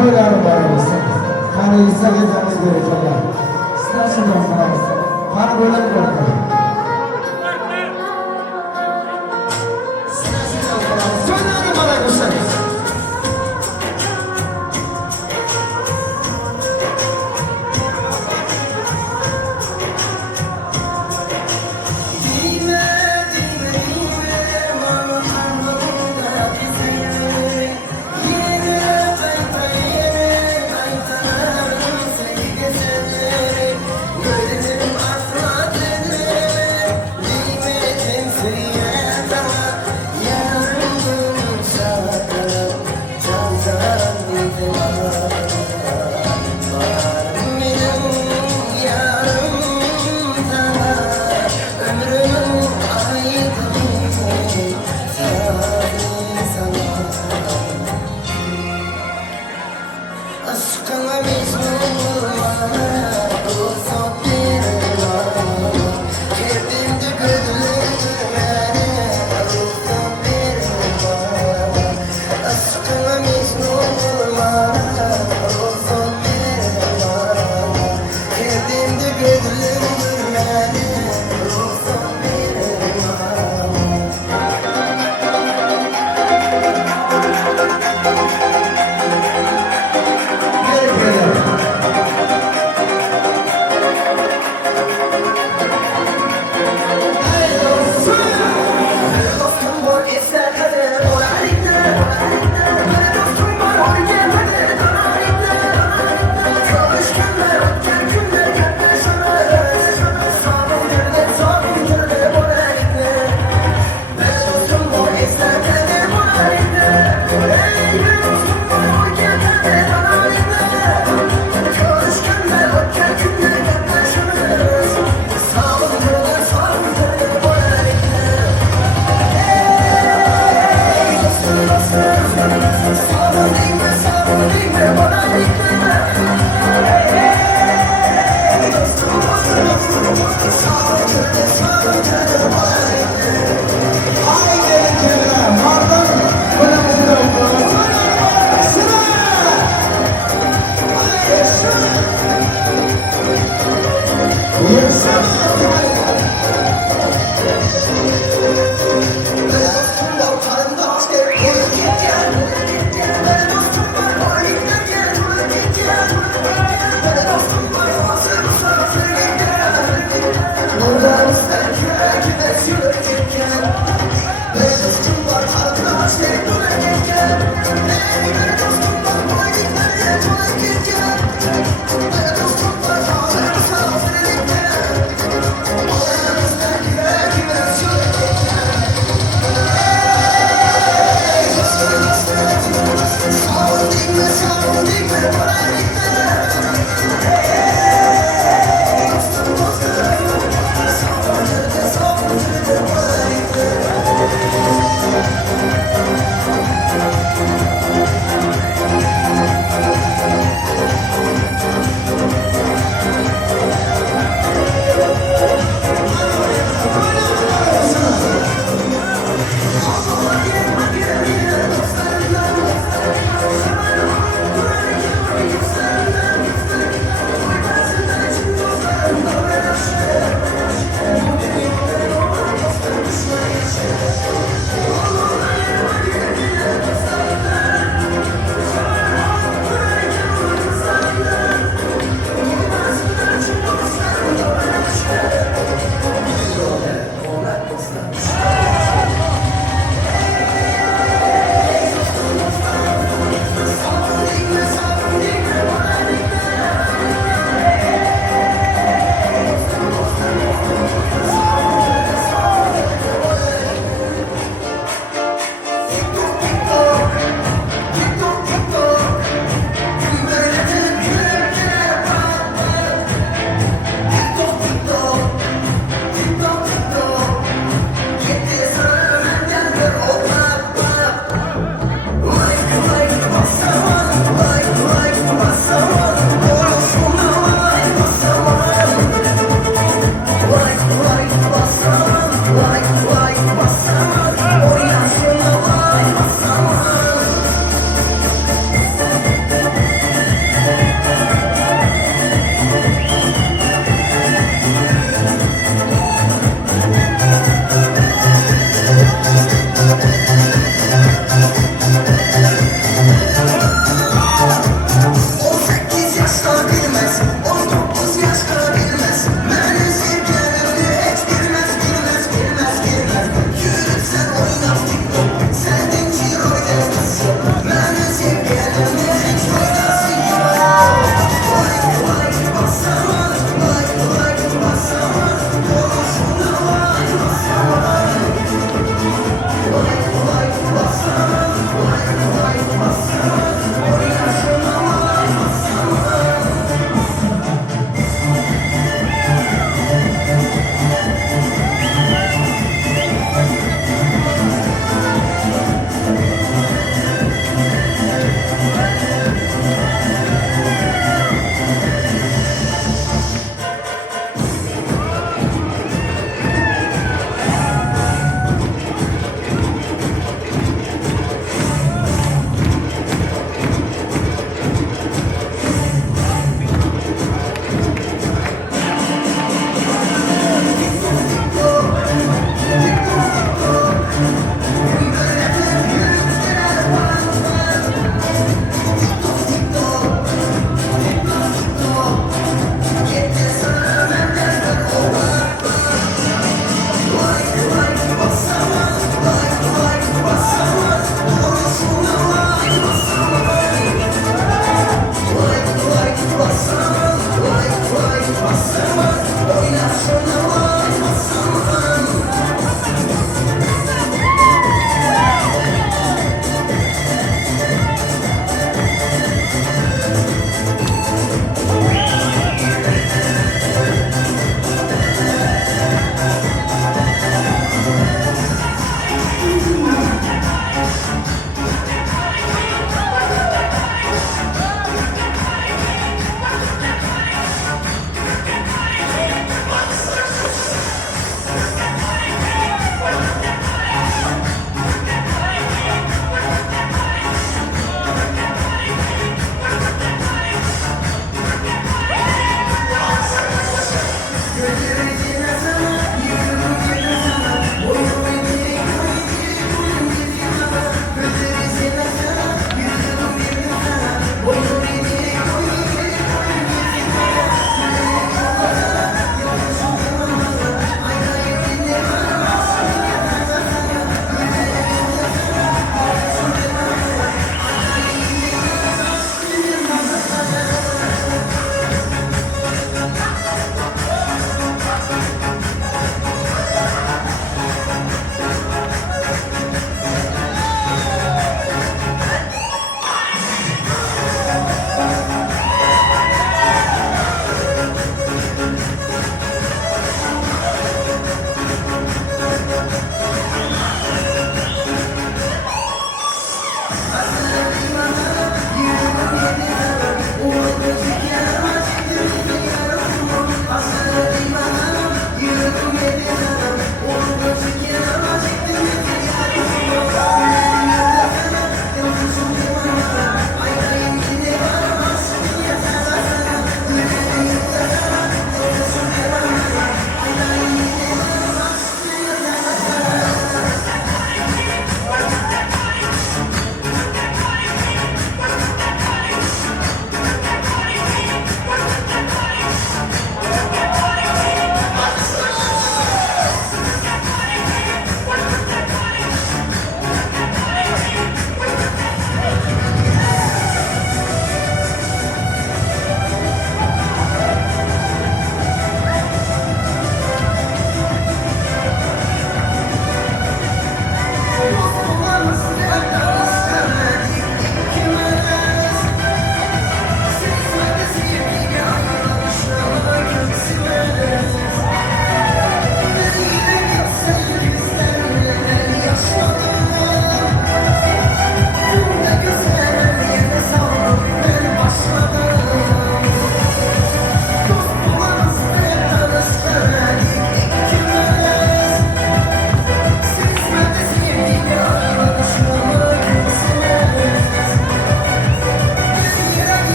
to'ylarni bor bo'lsin. Qani izza ketamiz ko'rishlar. Sizlar shunday qilamiz. Qani bo'lib ko'ring. To'ylarni bor bo'lsin.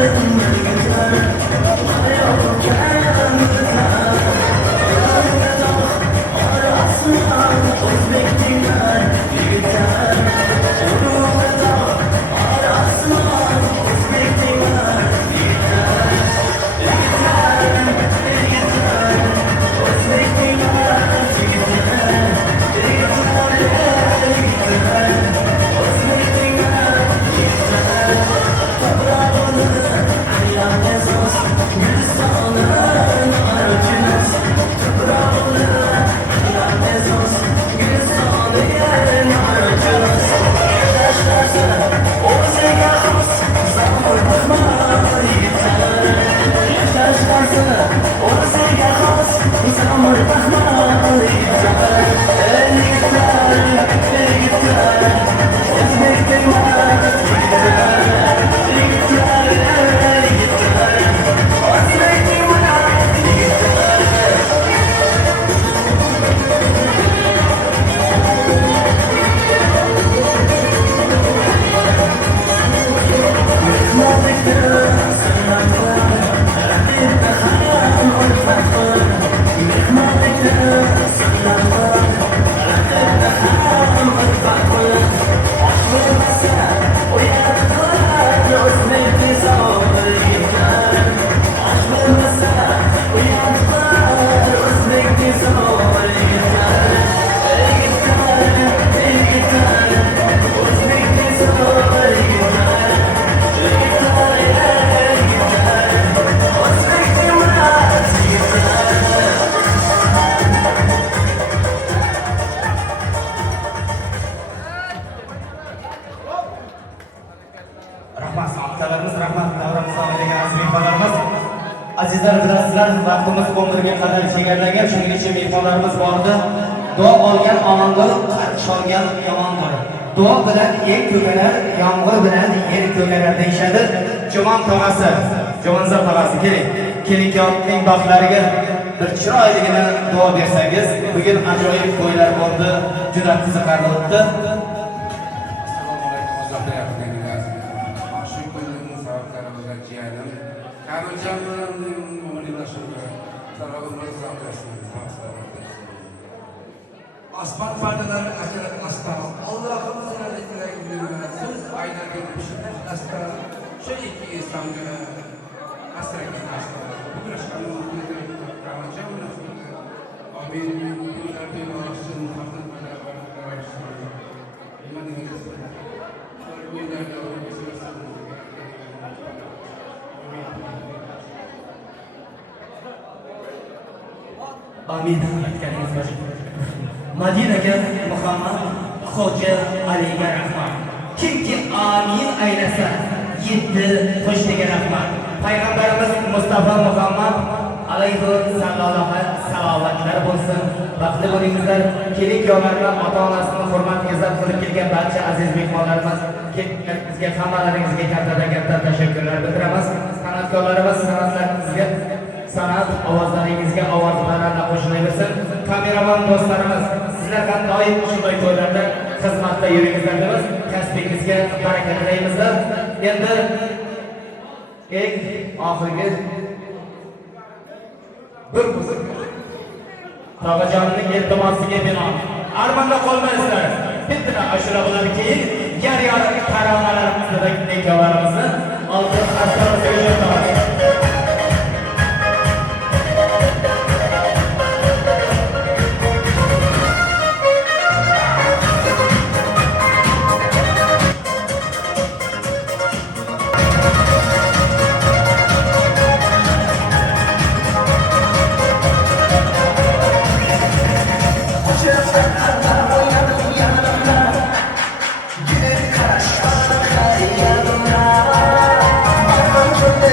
Thank you. rahmat akalarimiz, rahmat davron sog'ligiga mehmonlarimiz. Azizlar bilasizlar, vaqtimiz 11 ga qadar chegaralangan, shuning uchun mehmonlarimiz bordi. Duo olgan omondir, qarsh olgan yomondir. Duo bilan yer ko'karar, yomg'ir bilan yer ko'karar deyishadi. Jomon tog'asi, Jomonzor tog'asi keling. Kelinkoning baxtlariga bir chiroyligina duo bersangiz, bugun ajoyib to'ylar bo'ldi, juda qiziqarli o'tdi. Assalomu alaykum hozirda yaqinlarimiz. Shu kunning sabablariga jiyanim. Qarojon bilan mo'minlashuvga salomlar saqlasin. Osmon pardalari ajratmasdan Allohim sizlarga siz aynaga tushmasdan shu ikki insonga asragan asra. Bugrashgan qarojon bilan amin. Ularga yorishsin, farzand bilan yorishsin. Amin. Madinaga Muhammad Xo'ja Aliga rahmat. Kimki amin aylasa, yetti qo'shniga rahmat. Payg'ambarimiz Mustafa Muhammad alayhi salovatlar bo'lsin. Baxtli bo'lingizlar. Kelin-kuyovlarga ota-onasini hurmat izzat qilib kelgan barcha aziz mehmonlarimiz, kelganingizga hammalaringizga katta tashakkurlar bildiramiz. San'atkorlarimiz san'atlaringizga san'at ovozlaringizga ovozlarni qo'shilaversin. Kameraman do'stlarimiz, sizlar ham doim shunday to'ylarda xizmatda yuringizlar deb kasbingizga baraka tilaymizlar. Endi eng oxirgi bir buzuq Tog'ajonning iltimosiga binoan armonda qolmaysizlar. Bitta ashula bilan keyin yar-yar taronalarimizdagi nikohlarimizni oltin asrorga jo'natamiz. Gidip kaç, bana kayyanına. Arman çölde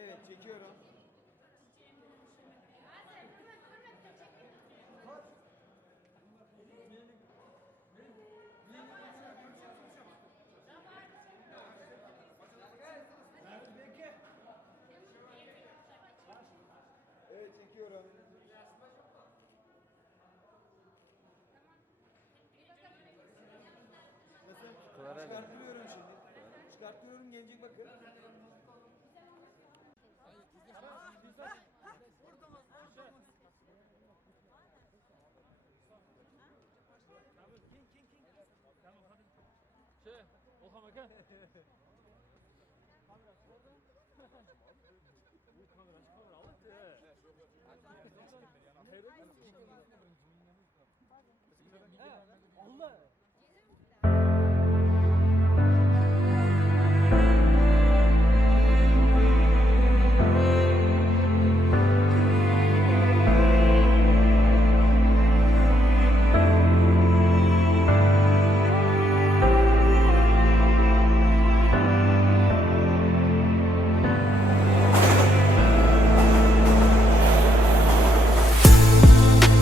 Evet, çekiyorum. Evet, çekiyorum. Nasıl? Çıkartıyorum şimdi. Çıkartıyorum, gelecek bakın.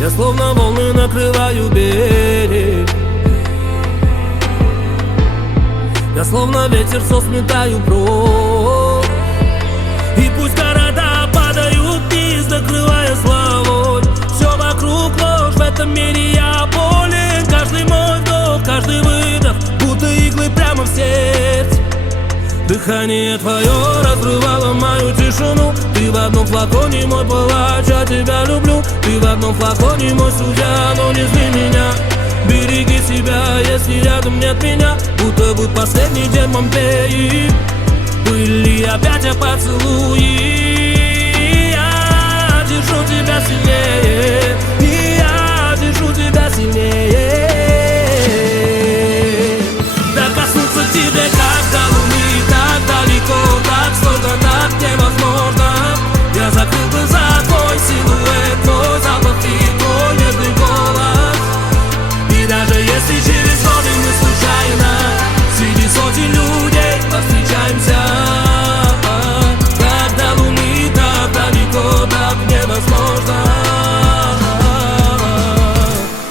Я словно волны накрываю берег. Я словно ветер все сметаю прочь. И пусть города падают вниз, накрывая славой. Все вокруг ложь, в этом мире я болен. Каждый мой вдох, каждый выдох, будто иглы прямо в сердце. Дыхание твое разрывало мою тишину. Ты в одном флаконе мой палач, я тебя люблю. Ты в одном флаконе мой судья, но не зли меня. Береги себя, если рядом нет меня. Будто бы последний день Помпеи были опять поцелуи. Я держу тебя сильнее, и я держу тебя сильнее. Докоснуться к тебе, как до луны, так далеко, так сложно, так невозможно. Я закрыл глаза, твой силуэт, твой запах и твой нежный голос. И даже если через годы мы случайно среди сотен людей повстречаемся, так до луны, так далеко, так невозможно.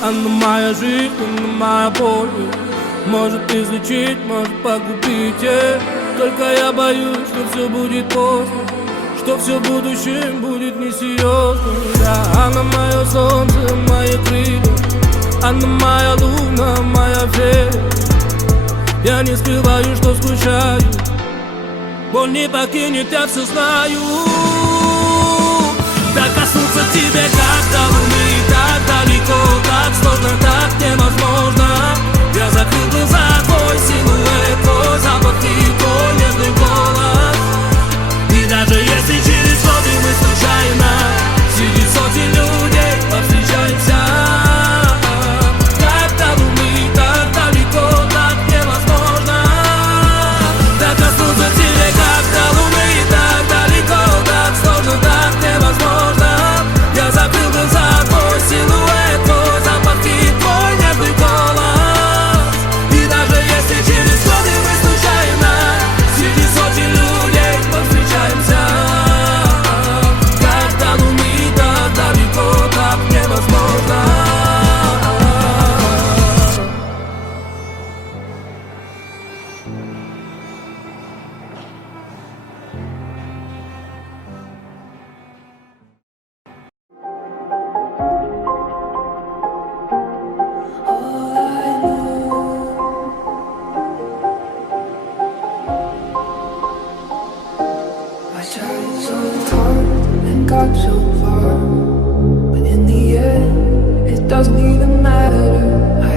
Она моя жизнь, она моя боль. Может излечить, может погубить. Только я боюсь, что все будет поздно, что все в будущем будет несерьезно. Да, она мое солнце, мои крылья, она моя луна, моя вера. Я не скрываю, что скучаю, Боль не покинет, я все знаю. Докоснуться тебе, как до луны, так далеко, так сложно, так невозможно. Я закрыл глаза, твой силуэт, твой запах и твой нежный голос. И даже если через годы мы случайно среди сотен людей повстречаемся, так до луны, так далеко, так невозможно. Докоснуться тебе, как до луны, так далеко, так сложно, так невозможно. Я закрыл глаза, твой силуэт, твой запах и твой нежный голос. И даже если через годы мы случайно среди сотен людей повстречаемся, как до луны, так далеко, так невозможно. I tried so hard and got so far, but in the end, it doesn't even matter. I